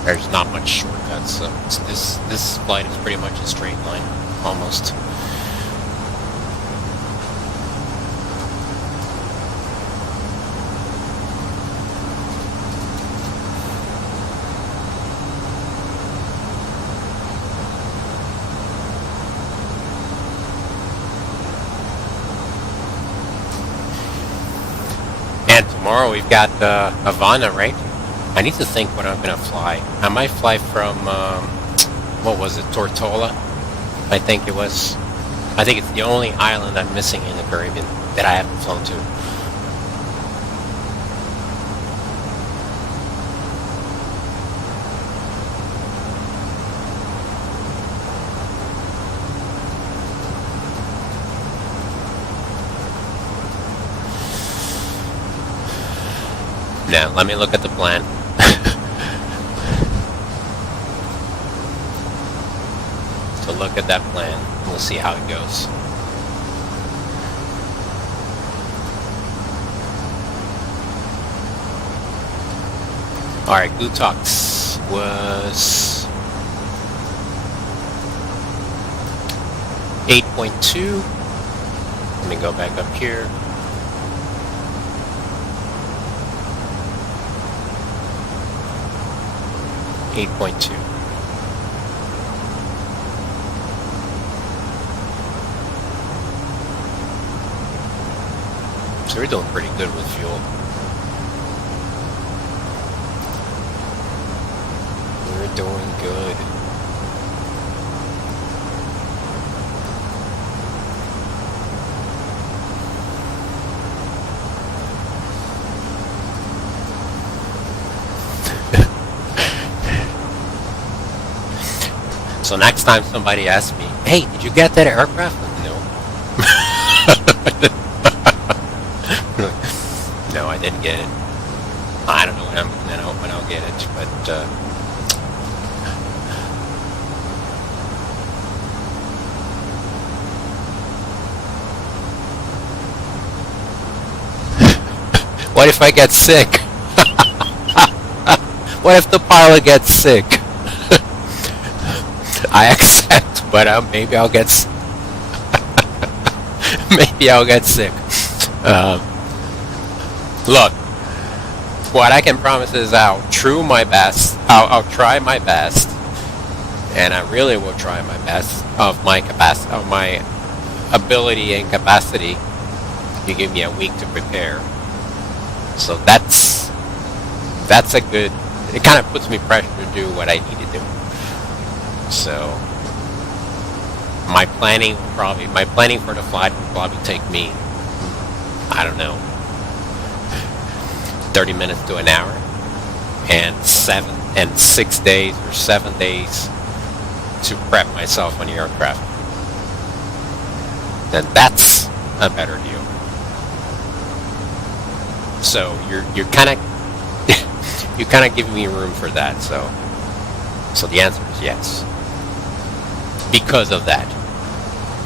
There's not much shortcuts, so this flight is pretty much a straight line, almost. And tomorrow we've got Havana, right? I need to think when I'm gonna fly. I might fly from what was it, Tortola? I think it was. I think it's the only island I'm missing in the Caribbean that I haven't flown to. Now, let me look at the plan. So look at that plan. We'll see how it goes. Alright, Glutox was 8.2. Let me go back up here. .2. So we're doing pretty good with fuel. We're doing good. So next time somebody asks me, hey, did you get that aircraft? No. No, I didn't get it. I don't know when I'll get it, but what if I get sick? What if the pilot gets sick? I accept, but maybe I'll get maybe I'll get sick. Look, what I can promise is I'll try my best. I'll try my best, and I really will try my best of my capacity, of my ability and capacity. You give me a week to prepare, so that's a good. It kind of puts me pressure to do what I need to do. So my planning for the flight will probably take me, I don't know, 30 minutes to an hour, and 6 days or 7 days to prep myself on the aircraft. Then that's a better deal. So you're kind of giving me room for that. So the answer is yes. Because of that.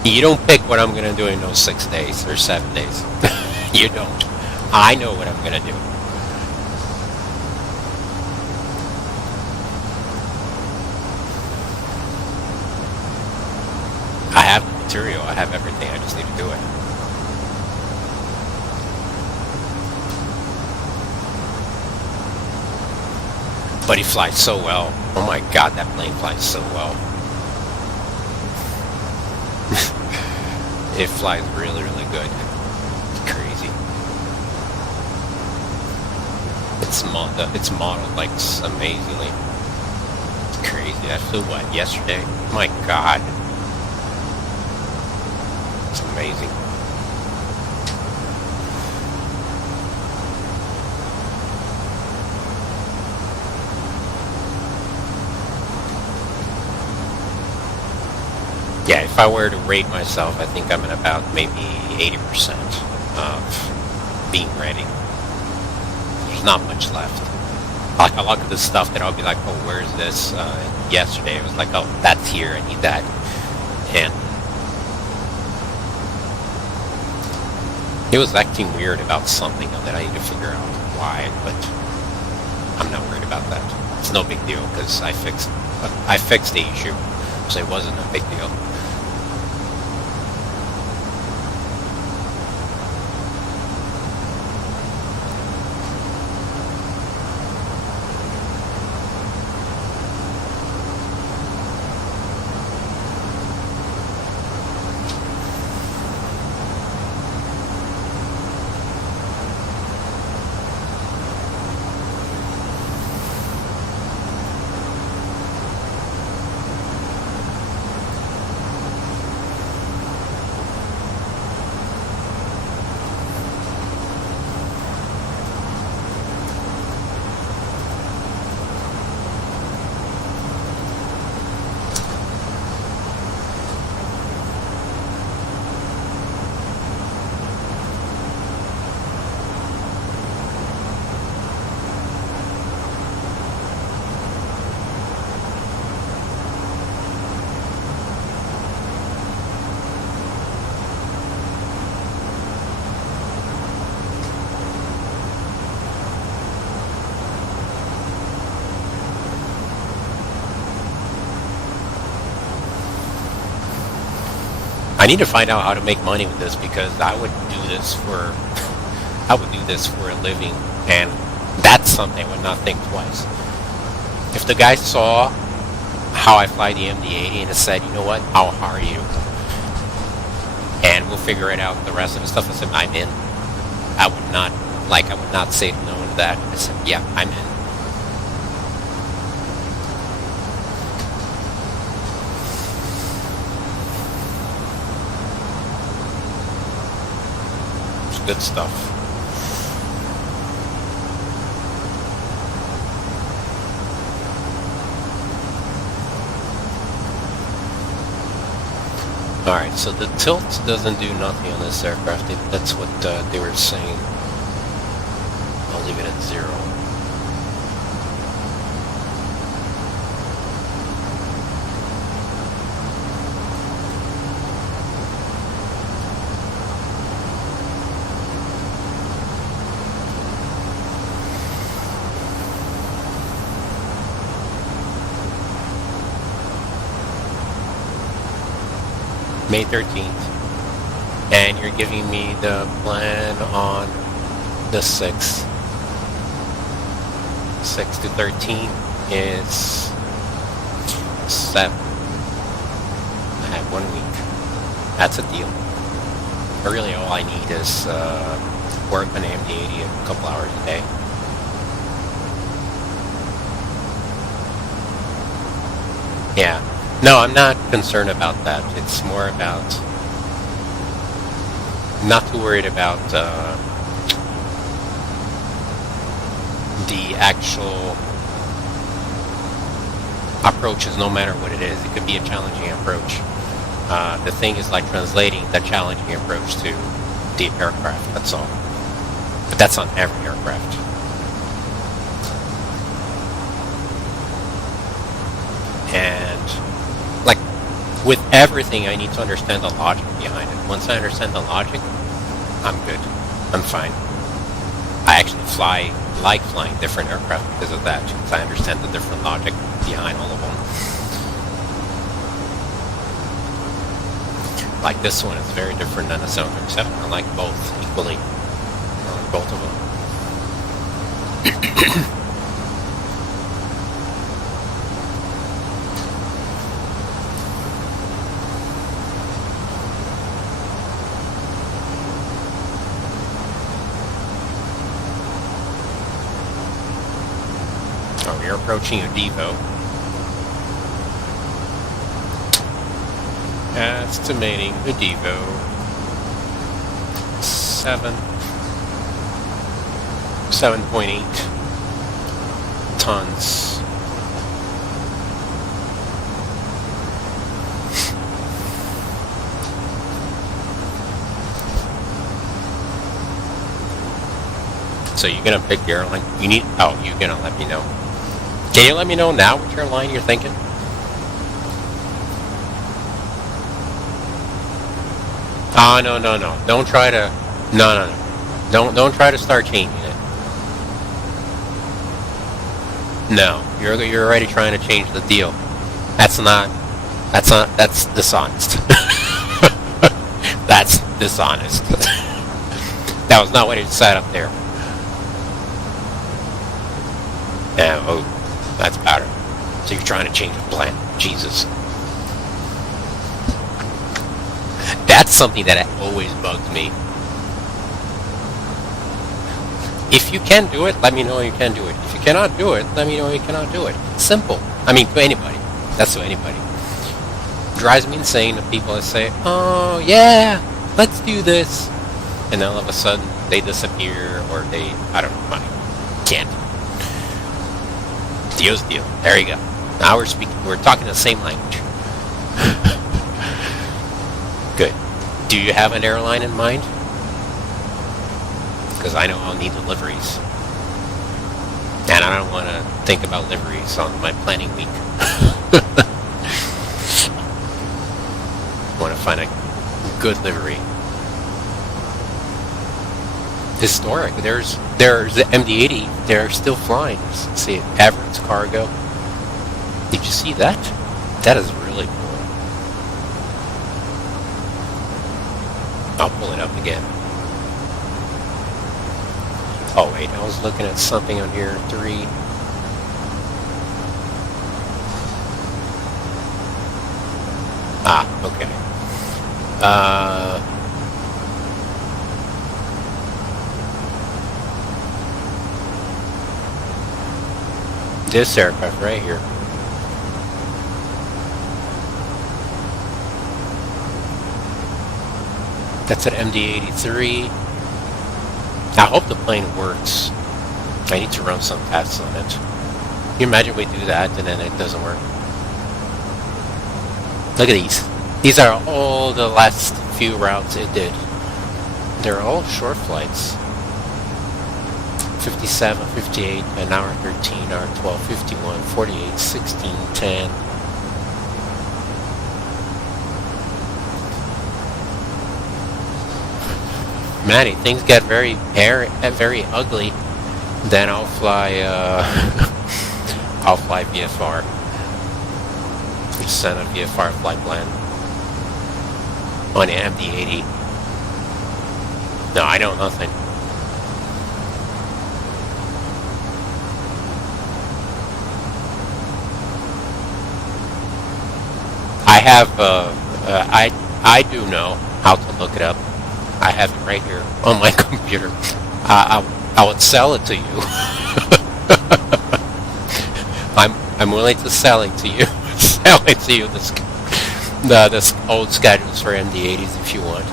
You don't pick what I'm going to do in those 6 days or 7 days. You don't. I know what I'm going to do. I have the material. I have everything. I just need to do it. But he flies so well. Oh my god, that plane flies so well. It flies really, really good. It's crazy. It's modeled like amazingly. It's crazy. I flew what, yesterday? My god. It's amazing. Yeah, if I were to rate myself, I think I'm at about maybe 80% of being ready. There's not much left. Like, I look at the stuff that I'll be like, oh, where's this? Yesterday, it was like, oh, that's here, I need that. And it was acting weird about something that I need to figure out why, but I'm not worried about that. It's no big deal, because I fixed the issue, so it wasn't a big deal. I need to find out how to make money with this, because I would do this for a living, and that's something I would not think twice. If the guy saw how I fly the MD-80 and said, you know what, I'll hire you, and we'll figure it out, the rest of the stuff, I said, I'm in. I would not say no to that. I said, yeah, I'm in. Good stuff. Alright, so the tilt doesn't do nothing on this aircraft. That's what they were saying. I'll leave it at 0. May 13th, and you're giving me the plan on the 6th. 6 to 13 is 7. I have 1 week. That's a deal. But really, all I need is work on MD-80 a couple hours a day. Yeah. No, I'm not concerned about that. It's more about not too worried about the actual approaches, no matter what it is. It could be a challenging approach. The thing is like translating the challenging approach to the aircraft, that's all. But that's on every aircraft. And with everything, I need to understand the logic behind it. Once I understand the logic, I'm good. I'm fine. I actually like flying different aircraft because of that, because I understand the different logic behind all of them. Like this one is very different than a 737. I like both equally. I like both of them. We're approaching a Devo. Estimating the Devo 7.8 tons. So you're gonna pick the airline? You need? Oh, you're gonna let me know. Can you let me know now which airline you're thinking? Oh, no. Don't try to. No. Don't try to start changing it. No, you're already trying to change the deal. That's dishonest. That's dishonest. That was not what it said up there. Yeah, oh, that's better. So you're trying to change the plan. Jesus. That's something that always bugs me. If you can do it, let me know you can do it. If you cannot do it, let me know you cannot do it. Simple. I mean, to anybody. That's to anybody. Drives me insane the people that say, oh, yeah, let's do this. And then all of a sudden, they disappear, or they, I don't know, I can't. Deal's deal. There you go. Now we're talking the same language. Good. Do you have an airline in mind? Because I know I'll need deliveries. And I don't want to think about liveries on my planning week. I want to find a good livery. Historic. There's the MD-80. They're still flying. Let's see, Everett's Cargo. Did you see that? That is really cool. I'll pull it up again. Oh wait, I was looking at something on here. 3. Ah, okay. This aircraft right here. That's an MD-83. I hope the plane works. I need to run some tests on it. Can you imagine we do that and then it doesn't work? Look at these. These are all the last few routes it did. They're all short flights. 57, 58, an hour 13, hour 12, 51, 48, 16, 10. Manny, things get very ugly. Then I'll fly VFR. Just send a VFR flight plan on an MD-80. No, I know nothing. I have I do know how to look it up. I have it right here on my computer. I would sell it to you. I'm willing to sell it to you. Sell it to you. This old schedules for MD-80s if you want.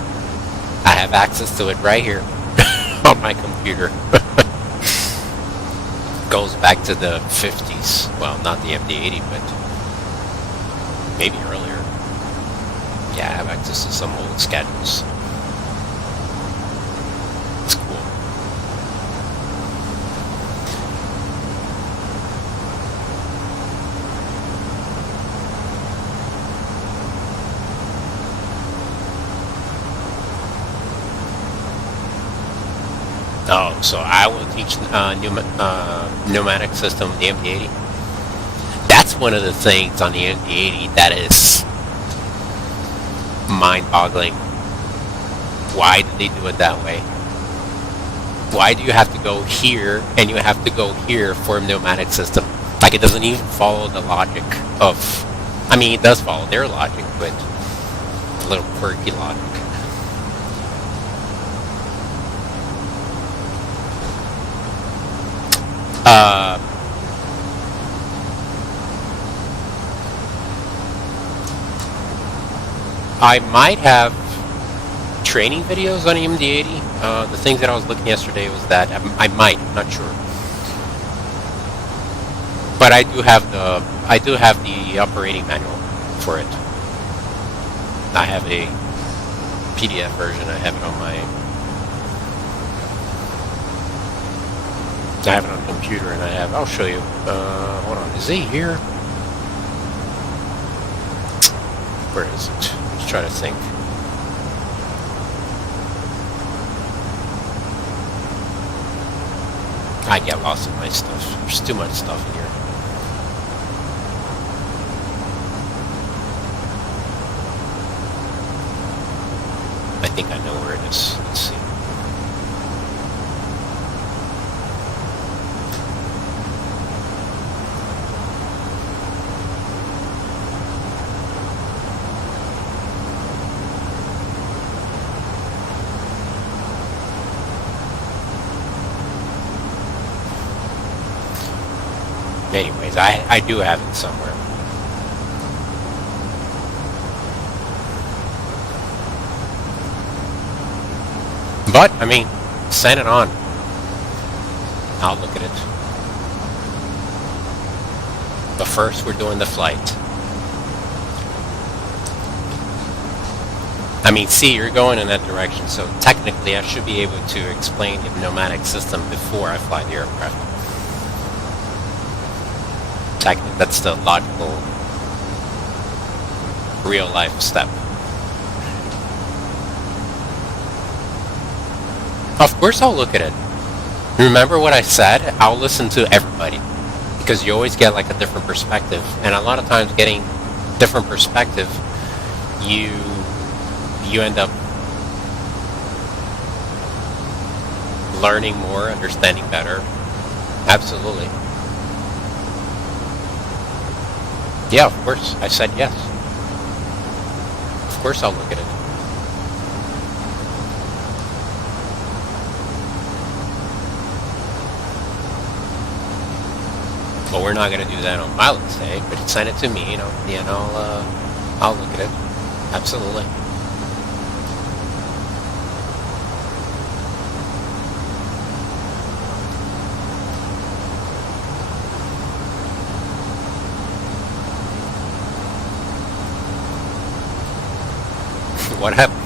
I have access to it right here on my computer. Goes back to the 50s. Well, not the MD-80, but maybe earlier. Yeah, I have access to some old schedules. It's cool. Oh, so I will teach pneumatic system, the MD-80. That's one of the things on the MD-80 that is mind-boggling. Why did they do it that way? Why do you have to go here and you have to go here for a pneumatic system? Like, it doesn't even follow the logic of... I mean, it does follow their logic, but a little quirky logic. I might have training videos on EMD-80. The thing that I was looking yesterday was that I might, I'm not sure. But I do have the operating manual for it. I have a PDF version. I have it on the computer, and I'll show you. Hold on, is he here? Where is it? Let's try to think. I get lost in my stuff. There's too much stuff here. I think I know where it is. Let's see. Anyways, I do have it somewhere. But, I mean, send it on. I'll look at it. But first, we're doing the flight. I mean, see, you're going in that direction, so technically I should be able to explain the pneumatic system before I fly the aircraft. Technically, that's the logical, real-life step. Of course I'll look at it. Remember what I said? I'll listen to everybody. Because you always get like a different perspective. And a lot of times getting different perspective, you end up learning more, understanding better. Absolutely. Yeah, of course. I said yes. Of course I'll look at it. But we're not going to do that on Pilot's Day, but send it to me, and I'll look at it. Absolutely. What happened?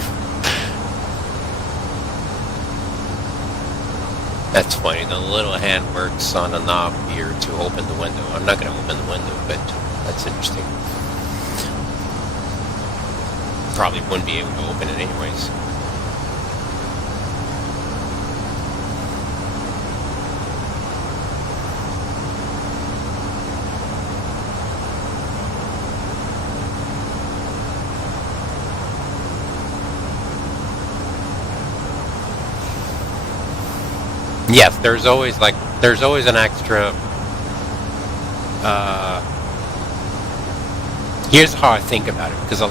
That's funny. The little hand works on a knob here to open the window. I'm not going to open the window, but that's interesting. Probably wouldn't be able to open it anyways. Yes, there's always an extra. Here's how I think about it, because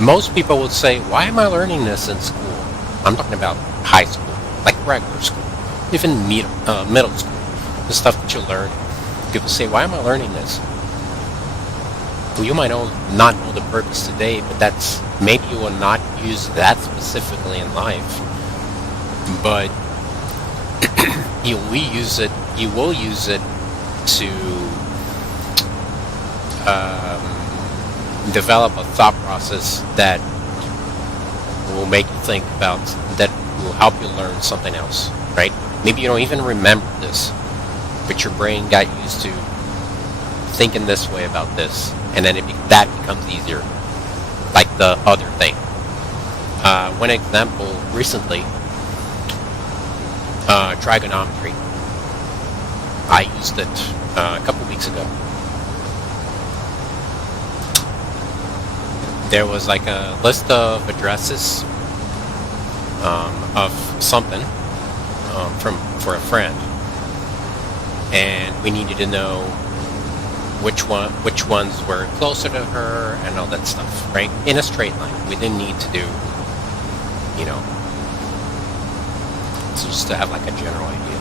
most people would say, "Why am I learning this in school?" I'm talking about high school, like regular school, even middle school, the stuff that you learn. People say, "Why am I learning this?" Well, you might not know the purpose today, but maybe you will not use that specifically in life, but you will use it to develop a thought process that will make you think about, that will help you learn something else, right? Maybe you don't even remember this, but your brain got used to thinking this way about this, and then that becomes easier, like the other thing. One example recently, trigonometry. I used it a couple weeks ago. There was like a list of addresses of something for a friend, and we needed to know which ones were closer to her and all that stuff, right? In a straight line. We didn't need to do, just to have like a general idea.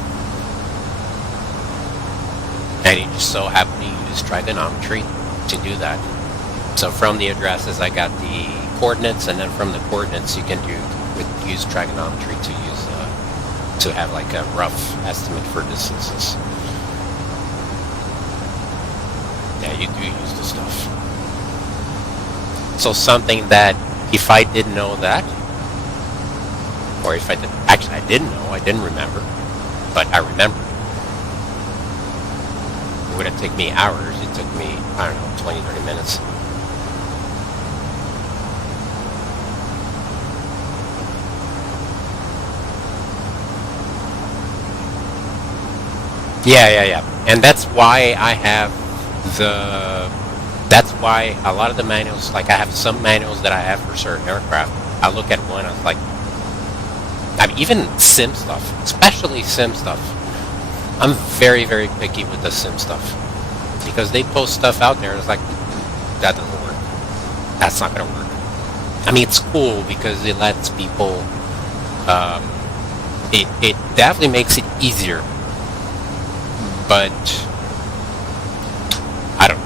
And he just so happened to use trigonometry to do that. So from the addresses, I got the coordinates, and then from the coordinates you can use trigonometry to use to have like a rough estimate for distances. Yeah, you do use the stuff. So something that if I didn't know that, or if I did, actually I didn't know, I didn't remember, but I remember. It would have taken me hours. It took me, I don't know, 20, 30 minutes. Yeah. And that's why I have that's why a lot of the manuals, like I have some manuals that I have for certain aircraft. I look at one, I was like, I mean, even sim stuff, especially sim stuff. I'm very, very picky with the sim stuff because they post stuff out there. It's like, that doesn't work. That's not going to work. I mean, it's cool because it lets people, it definitely makes it easier, but I don't know.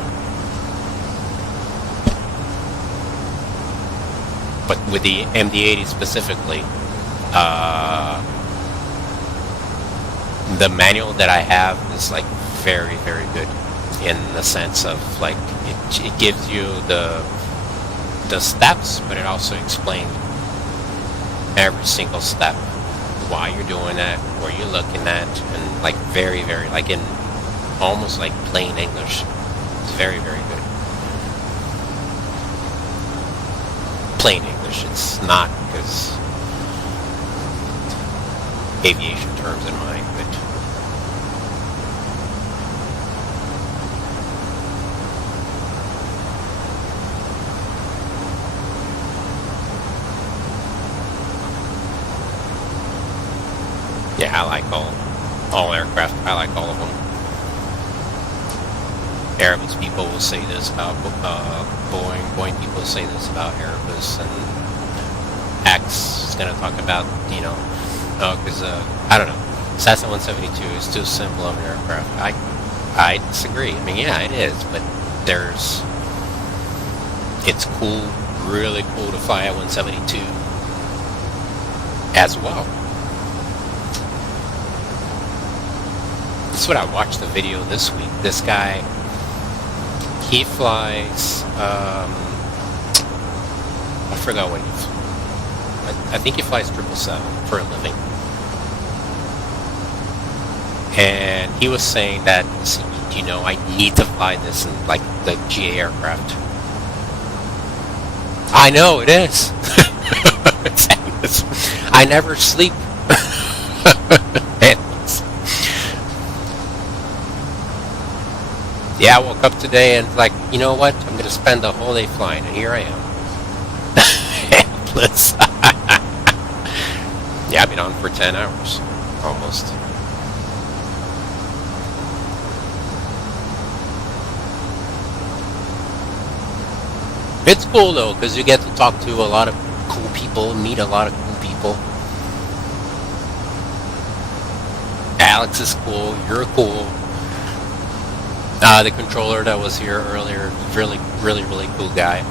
But with the MD-80 specifically, the manual that I have is like very, very good in the sense of like it gives you the steps, but it also explains every single step, why you're doing that, where you're looking at, and like very, very, like in almost like plain English. It's very, very good. Plain English. It's not because aviation terms in mind, but yeah, I like all aircraft. I like all of them. Airbus people will say this about Boeing. Boeing people will say this about Airbus, and X is going to talk about, because I don't know, Cessna 172 is too simple of an aircraft. I disagree. I mean, yeah, it is, but it's cool, really cool to fly a 172 as well. That's what I watched the video this week. This guy, he flies, I forgot what I think he flies 777 for a living. And he was saying that, I need to fly this in like the GA aircraft. I know it is. I never sleep. Yeah, I woke up today and like, you know what? I'm going to spend the whole day flying, and here I am. Endless. Yeah, I've been on for 10 hours, almost. It's cool though, because you get to talk to a lot of cool people, meet a lot of cool people. Alex is cool, you're cool. The controller that was here earlier, really, really, really cool guy.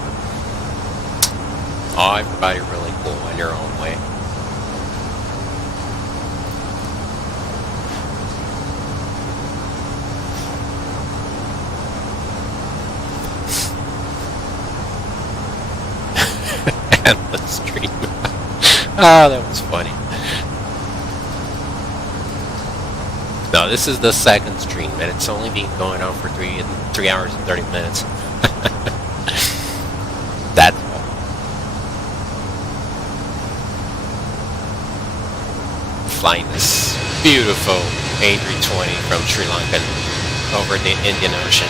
Oh, everybody really cool in your own way. Endless stream. Oh, that was funny. No, this is the second stream, and it's only been going on for 3 hours and 30 minutes. That's all. Flying this beautiful A320 from Sri Lanka over the Indian Ocean.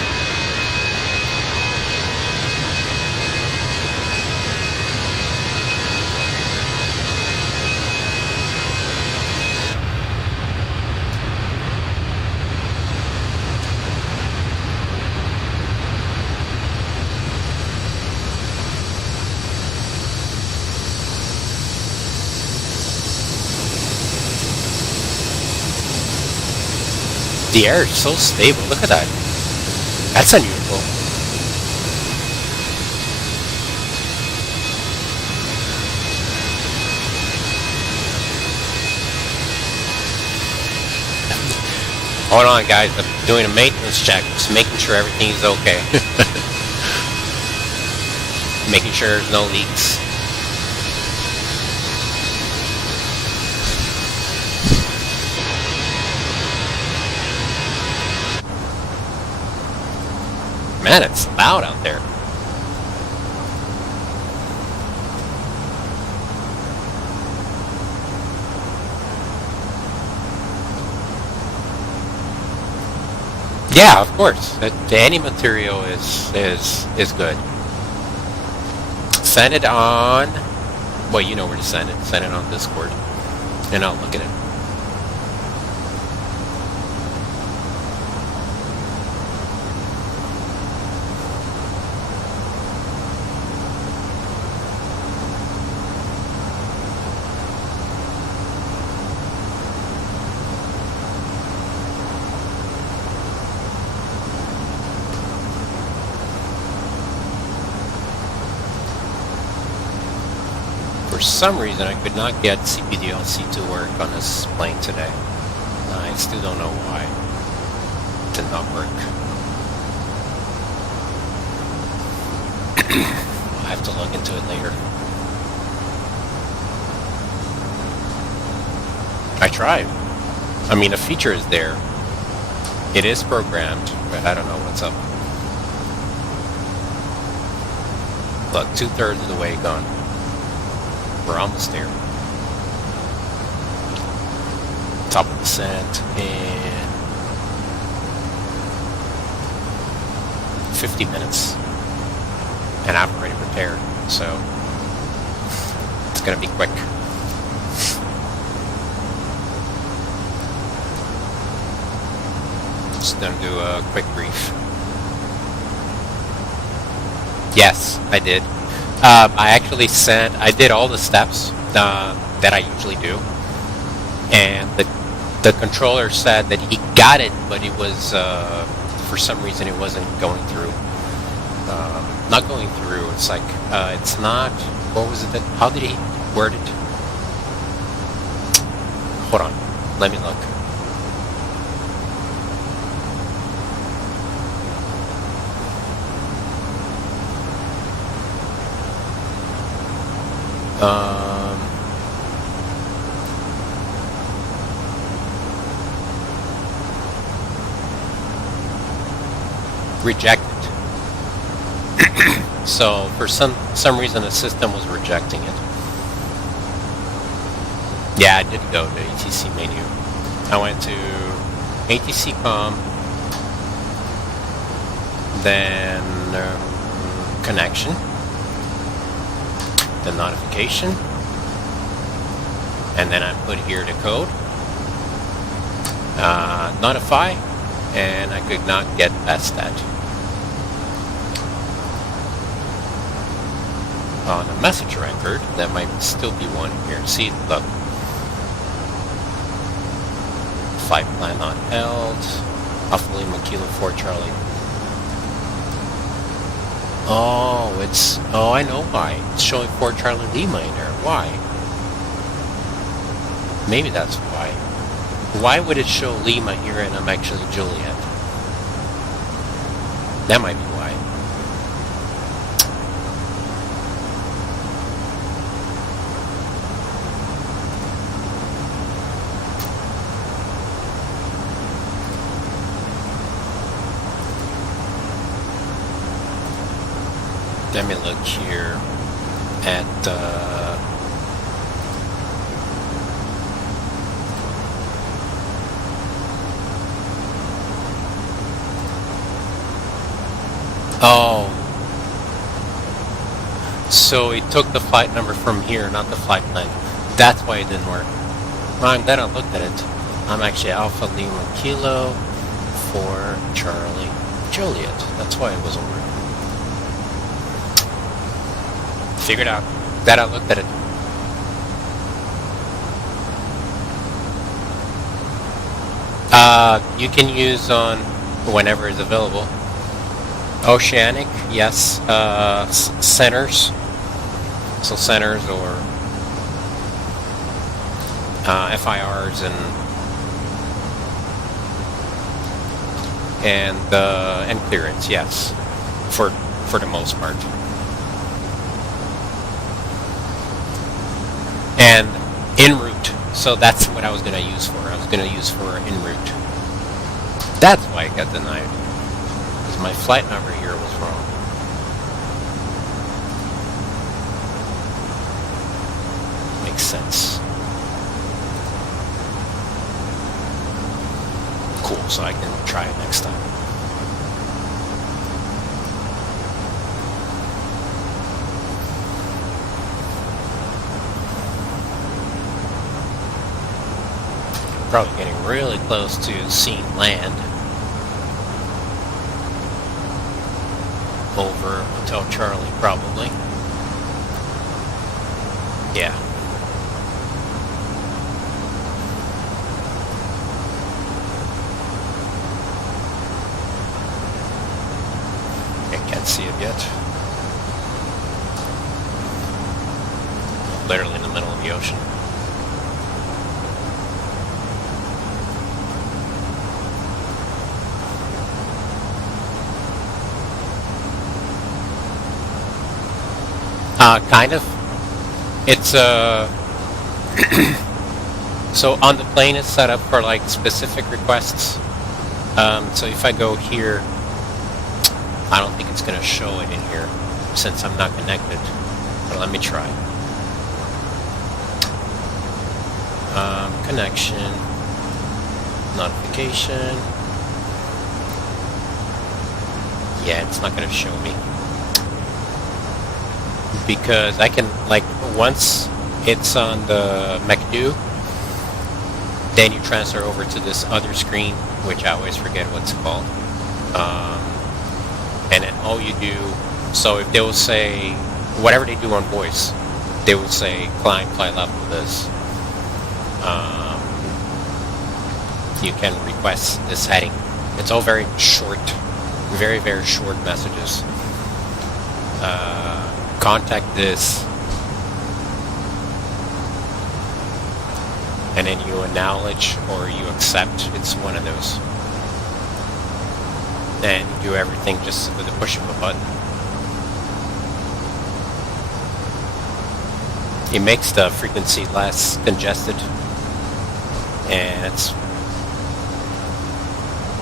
The air is so stable. Look at that. That's unusual. Hold on, guys. I'm doing a maintenance check. Just making sure everything's okay. Making sure there's no leaks. Man, it's loud out there. Yeah, of course. Any material is good. Send it on. Well, you know where to send it. Send it on Discord, and I'll look at it. For some reason, I could not get CPDLC to work on this plane today. I still don't know why. It did not work. I'll have to look into it later. I tried. I mean, a feature is there. It is programmed, but I don't know what's up. Look, 2/3 of the way gone. We're almost there. Top of descent in 50 minutes. And I'm already prepared, so it's gonna be quick. Just gonna do a quick brief. Yes, I did. I actually I did all the steps that I usually do, and the controller said that he got it, but it was for some reason it wasn't going through. Not going through. It's like it's not. What was it? How did he word it? Hold on. Let me look. Rejected. So for some reason the system was rejecting it. Yeah, I did go to ATC menu. I went to ATC com, then connection, the notification, and then I put here the code, notify, and I could not get past that. On a message record, there might still be one here. See, look. Flight plan not held. Alpha Lima Kilo 4 Charlie. Oh, I know why. It's showing 4 Charlie Lima in there. Why? Maybe that's why. Why would it show Lima here and I'm actually Juliet? That might be why. Let me look here at oh, so it took the flight number from here, not the flight plan. That's why it didn't work. Well, I'm glad I looked at it. I'm actually Alpha Lima Kilo 4 Charlie Juliet. That's why it wasn't working. Figured out. That I looked at it. You can use on whenever it's available. Oceanic, yes. Centers. So centers or FIRs and and clearance, yes, for the most part. And en route, so that's what I was gonna use for. I was gonna use for en route. That's why it got denied, because my flight number here was wrong. Makes sense. Cool, so I can try it next time. Probably getting really close to seeing land over Hotel Charlie, probably. Yeah. I can't see it yet. Literally in the middle of the ocean. Kind of. It's so on the plane it's set up for like specific requests. So if I go here, I don't think it's gonna show it in here since I'm not connected. But let me try. Connection, notification. Yeah, it's not gonna show me. Because I can, like, once it's on the MacDo, then you transfer over to this other screen, which I always forget what's called. And then all you do, so if they will say, whatever they do on voice, they would say, climb flight level this. You can request this heading. It's all very short, very, very short messages. Contact this, and then you acknowledge or you accept. It's one of those. And you do everything just with the push of a button. It makes the frequency less congested, and it's,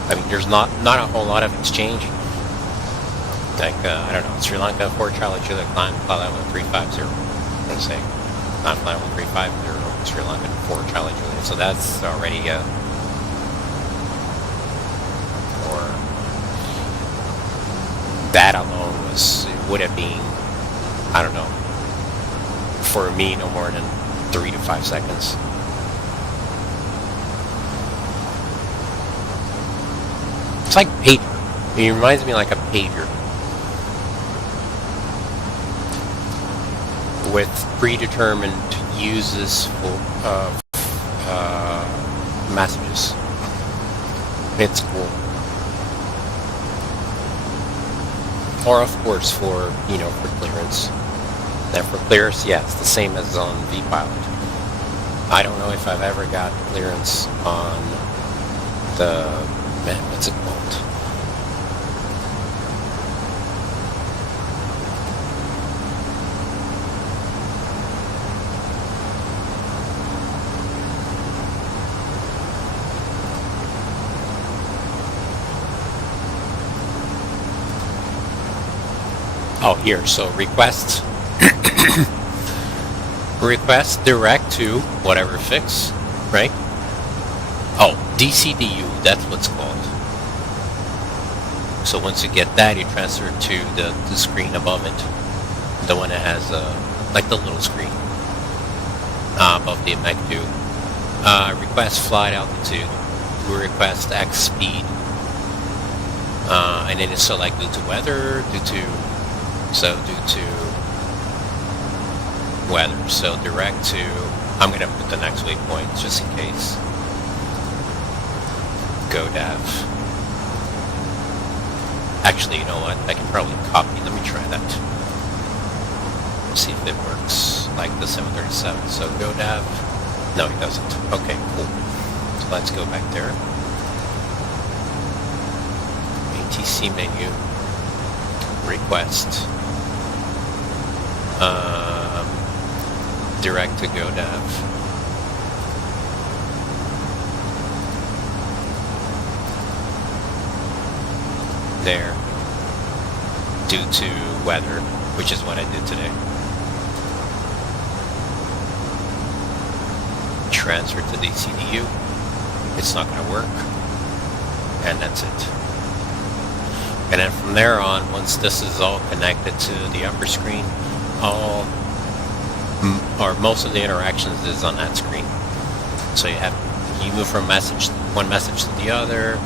I mean, there's not a whole lot of exchange. Like, I don't know, Sri Lanka, 4 Charlie Juliet, climb flight level 350. I'm going to say, climb flight level 350, Sri Lanka, 4 Charlie Juliet. So that's already, or that alone would have been, I don't know, for me, no more than 3 to 5 seconds. It's like pager. It reminds me like a pager. With predetermined uses for messages. It's cool. Or of course for, you know, for clearance. And for clearance, yeah, it's the same as on VPilot. I don't know if I've ever got clearance on the, man, what's it called? Oh, here, so requests. Request direct to whatever fix, right? Oh, DCDU, that's what's called. So once you get that, you transfer it to the screen above it. The one that has, like the little screen above the MacDo. Request flight altitude. Request X speed. And then it's so like due to weather, due to weather, so direct to, I'm going to put the next waypoint just in case. Go Dav. Actually, you know what? I can probably copy. Let me try that. See if it works like the 737. So go Dav. No, it doesn't. Okay, cool. So let's go back there. ATC menu, request, direct to go nav. There, due to weather, which is what I did today. Transfer to the CDU. It's not going to work, and that's it. And then from there on, once this is all connected to the upper screen, all or most of the interactions is on that screen. So you move from one message to the other,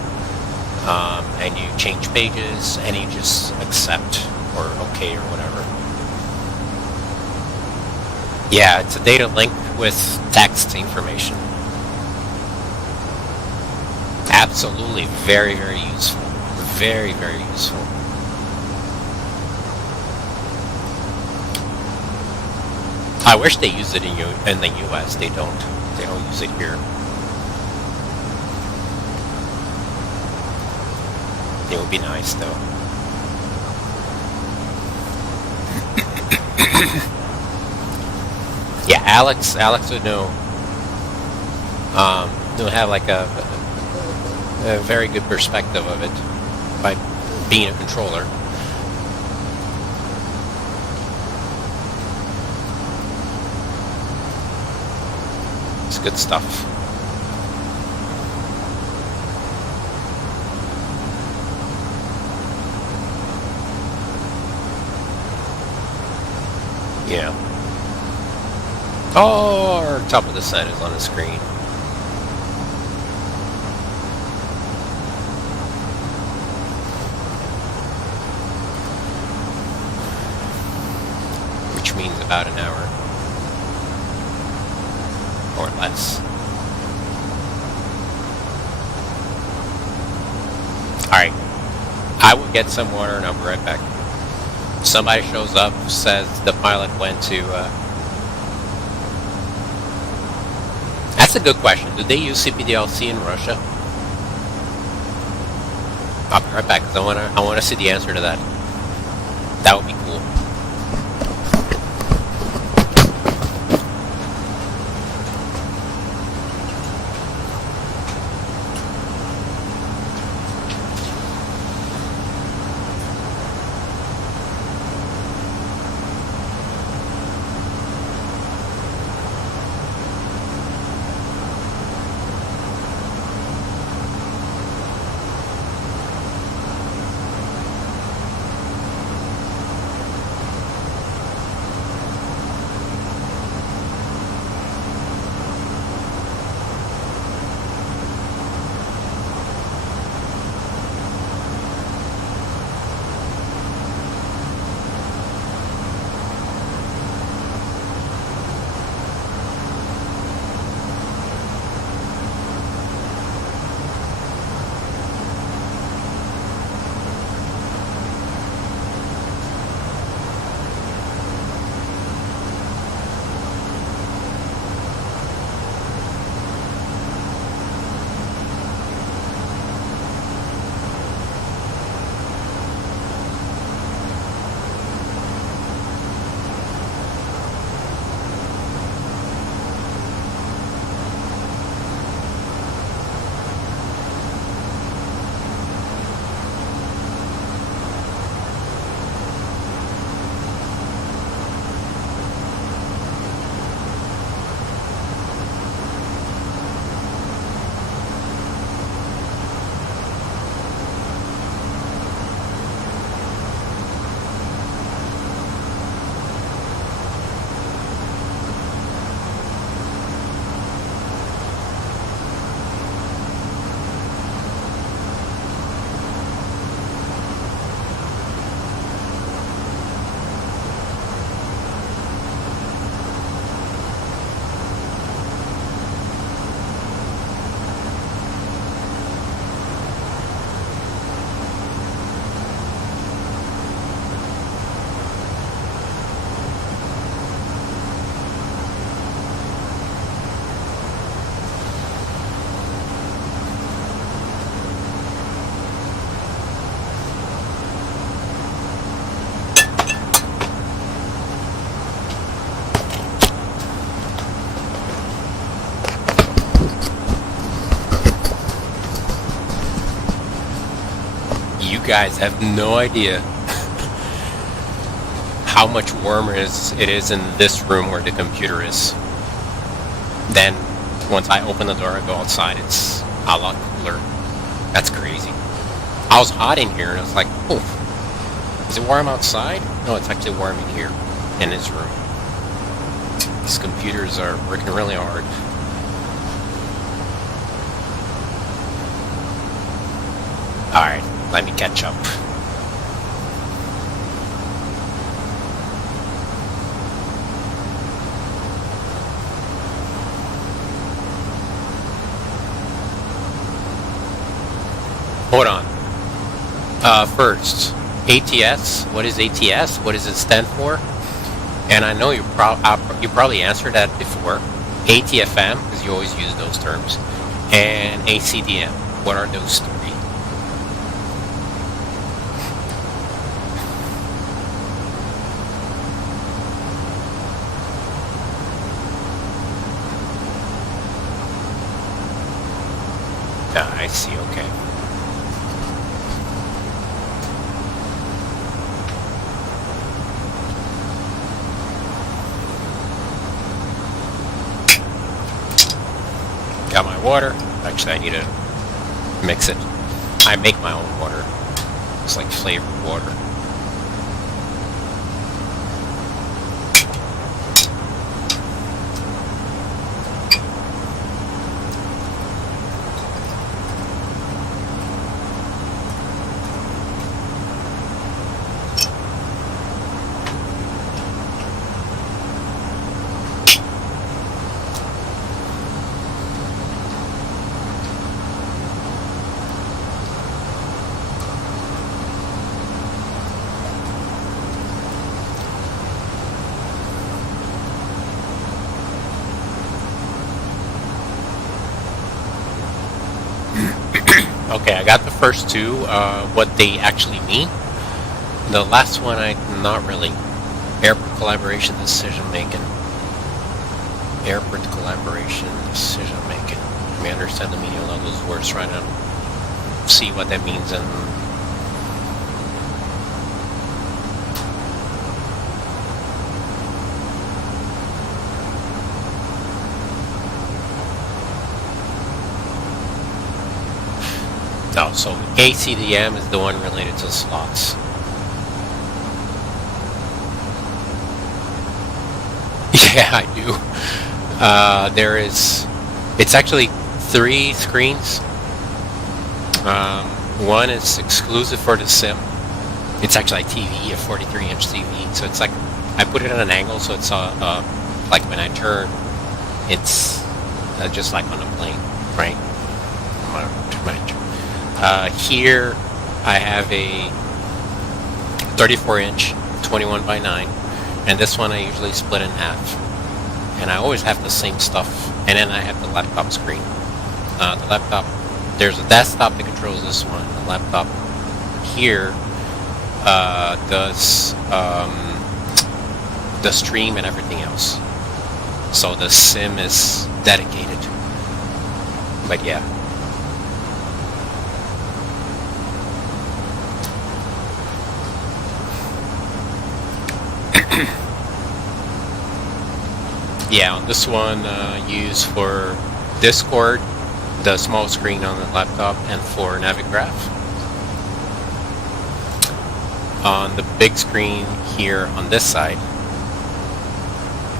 and you change pages, and you just accept or okay or whatever. Yeah, it's a data link with text information. Absolutely, very, very useful. Very, very useful. I wish they used it in the US. They don't. They don't use it here. It would be nice, though. Yeah, Alex would know. He'll have like a very good perspective of it by being a controller. It's good stuff. Yeah. Oh, our top of the set is on the screen. Which means about an hour. Or less. Alright. I will get some water and I'll be right back. Somebody shows up, says the pilot went to... That's a good question. Do they use CPDLC in Russia? I'll be right back because I want to see the answer to that. That would be cool. You guys have no idea how much warmer it is in this room where the computer is. Then once I open the door and go outside, it's a lot cooler. That's crazy. I was hot in here and I was like, oh, is it warm outside? No, it's actually warm in here, in this room. These computers are working really hard. Alright, let me catch up. Hold on. First, ATS. What is ATS? What does it stand for? And I know you probably answered that before. ATFM, because you always use those terms. And ACDM. What are those three? I see, okay. Got my water. Actually, I need to mix it. I make my own water. It's like flavored water. Okay, I got the first two, what they actually mean. The last one, not really. Airport collaboration decision making. Airport collaboration decision making. I mean, I understand the meaning of all those words, trying to see what that means and no, so ACDM is the one related to slots. Yeah, I do. It's actually 3 screens. One is exclusive for the sim. It's actually a TV, a 43-inch TV. So it's like, I put it at an angle so it's like when I turn, it's just like on a plane, right? Here I have a 34-inch 21:9, and this one I usually split in half. And I always have the same stuff. And then I have the laptop screen. The laptop, there's a desktop that controls this one. The laptop here does the stream and everything else. So the sim is dedicated. But yeah. Yeah, on this one, used for Discord, the small screen on the laptop, and for Navigraph. On the big screen here on this side,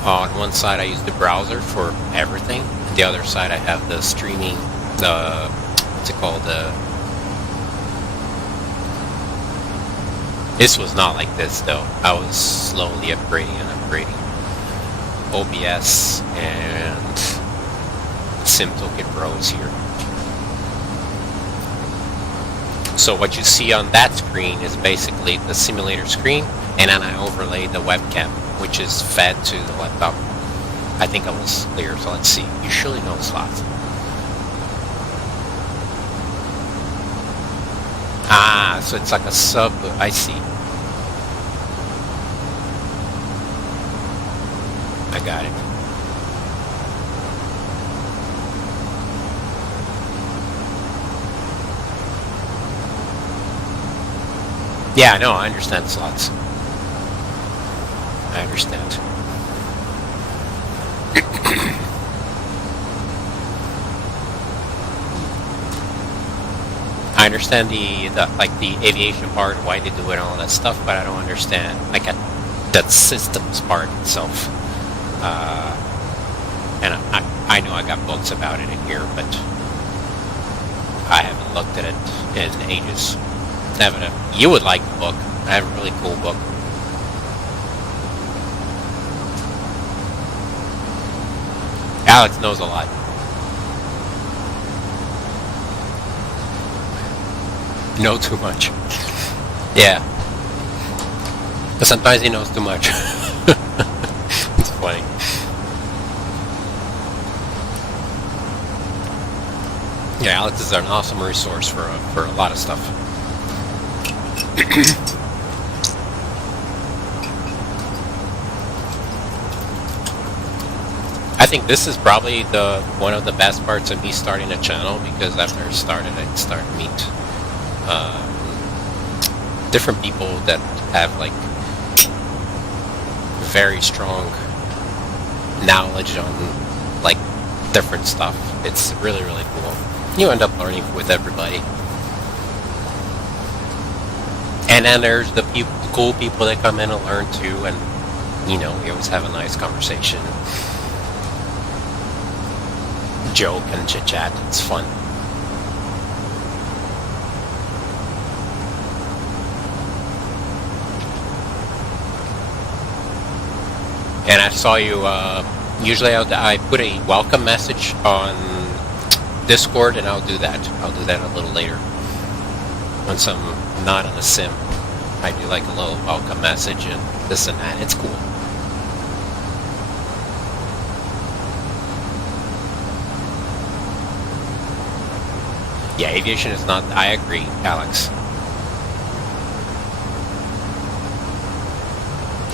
on one side I use the browser for everything. On the other side I have the streaming, what's it called? This was not like this though. I was slowly upgrading and upgrading. OBS and SimToken Pro is here. So what you see on that screen is basically the simulator screen, and then I overlay the webcam, which is fed to the laptop. I think I was clear, so let's see. You surely know slots. Ah, so it's like a sub, I see. I got it. Yeah, no, I understand slots. I understand. I understand the like the aviation part, why they do it and all that stuff, but I don't understand like that systems part itself. And I know I got books about it in here, but I haven't looked at it in ages. You would like the book. I have a really cool book. Alex knows a lot. Know too much. Yeah. But sometimes he knows too much. It's funny. Yeah, Alex is an awesome resource for a lot of stuff. I think this is probably one of the best parts of me starting a channel, because after I started to meet different people that have like very strong knowledge on like different stuff. It's really, really cool. You end up learning with everybody. And then there's the cool people that come in and learn too, and you know, we always have a nice conversation, joke and chit chat. It's fun. And I saw you, usually I put a welcome message on Discord, and I'll do that. I'll do that a little later. Once I'm not on a sim, I do like a little welcome message and this and that. It's cool. Yeah, aviation is not... I agree, Alex.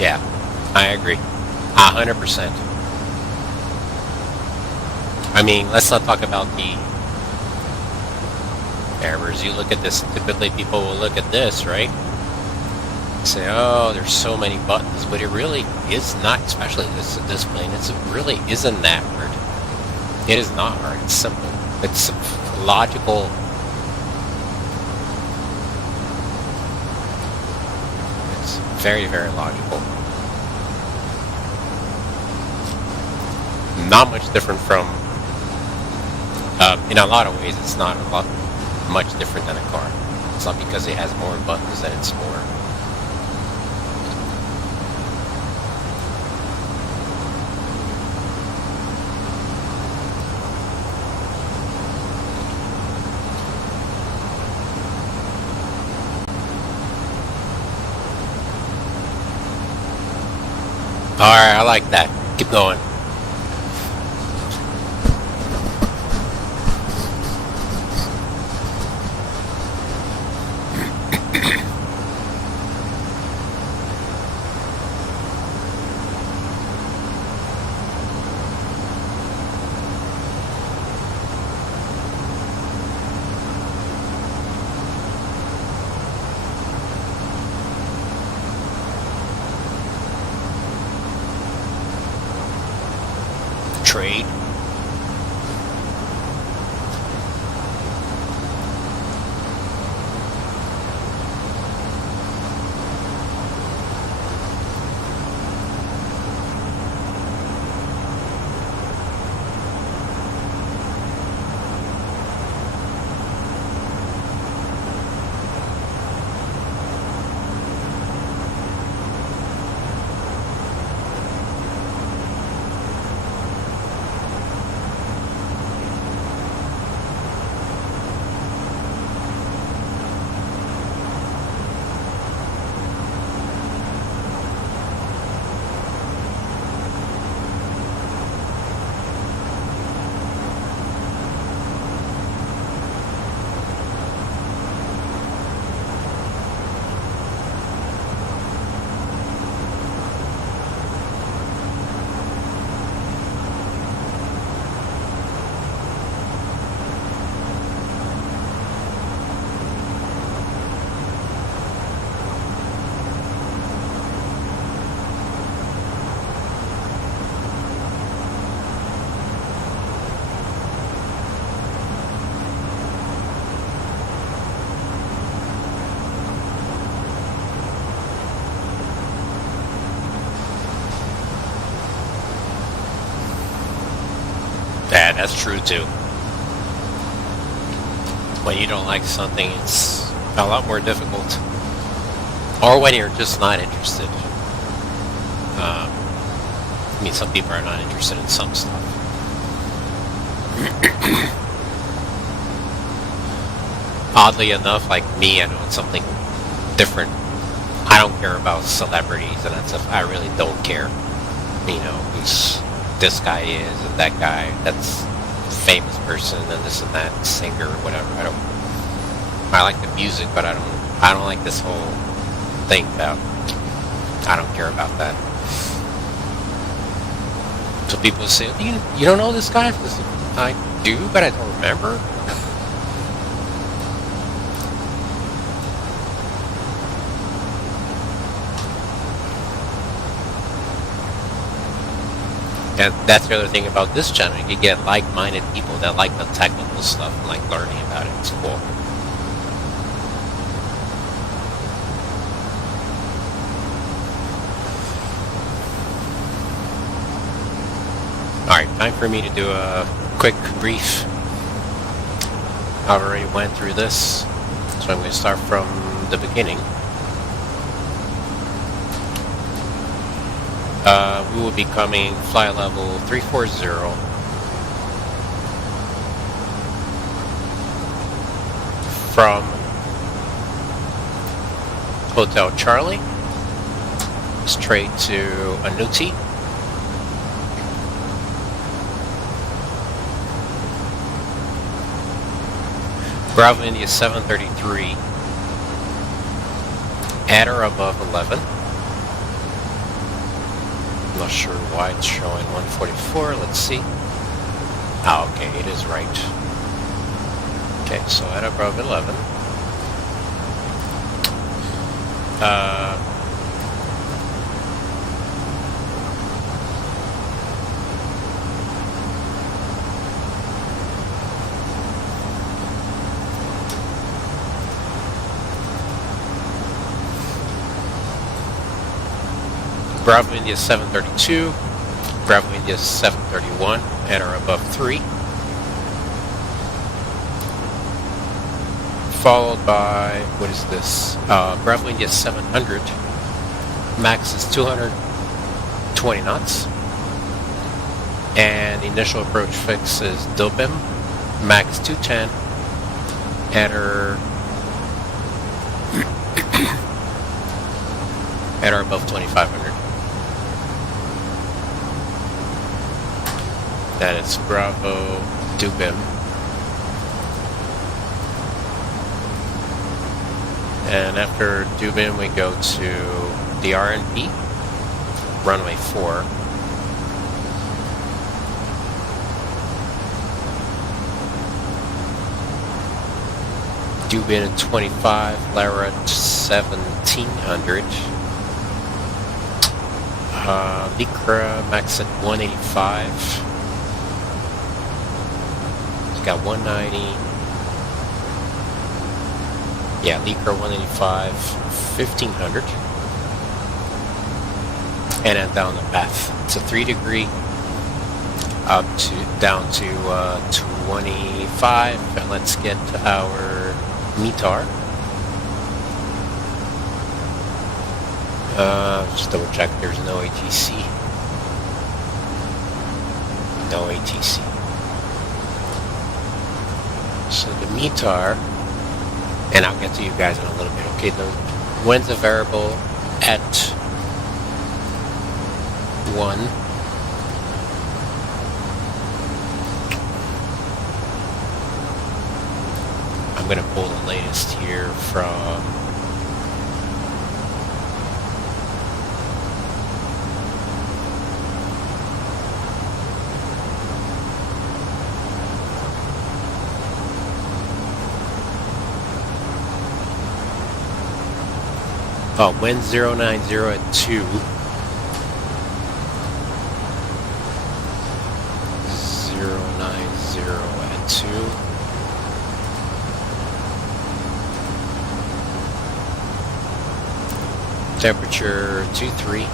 Yeah, I agree. 100%. I mean, let's not talk about the errors. You look at this, typically people will look at this, right? Say, oh, there's so many buttons, but it really is not, especially this plane, it really isn't that hard. It is not hard, it's simple. It's logical. It's very, very logical. Not much different from, in a lot of ways, it's not much different than a car. It's not because it has more buttons that it's more. Alright, I like that. Keep going. Trade. that's true too. When you don't like something, it's a lot more difficult. Or when you're just not interested. I mean, some people are not interested in some stuff. Oddly enough, like me, I know it's something different. I don't care about celebrities and that stuff. I really don't care. You know, who's this guy is and that guy. That's a famous person and this and that singer or whatever. I like the music, but I don't like this whole thing about. I don't care about that. So people say, you don't know this guy? I do, but I don't remember. And that's the other thing about this channel. You can get like-minded people that like the technical stuff and like learning about it. It's cool. Alright, time for me to do a quick brief. I already went through this, so I'm going to start from the beginning. We will be coming flight level 340 from Hotel Charlie straight to Anuti. Bravo India 733 at or above 11. I'm not sure why it's showing 144. Let's see. Ah, okay, it is right. Okay, so at above 11. Bravo India 732, Bravo India 731, at or above 3. Followed by, what is this? Bravo India 700, max is 220 knots. And initial approach fix is Dobim, max 210, at or above 2500. That is Bravo Dubim. And after Dubim, we go to the RNP, runway 4. Dubin at 25, Lara at 1700. Lycra max at 185. Got 190. Yeah, Lycra 185, 1500. And then down the path. It's a 3-degree up to down to 25. And let's get to our METAR. Just double check there's no ATC. No ATC. So the METAR, and I'll get to you guys in a little bit. Okay, the wind's a variable at 1. I'm going to pull the latest here from wind 090 at 2. 090 at 2. Temperature 23.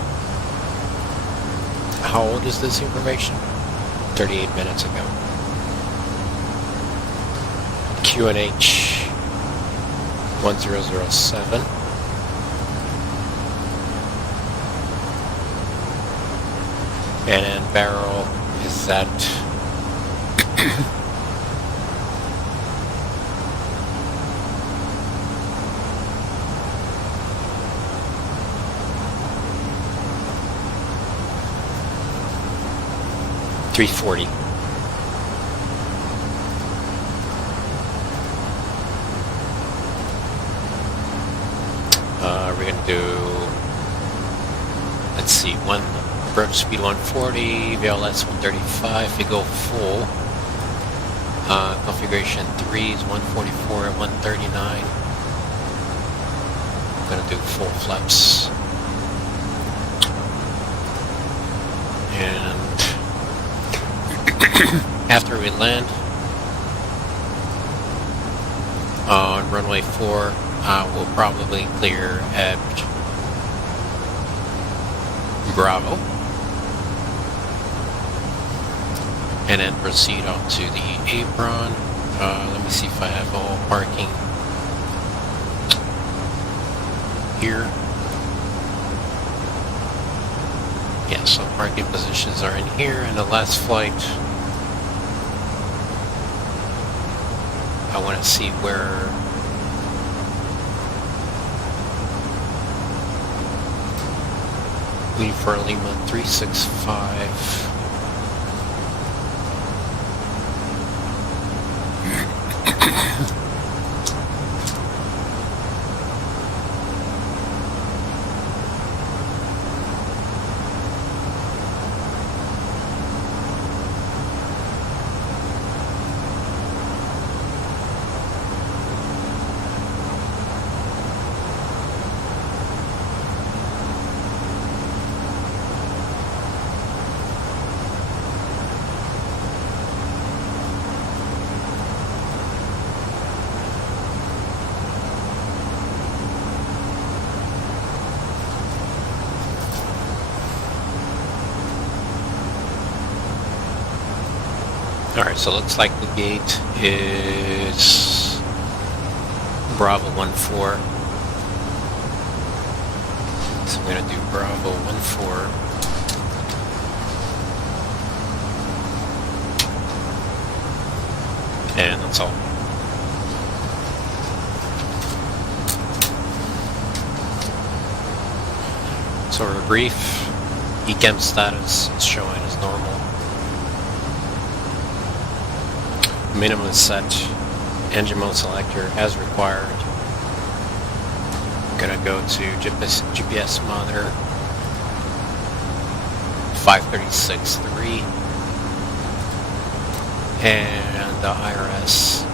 How old is this information? 38 minutes ago. QNH 1007. And then barrel is at $340. We're gonna do, let's see, one approach speed 140, VLS 135. We go full. Configuration 3 is 144 and 139. I'm gonna do full flaps. And after we land on runway 4, we'll probably clear at Bravo and then proceed on to the apron. Let me see if I have all parking here. Yeah, so parking positions are in here, and the last flight, I want to see where Leave for Lima 365. Alright, so looks like the gate is Bravo 14. So I'm going to do Bravo 14. And that's all. So we're brief. ECAM status is showing as normal. Minimum is set. Engine mode selector as required. I'm gonna go to GPS monitor 536.3 and the IRS.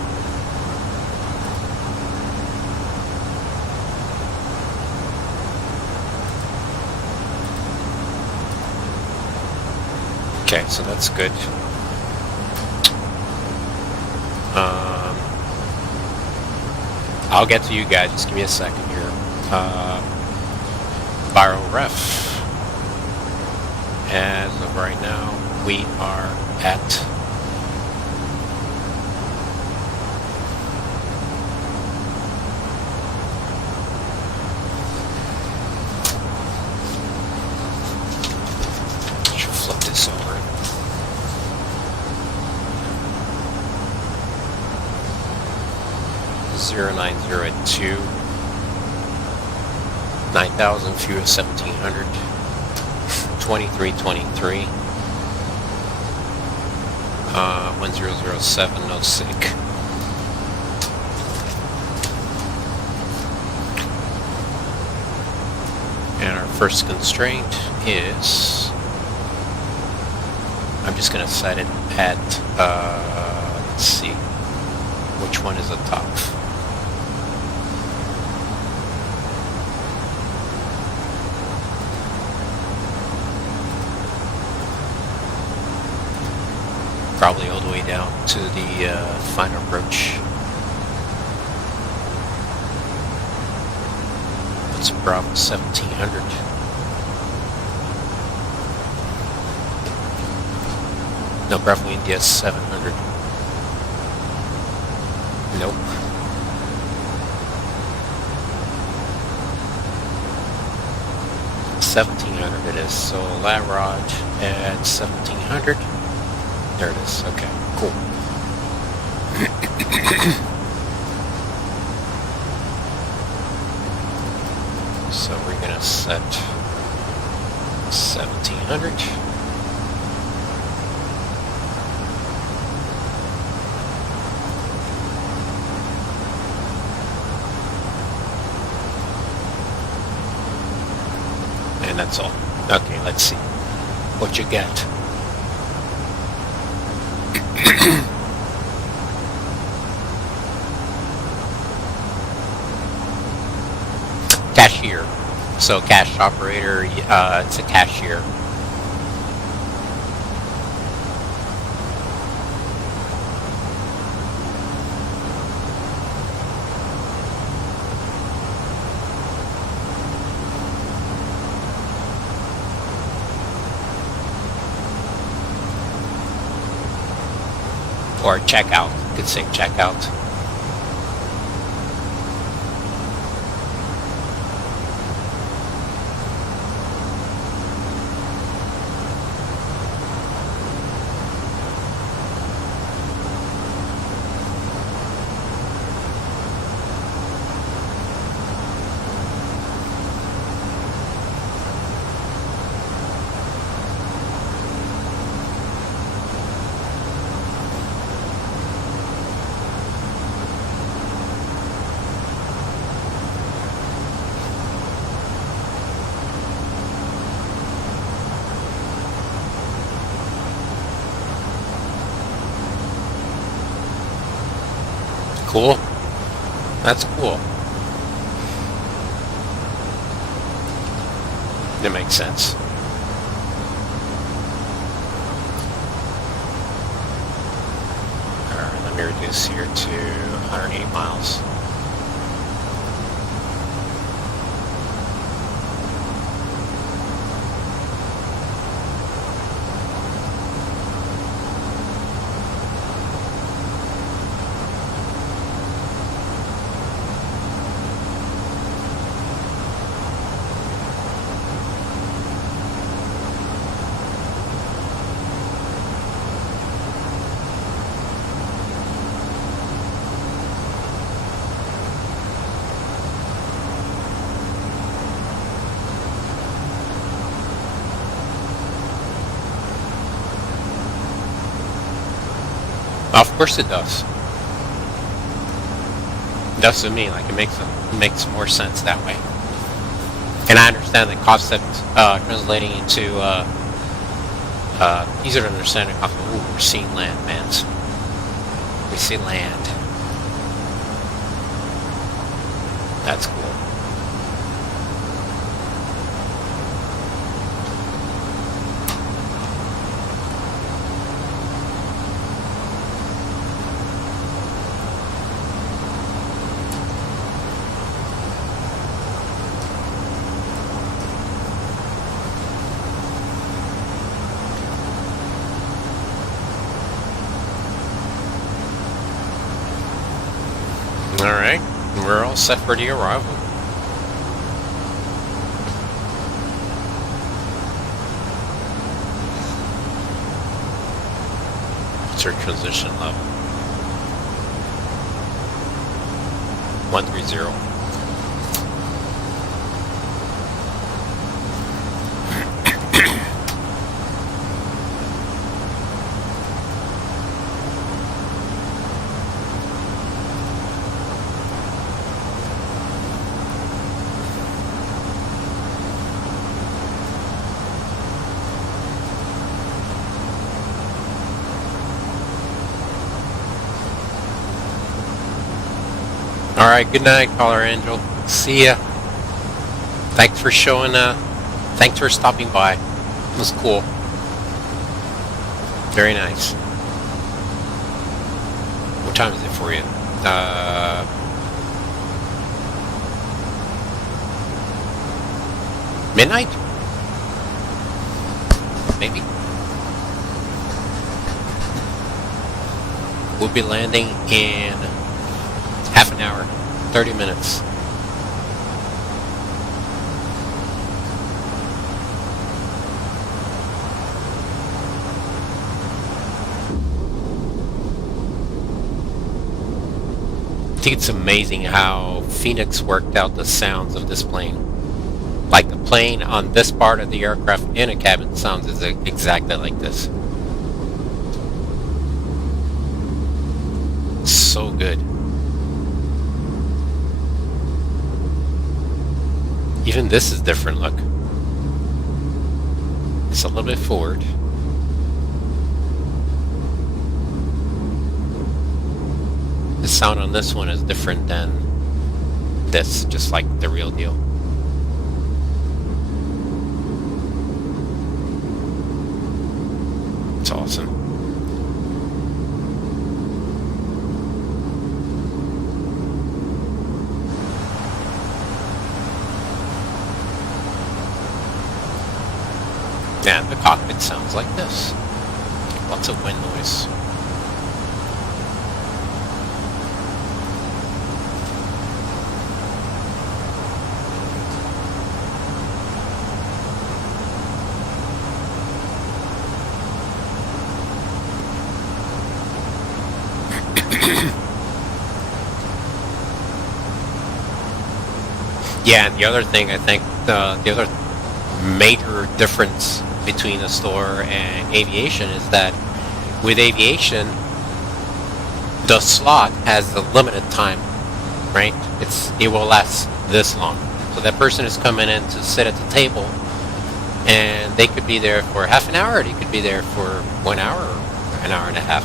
Okay, so that's good. I'll get to you guys, just give me a second here. Viral ref. As of right now, we are at should flip this over. 0902 9,000 fuel 1700 2323 1007 no sick. And our first constraint is, I'm just going to set it at let's see which one is the top. Probably all the way down to the final approach. That's Bravo 1700. No, Bravo India 700. Nope. 1700 it is. So Lavrage at 1700. There it is. Okay, cool. So we're gonna set 1700. And that's all. Okay, let's see what you get. Cashier. So cash operator, it's a cashier. Or checkout. You could say checkout. Cool. That's cool. That makes sense. Alright, let me reduce here to 108 miles. Of course it does. It does to me. Like it makes more sense that way. And I understand the concept translating into easier to understand the concept. Ooh, we're seeing land, man. We see land. That's cool. Alright, we're all set for the arrival. What's our transition level? 130. Alright, good night, Caller Angel. See ya. Thanks for thanks for stopping by. It was cool. Very nice. What time is it for you? Midnight? Maybe. We'll be landing in half an hour, 30 minutes. think it's amazing how Phoenix worked out the sounds of this plane. Like the plane on this part of the aircraft in a cabin sounds exactly like this. So good. Even this is different, look. It's a little bit forward. The sound on this one is different than this, just like the real deal. It's awesome. And the cockpit sounds like this. Lots of wind noise. Yeah, and the other thing, I think, the other major difference between a store and aviation is that with aviation, the slot has a limited time, right? It will last this long. So that person is coming in to sit at the table, and they could be there for half an hour, or they could be there for 1 hour or an hour and a half.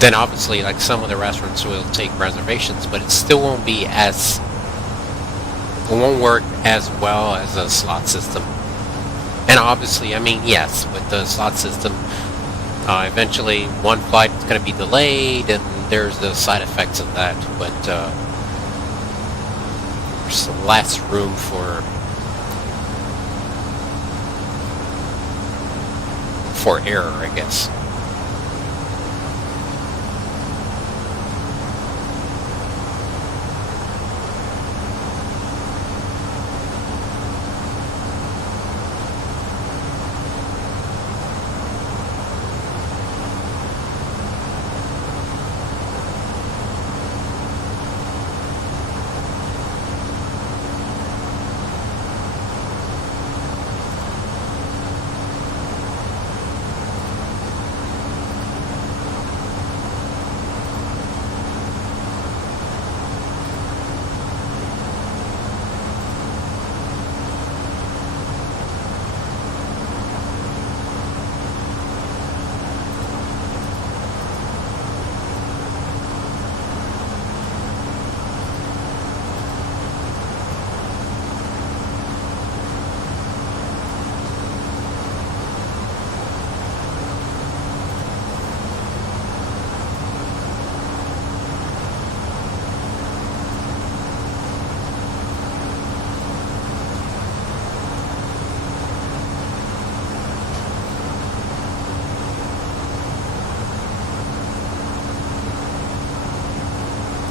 Then obviously, like some of the restaurants will take reservations, but it still won't be as, it won't work as well as a slot system. And obviously, I mean, yes, with the slot system, eventually one flight is going to be delayed, and there's the side effects of that. But there's less room for error, I guess.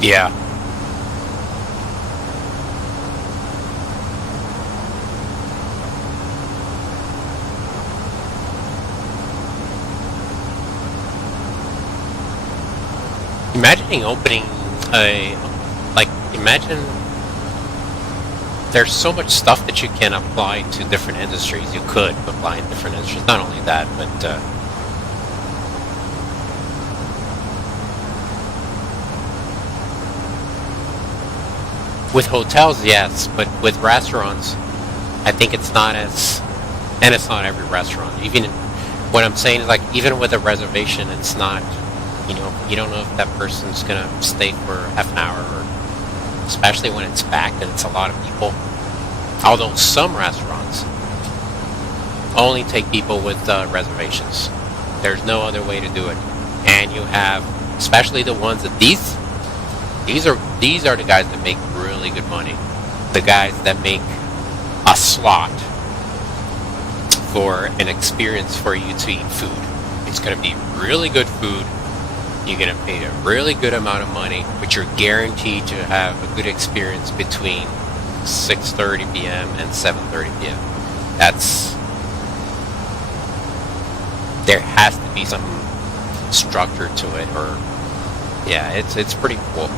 Yeah. Imagining opening imagine there's so much stuff that you can apply to different industries. You could apply in different industries. Not only that, but with hotels, yes, but with restaurants, I think it's not as, and it's not every restaurant. Even what I'm saying is, like, even with a reservation, it's not, you don't know if that person's gonna stay for half an hour, or especially when it's packed and it's a lot of people. Although some restaurants only take people with reservations. There's no other way to do it, and you have, especially the ones that these are the guys that make really good money. The guys that make a slot for an experience for you to eat food. It's going to be really good food. You're going to pay a really good amount of money, but you're guaranteed to have a good experience between 6:30 p.m. and 7:30 p.m. There has to be some structure to it, or Yeah, it's pretty cool.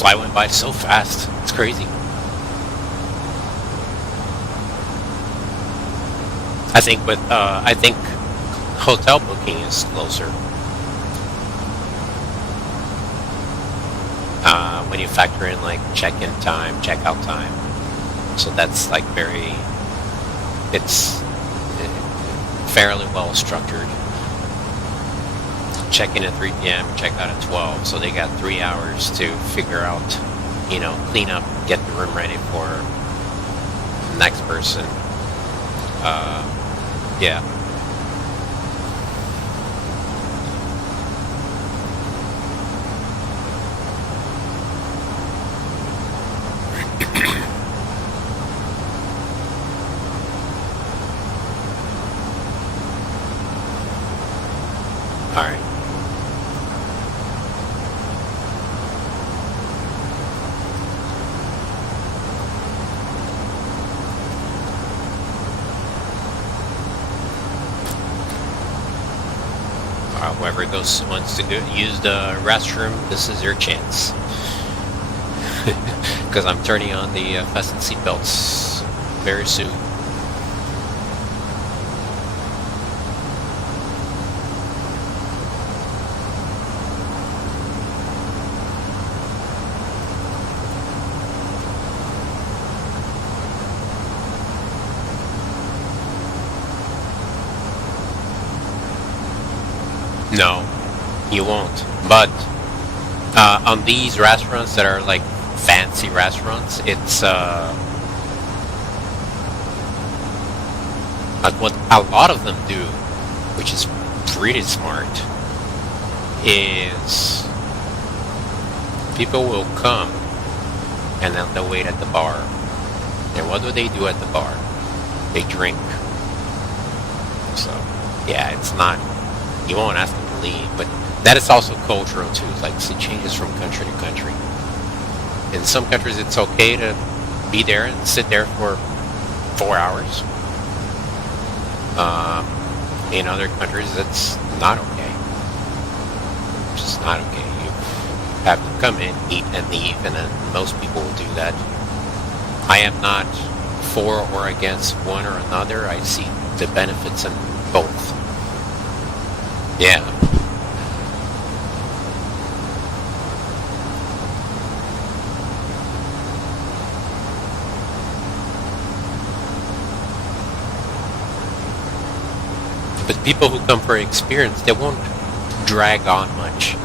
Flight went by so fast. It's crazy. I think hotel booking is closer. When you factor in like check-in time, check-out time. So that's like it's fairly well structured. Check in at 3 p.m., check out at 12, so they got 3 hours to figure out, clean up, get the room ready for the next person. Yeah. All right. Whoever wants to use the restroom, this is your chance. Because I'm turning on the fasten seatbelts very soon. No, you won't. But on these restaurants that are like fancy restaurants, it's what a lot of them do, which is pretty smart, is people will come and then they'll wait at the bar. And what do they do at the bar? They drink. So, yeah, it's not, you won't ask them to leave, but that is also cultural too. Like, it changes from country to country. In some countries, it's okay to be there and sit there for 4 hours. In other countries, it's not okay. It's just not okay. You have to come in, eat, and leave, and then most people will do that. I am not for or against one or another. I see the benefits in both. Yeah. But people who come for experience, they won't drag on much.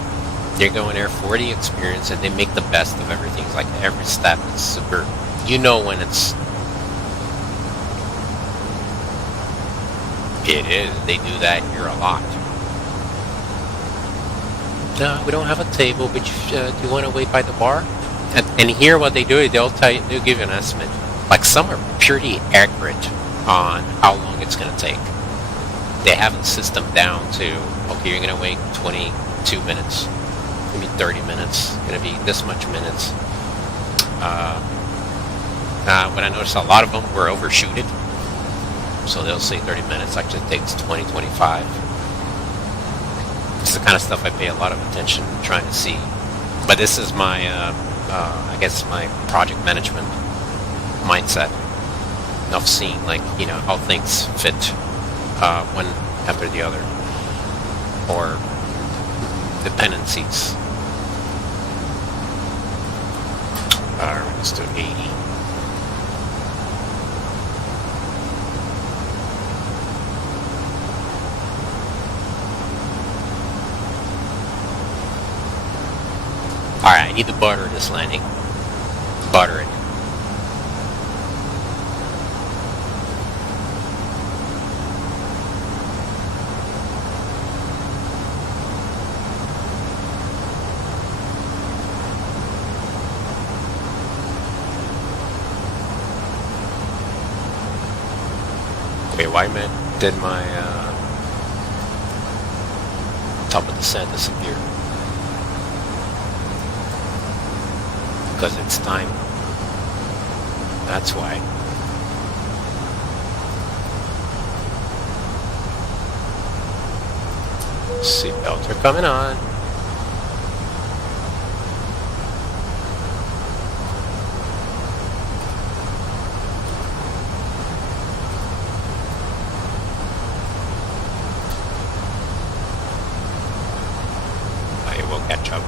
They're going there for the experience, and they make the best of everything. It's like every step is super. You know when it's. It is. They do that here a lot. No, we don't have a table, but do you want to wait by the bar? And here, what they do is they'll give you an estimate. Like, some are pretty accurate on how long it's going to take. They have the system down to, okay, you're going to wait 22 minutes, maybe 30 minutes, going to be this much minutes. When I noticed a lot of them were overshooted, so they'll say 30 minutes, actually it takes 20, 25. It's the kind of stuff I pay a lot of attention trying to see. But this is my, I guess my project management mindset of seeing, like, how things fit. When after the other, or dependencies. Alright, let's do 80. Alright, I need to butter this landing. Butter it. Wait, why did my top of the set disappear? Because it's time. That's why. Seatbelts are coming on. I will catch up.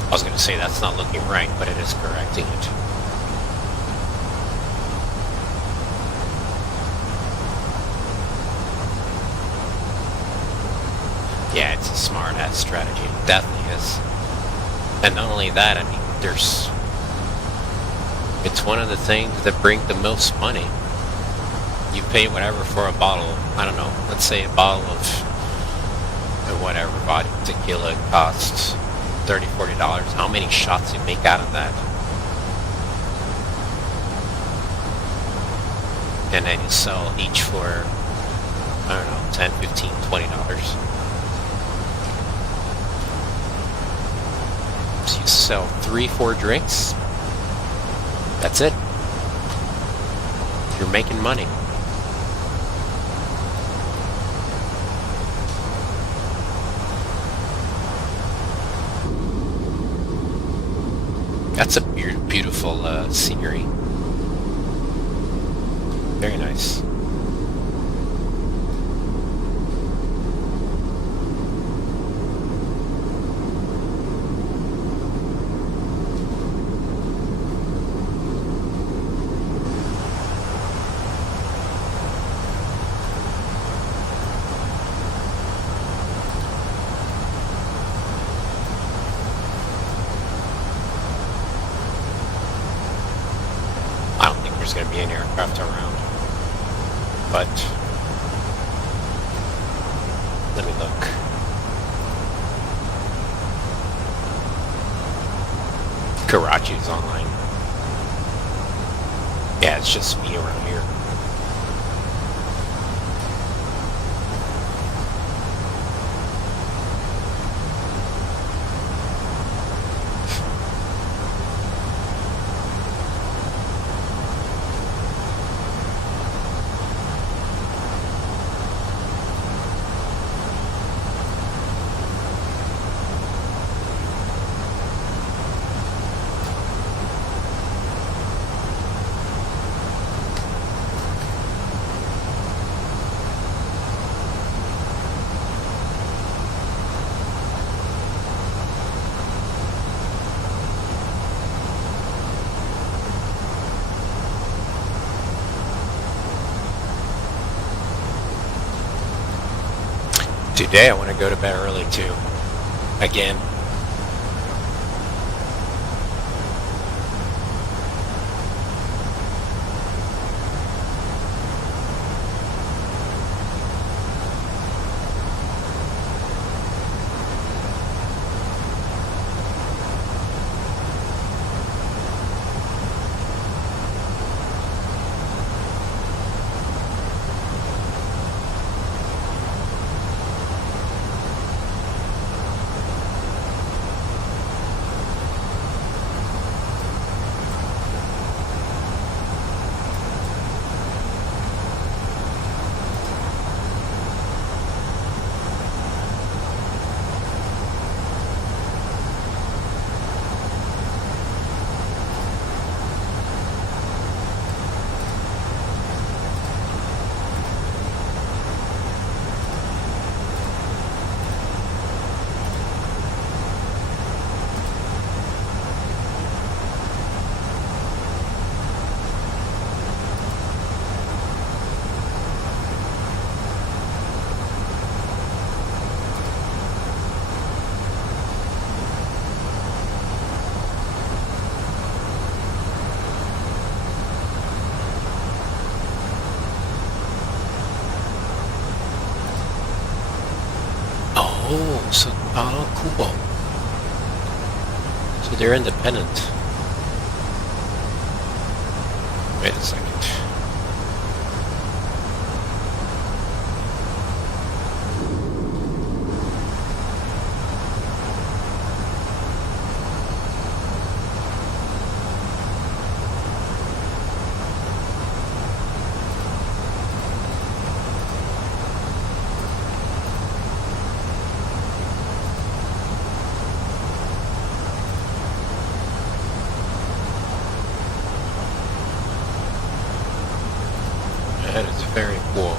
I was going to say that's not looking right, but it is correcting it. Yeah, it's a smart-ass strategy. It definitely is. And not only that, I mean, it's one of the things that bring the most money. You pay whatever for a bottle, I don't know, let's say a bottle of whatever vodka tequila costs $30, $40. How many shots you make out of that? And then you sell each for, I don't know, $10, $15, $20. So you sell 3-4 drinks. That's it. You're making money. That's a beautiful scenery. Very nice. There's going to be an aircraft around, but let me look. Karachi's online. Yeah, it's just me around here. Today I want to go to bed early too. Again. Oh, so, oh, cool. So they're independent. Wait a second. That is very cool.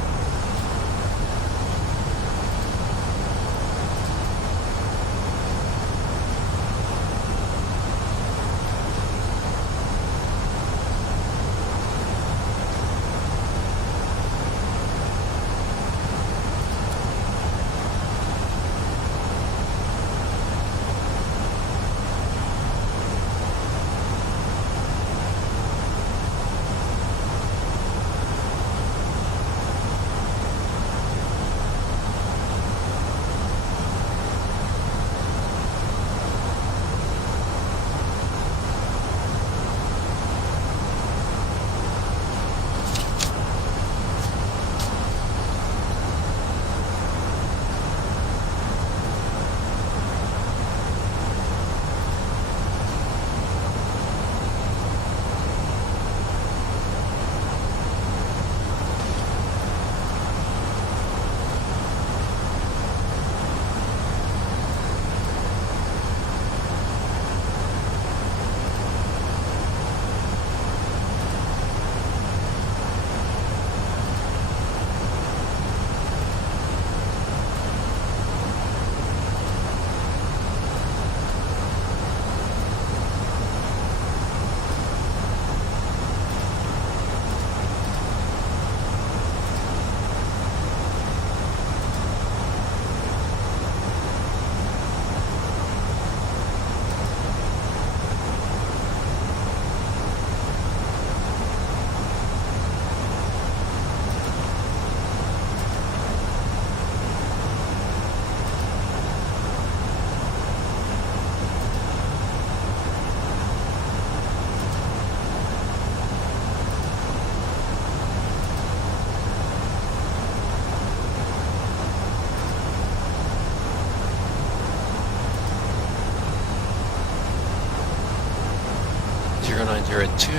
.902.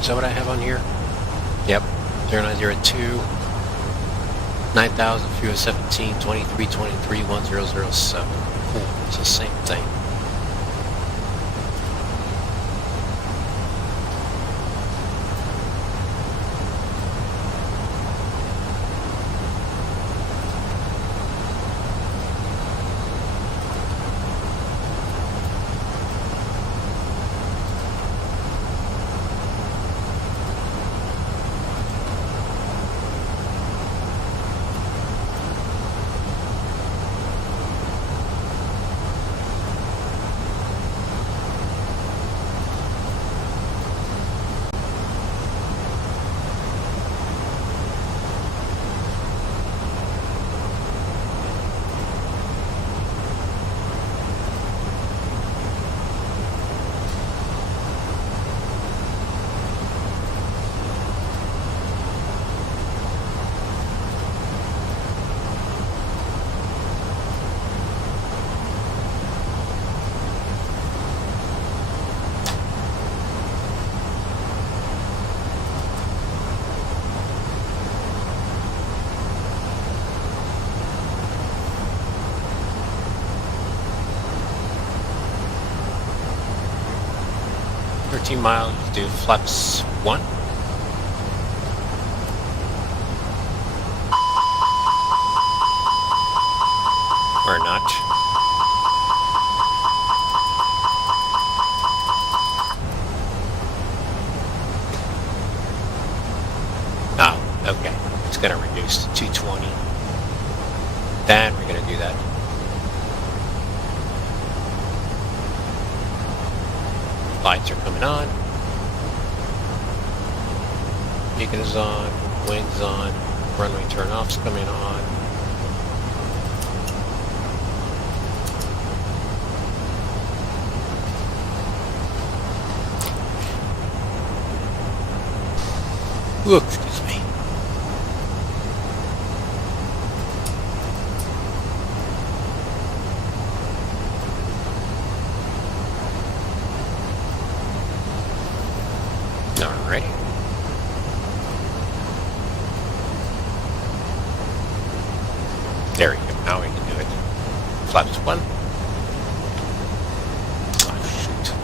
Is that what I have on here? Yep. 0902. 9,000 fuel 17 23 23 1007. Cool. It's the same thing. Miles, do flaps 1. Or not. Oh, okay. It's going to reduce to 220. Then we're going to do that. Lights are coming on. Beacon is on. Wings on. Runway turn off's coming on. Ooh, excuse me. Alrighty. There we go. Now we can do it. Flaps 1. Oh, shoot.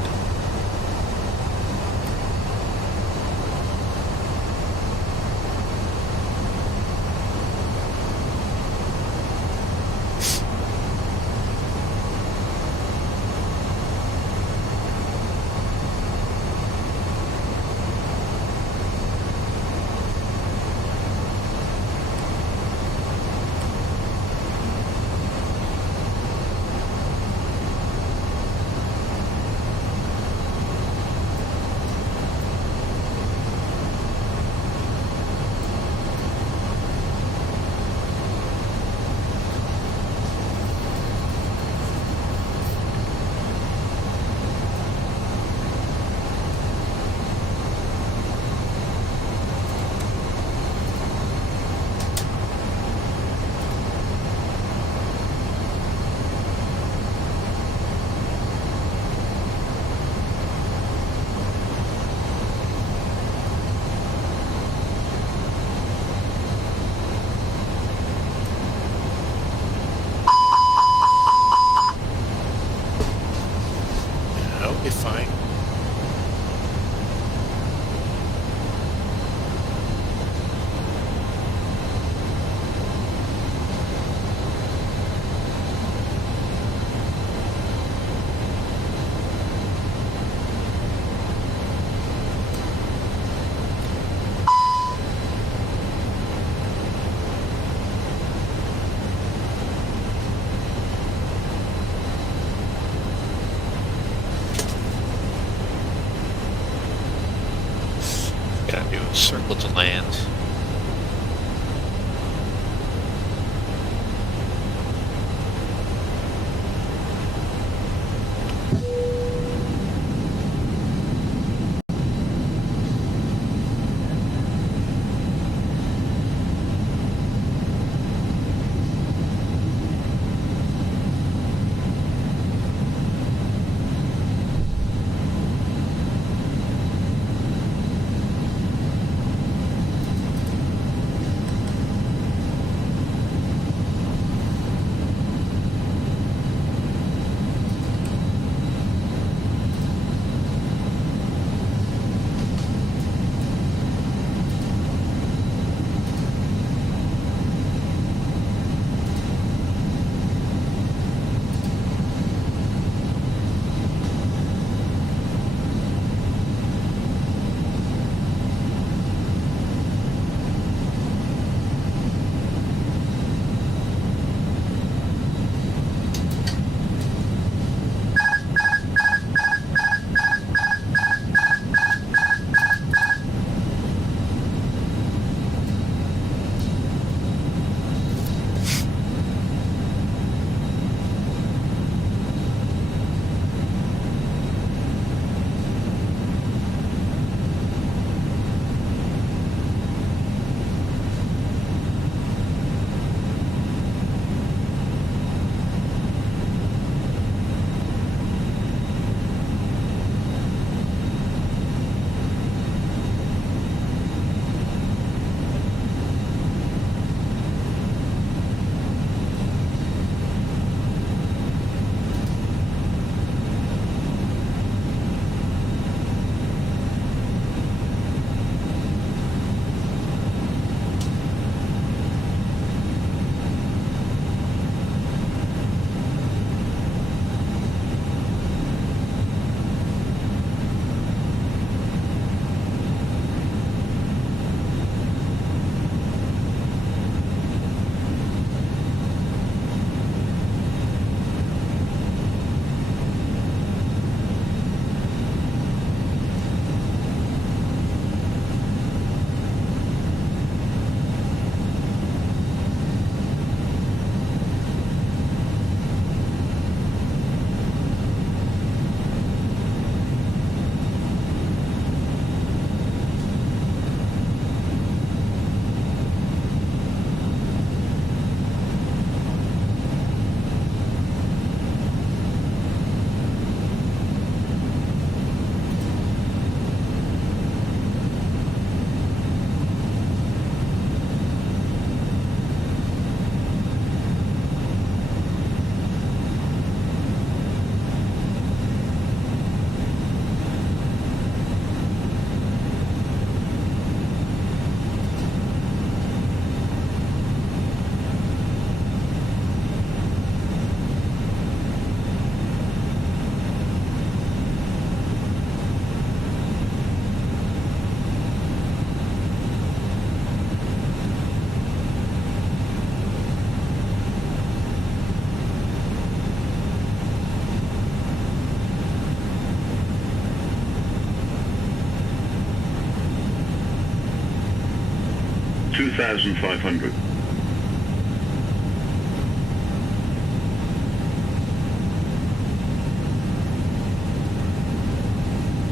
2,500.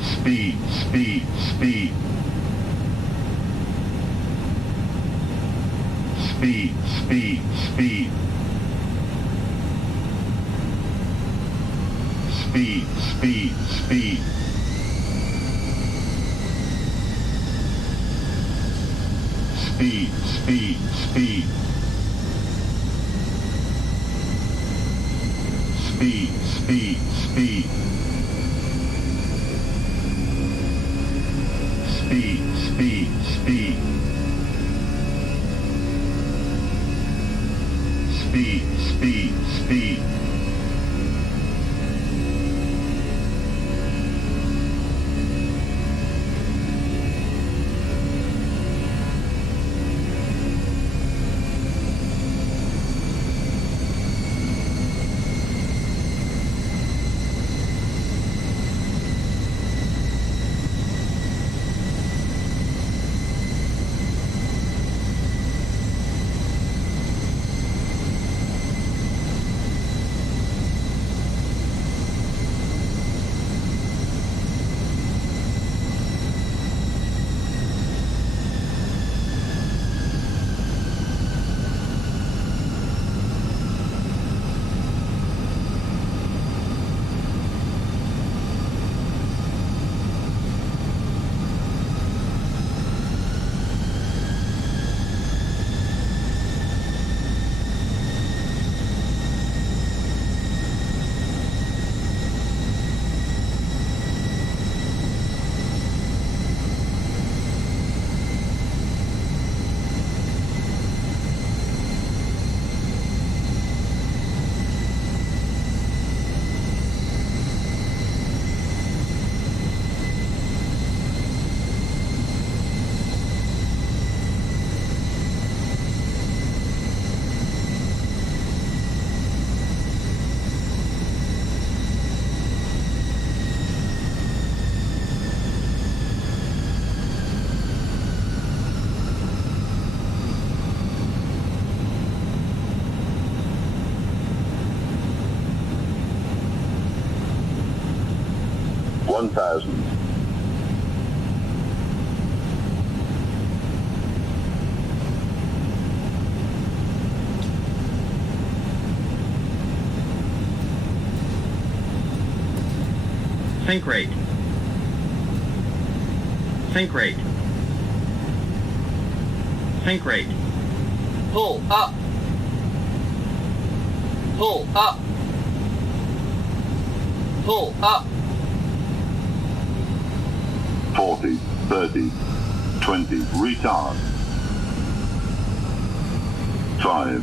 Speed, speed, speed. Speed, speed, speed. Speed, speed, speed. Speed, speed, speed. Speed, speed, speed. Speed, speed, speed. Speed, speed, speed. $1,000. Sink rate. Sink rate. Sink rate. Pull up. Pull up. Pull up. 40, 30, 20, retard. 5.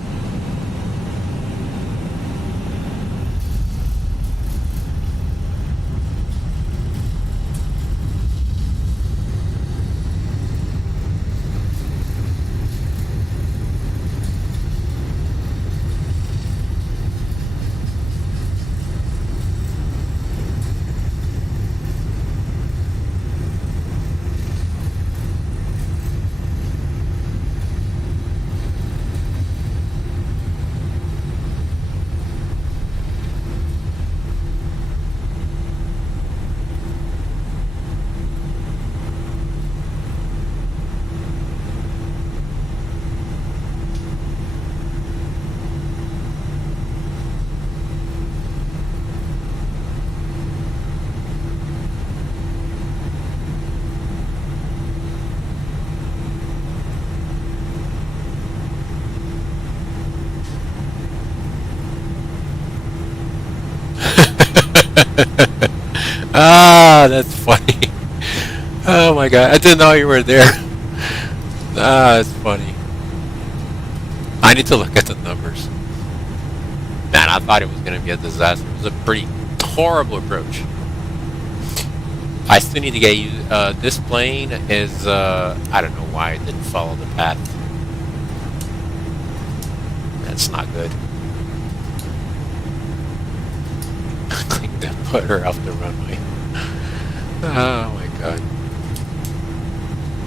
Ah, that's funny. Oh my god, I didn't know you were there. Ah, that's funny. I need to look at the numbers. Man, I thought it was going to be a disaster. It was a pretty horrible approach. I still need to get you. This plane is, I don't know why it didn't follow the path. That's not good. Click that putter off the runway. Oh my god.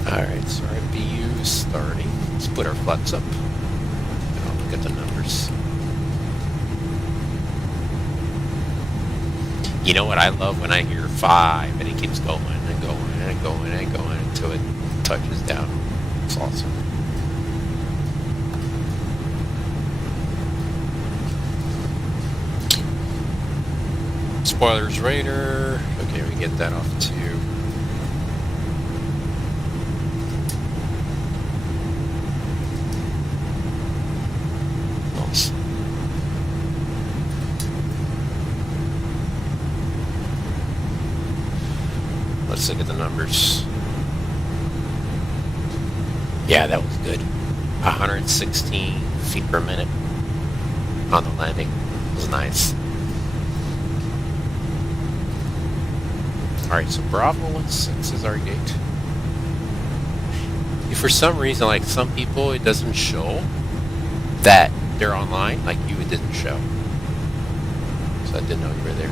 Alright, so RPU starting. Let's put our flaps up. And I'll look at the numbers. You know what I love when I hear 5 and it keeps going and going and going and going until it touches down. It's awesome. Spoilers radar. Okay, we get that off too. Nice. Let's look at the numbers. Yeah, that was good. 116 feet per minute on the landing. It was nice. Alright, so Bravo 16 is our gate. If for some reason, like some people, it doesn't show that they're online, like you, it didn't show. So I didn't know you were there.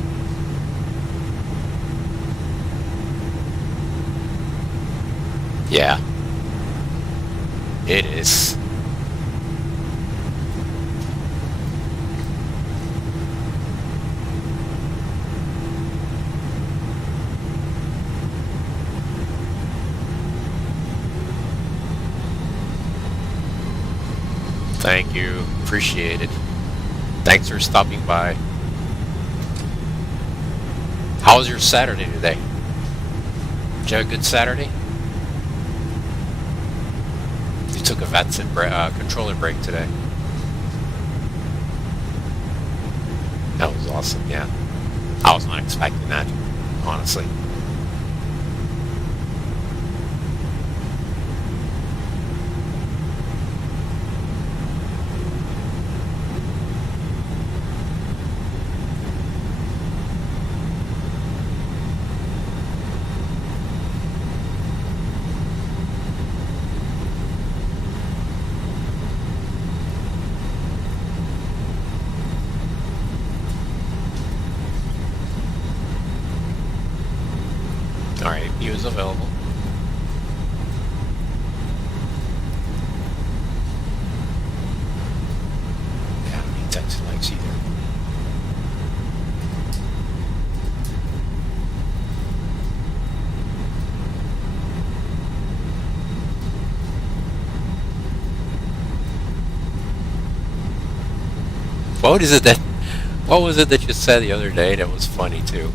Yeah. It is. Thank you. Appreciate it. Thanks for stopping by. How was your Saturday today? Did you have a good Saturday? You took a VATSIM controller break today. That was awesome, yeah. I was not expecting that, honestly. Alright, view is available. Yeah, I don't need text likes either. What was it that you said the other day that was funny too?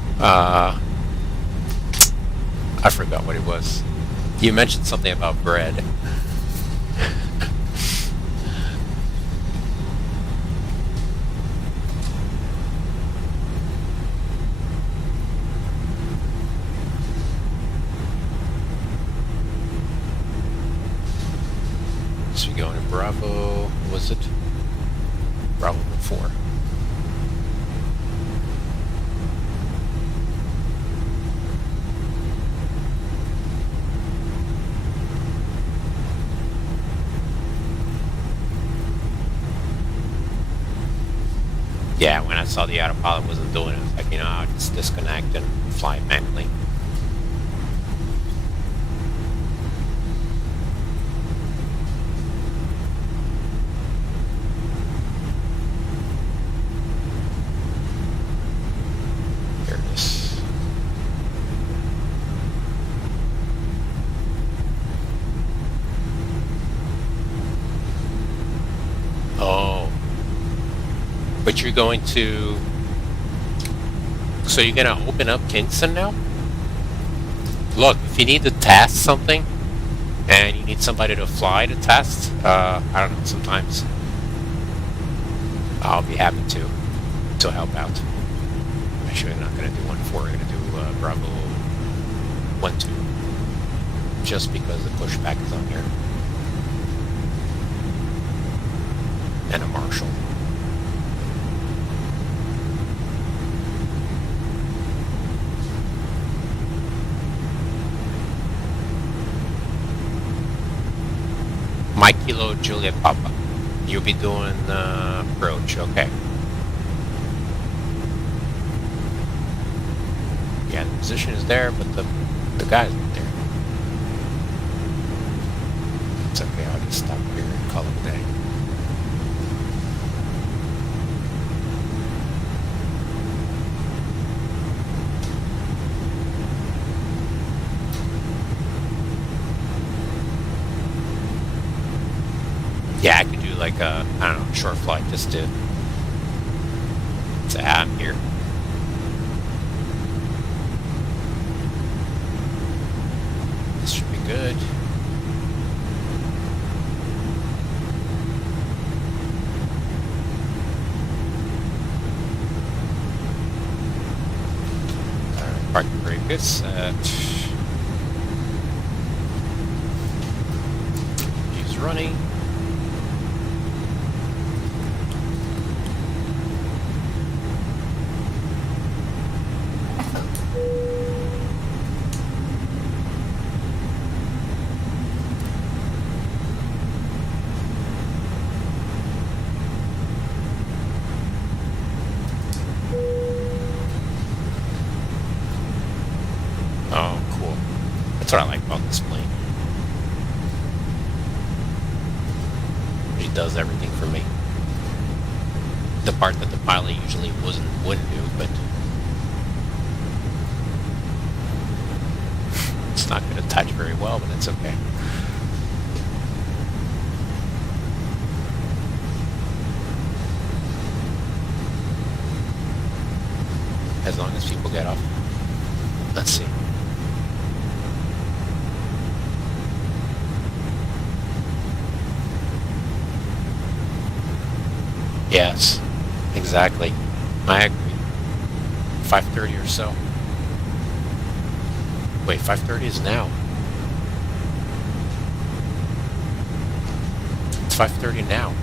I forgot what it was. You mentioned something about bread. So we go into Bravo, what was it? Bravo 4. Yeah, when I saw the autopilot wasn't doing it, I was like, you know, I'll just disconnect and fly manually. There it is. Oh. But you're going to... So you're going to open up Kingston now? Look, if you need to test something, and you need somebody to fly to test, I don't know, sometimes I'll be happy to help out. Actually, I'm not going to do 1-4, I'm going to do Bravo 1-2. Just because the pushback is on here. And a Marshall. Mike Kilo Juliet Papa. You'll be doing approach, okay. Yeah, the position is there, but the guy's not there. It's okay, I'll Stop here and call it a day. Yeah, I could do like a, I don't know, short flight just to say, I'm here. This should be good. Alright, parking brake is set. He's running. Oh, cool. That's what I like about this plane. It does everything for me. The part that the pilot usually wouldn't do, but it's not going to touch very well, but it's okay. As long as people get off. Let's see. Yes, exactly. I agree. 5:30 or so. Wait, 5:30 is now. It's 5:30 now.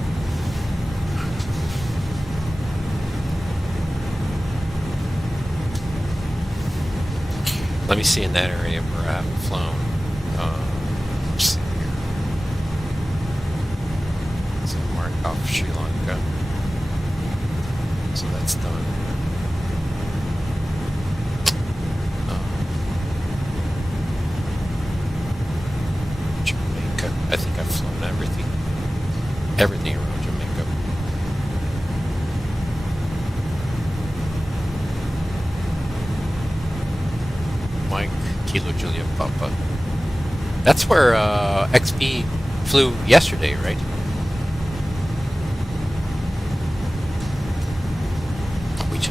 Let me see in that area where I haven't flown. Let's see here. So mark off Sri Lanka. So that's done. Jamaica. I think I've flown everything. Everything around Jamaica. Mike, Kilo Julia Papa. That's where XP flew yesterday, right?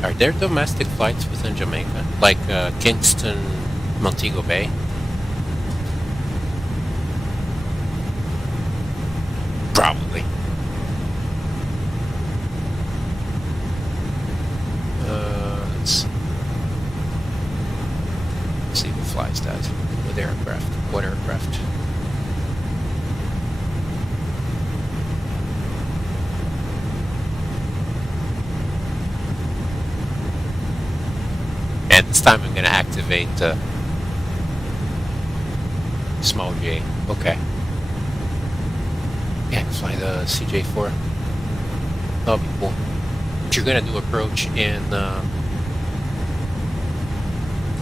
Are there domestic flights within Jamaica? Like Kingston, Montego Bay? Probably. Let's see who flies that with aircraft. What aircraft? And this time I'm going to activate small J. Okay. Yeah, fly the CJ4. That'll be cool. But you're going to do approach in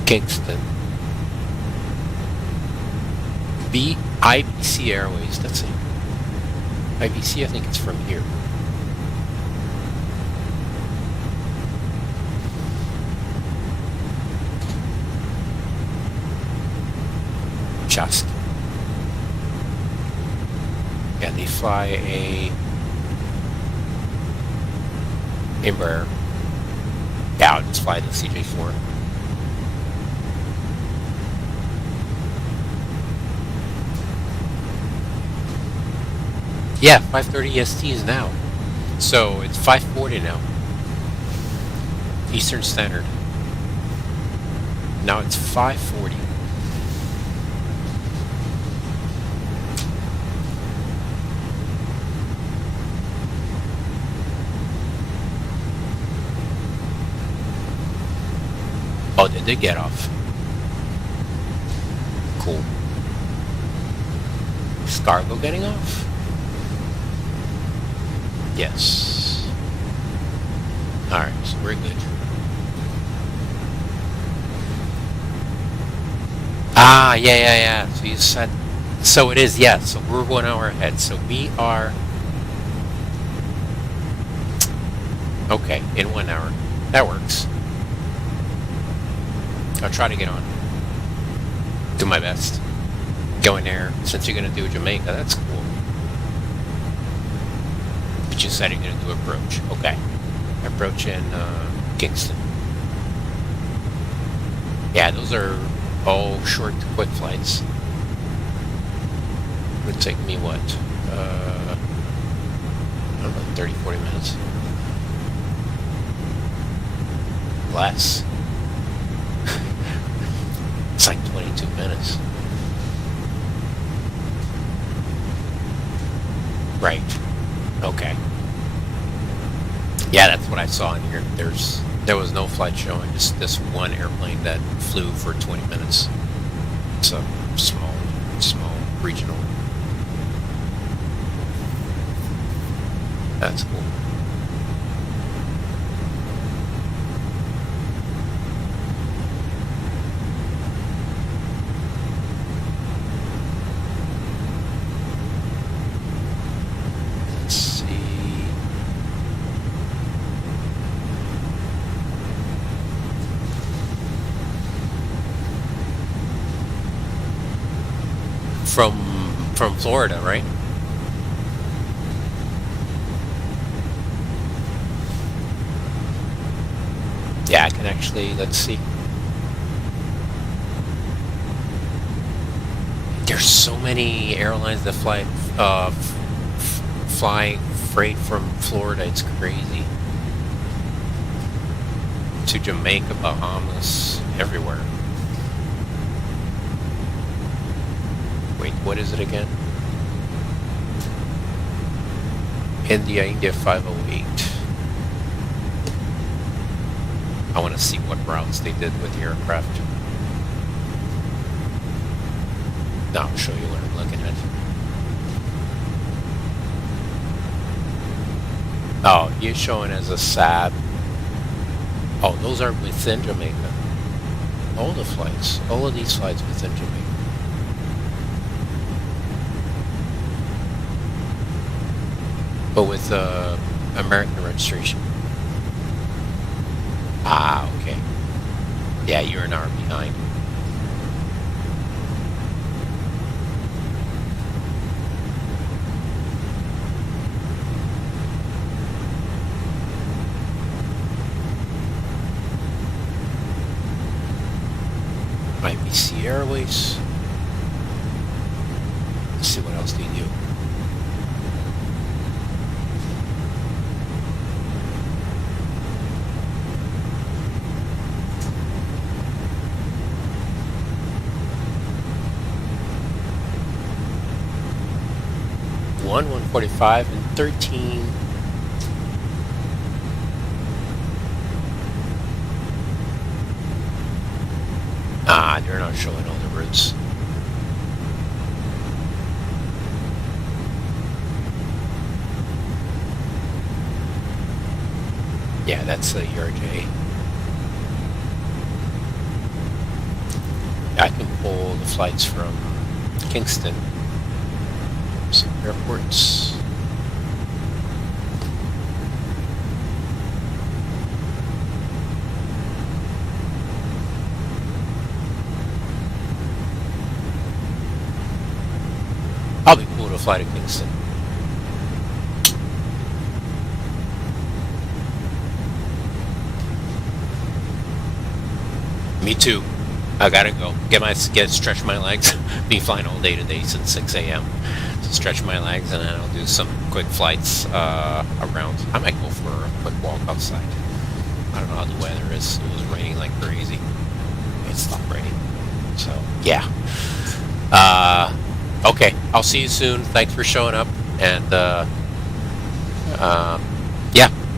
Kingston. IBC Airways. That's it. IBC, I think it's from here. Just. Yeah, they fly a Embraer. Yeah, I'll just fly the CJ4. Yeah, 5:30 EST is now. So it's 5:40 now. Eastern Standard. Now it's 5:40. Oh, did they get off? Cool. Is cargo getting off? Yes. Alright, so we're good. Ah, yeah. So you said So it is, yes. So we're 1 hour ahead. So we are... Okay, in 1 hour. That works. I'll try to get on. Do my best. Go in there. Since you're going to do Jamaica, that's cool. But you said you're going to do approach. Okay. Approach in Kingston. Yeah, those are all short, quick flights. Would take me what? I don't know, 30, 40 minutes. Less. It's like 22 minutes. Right. Okay. Yeah, that's what I saw in here. There was no flight showing, just this one airplane that flew for 20 minutes. It's a small regional. That's cool. Let's see. From Florida, right? Yeah, I can actually, let's see. There's so many airlines that fly freight from Florida, it's crazy. To Jamaica, Bahamas, everywhere. Wait, what is it again? India 508. I want to see what routes they did with the aircraft. Now I'll show you what I'm looking at. Oh, you're showing as a SAB. Oh, those are within Jamaica. All the flights. All of these flights within Jamaica. But with American registration. Ah, okay. Yeah, you're an hour behind. IBC Airways. Let's see what else they do. One 145 and 13. Ah, they're not showing all the routes. Yeah, that's the ERJ. I can pull the flights from Kingston. Some airports. I'll be cool to fly to Kingston. Me too. I gotta go. Stretch my legs. Been flying all day today since 6 a.m. So stretch my legs and then I'll do some quick flights around. I might go for a quick walk outside. I don't know how the weather is. It was raining like crazy. It stopped raining. So yeah. Okay. I'll see you soon. Thanks for showing up. And yeah.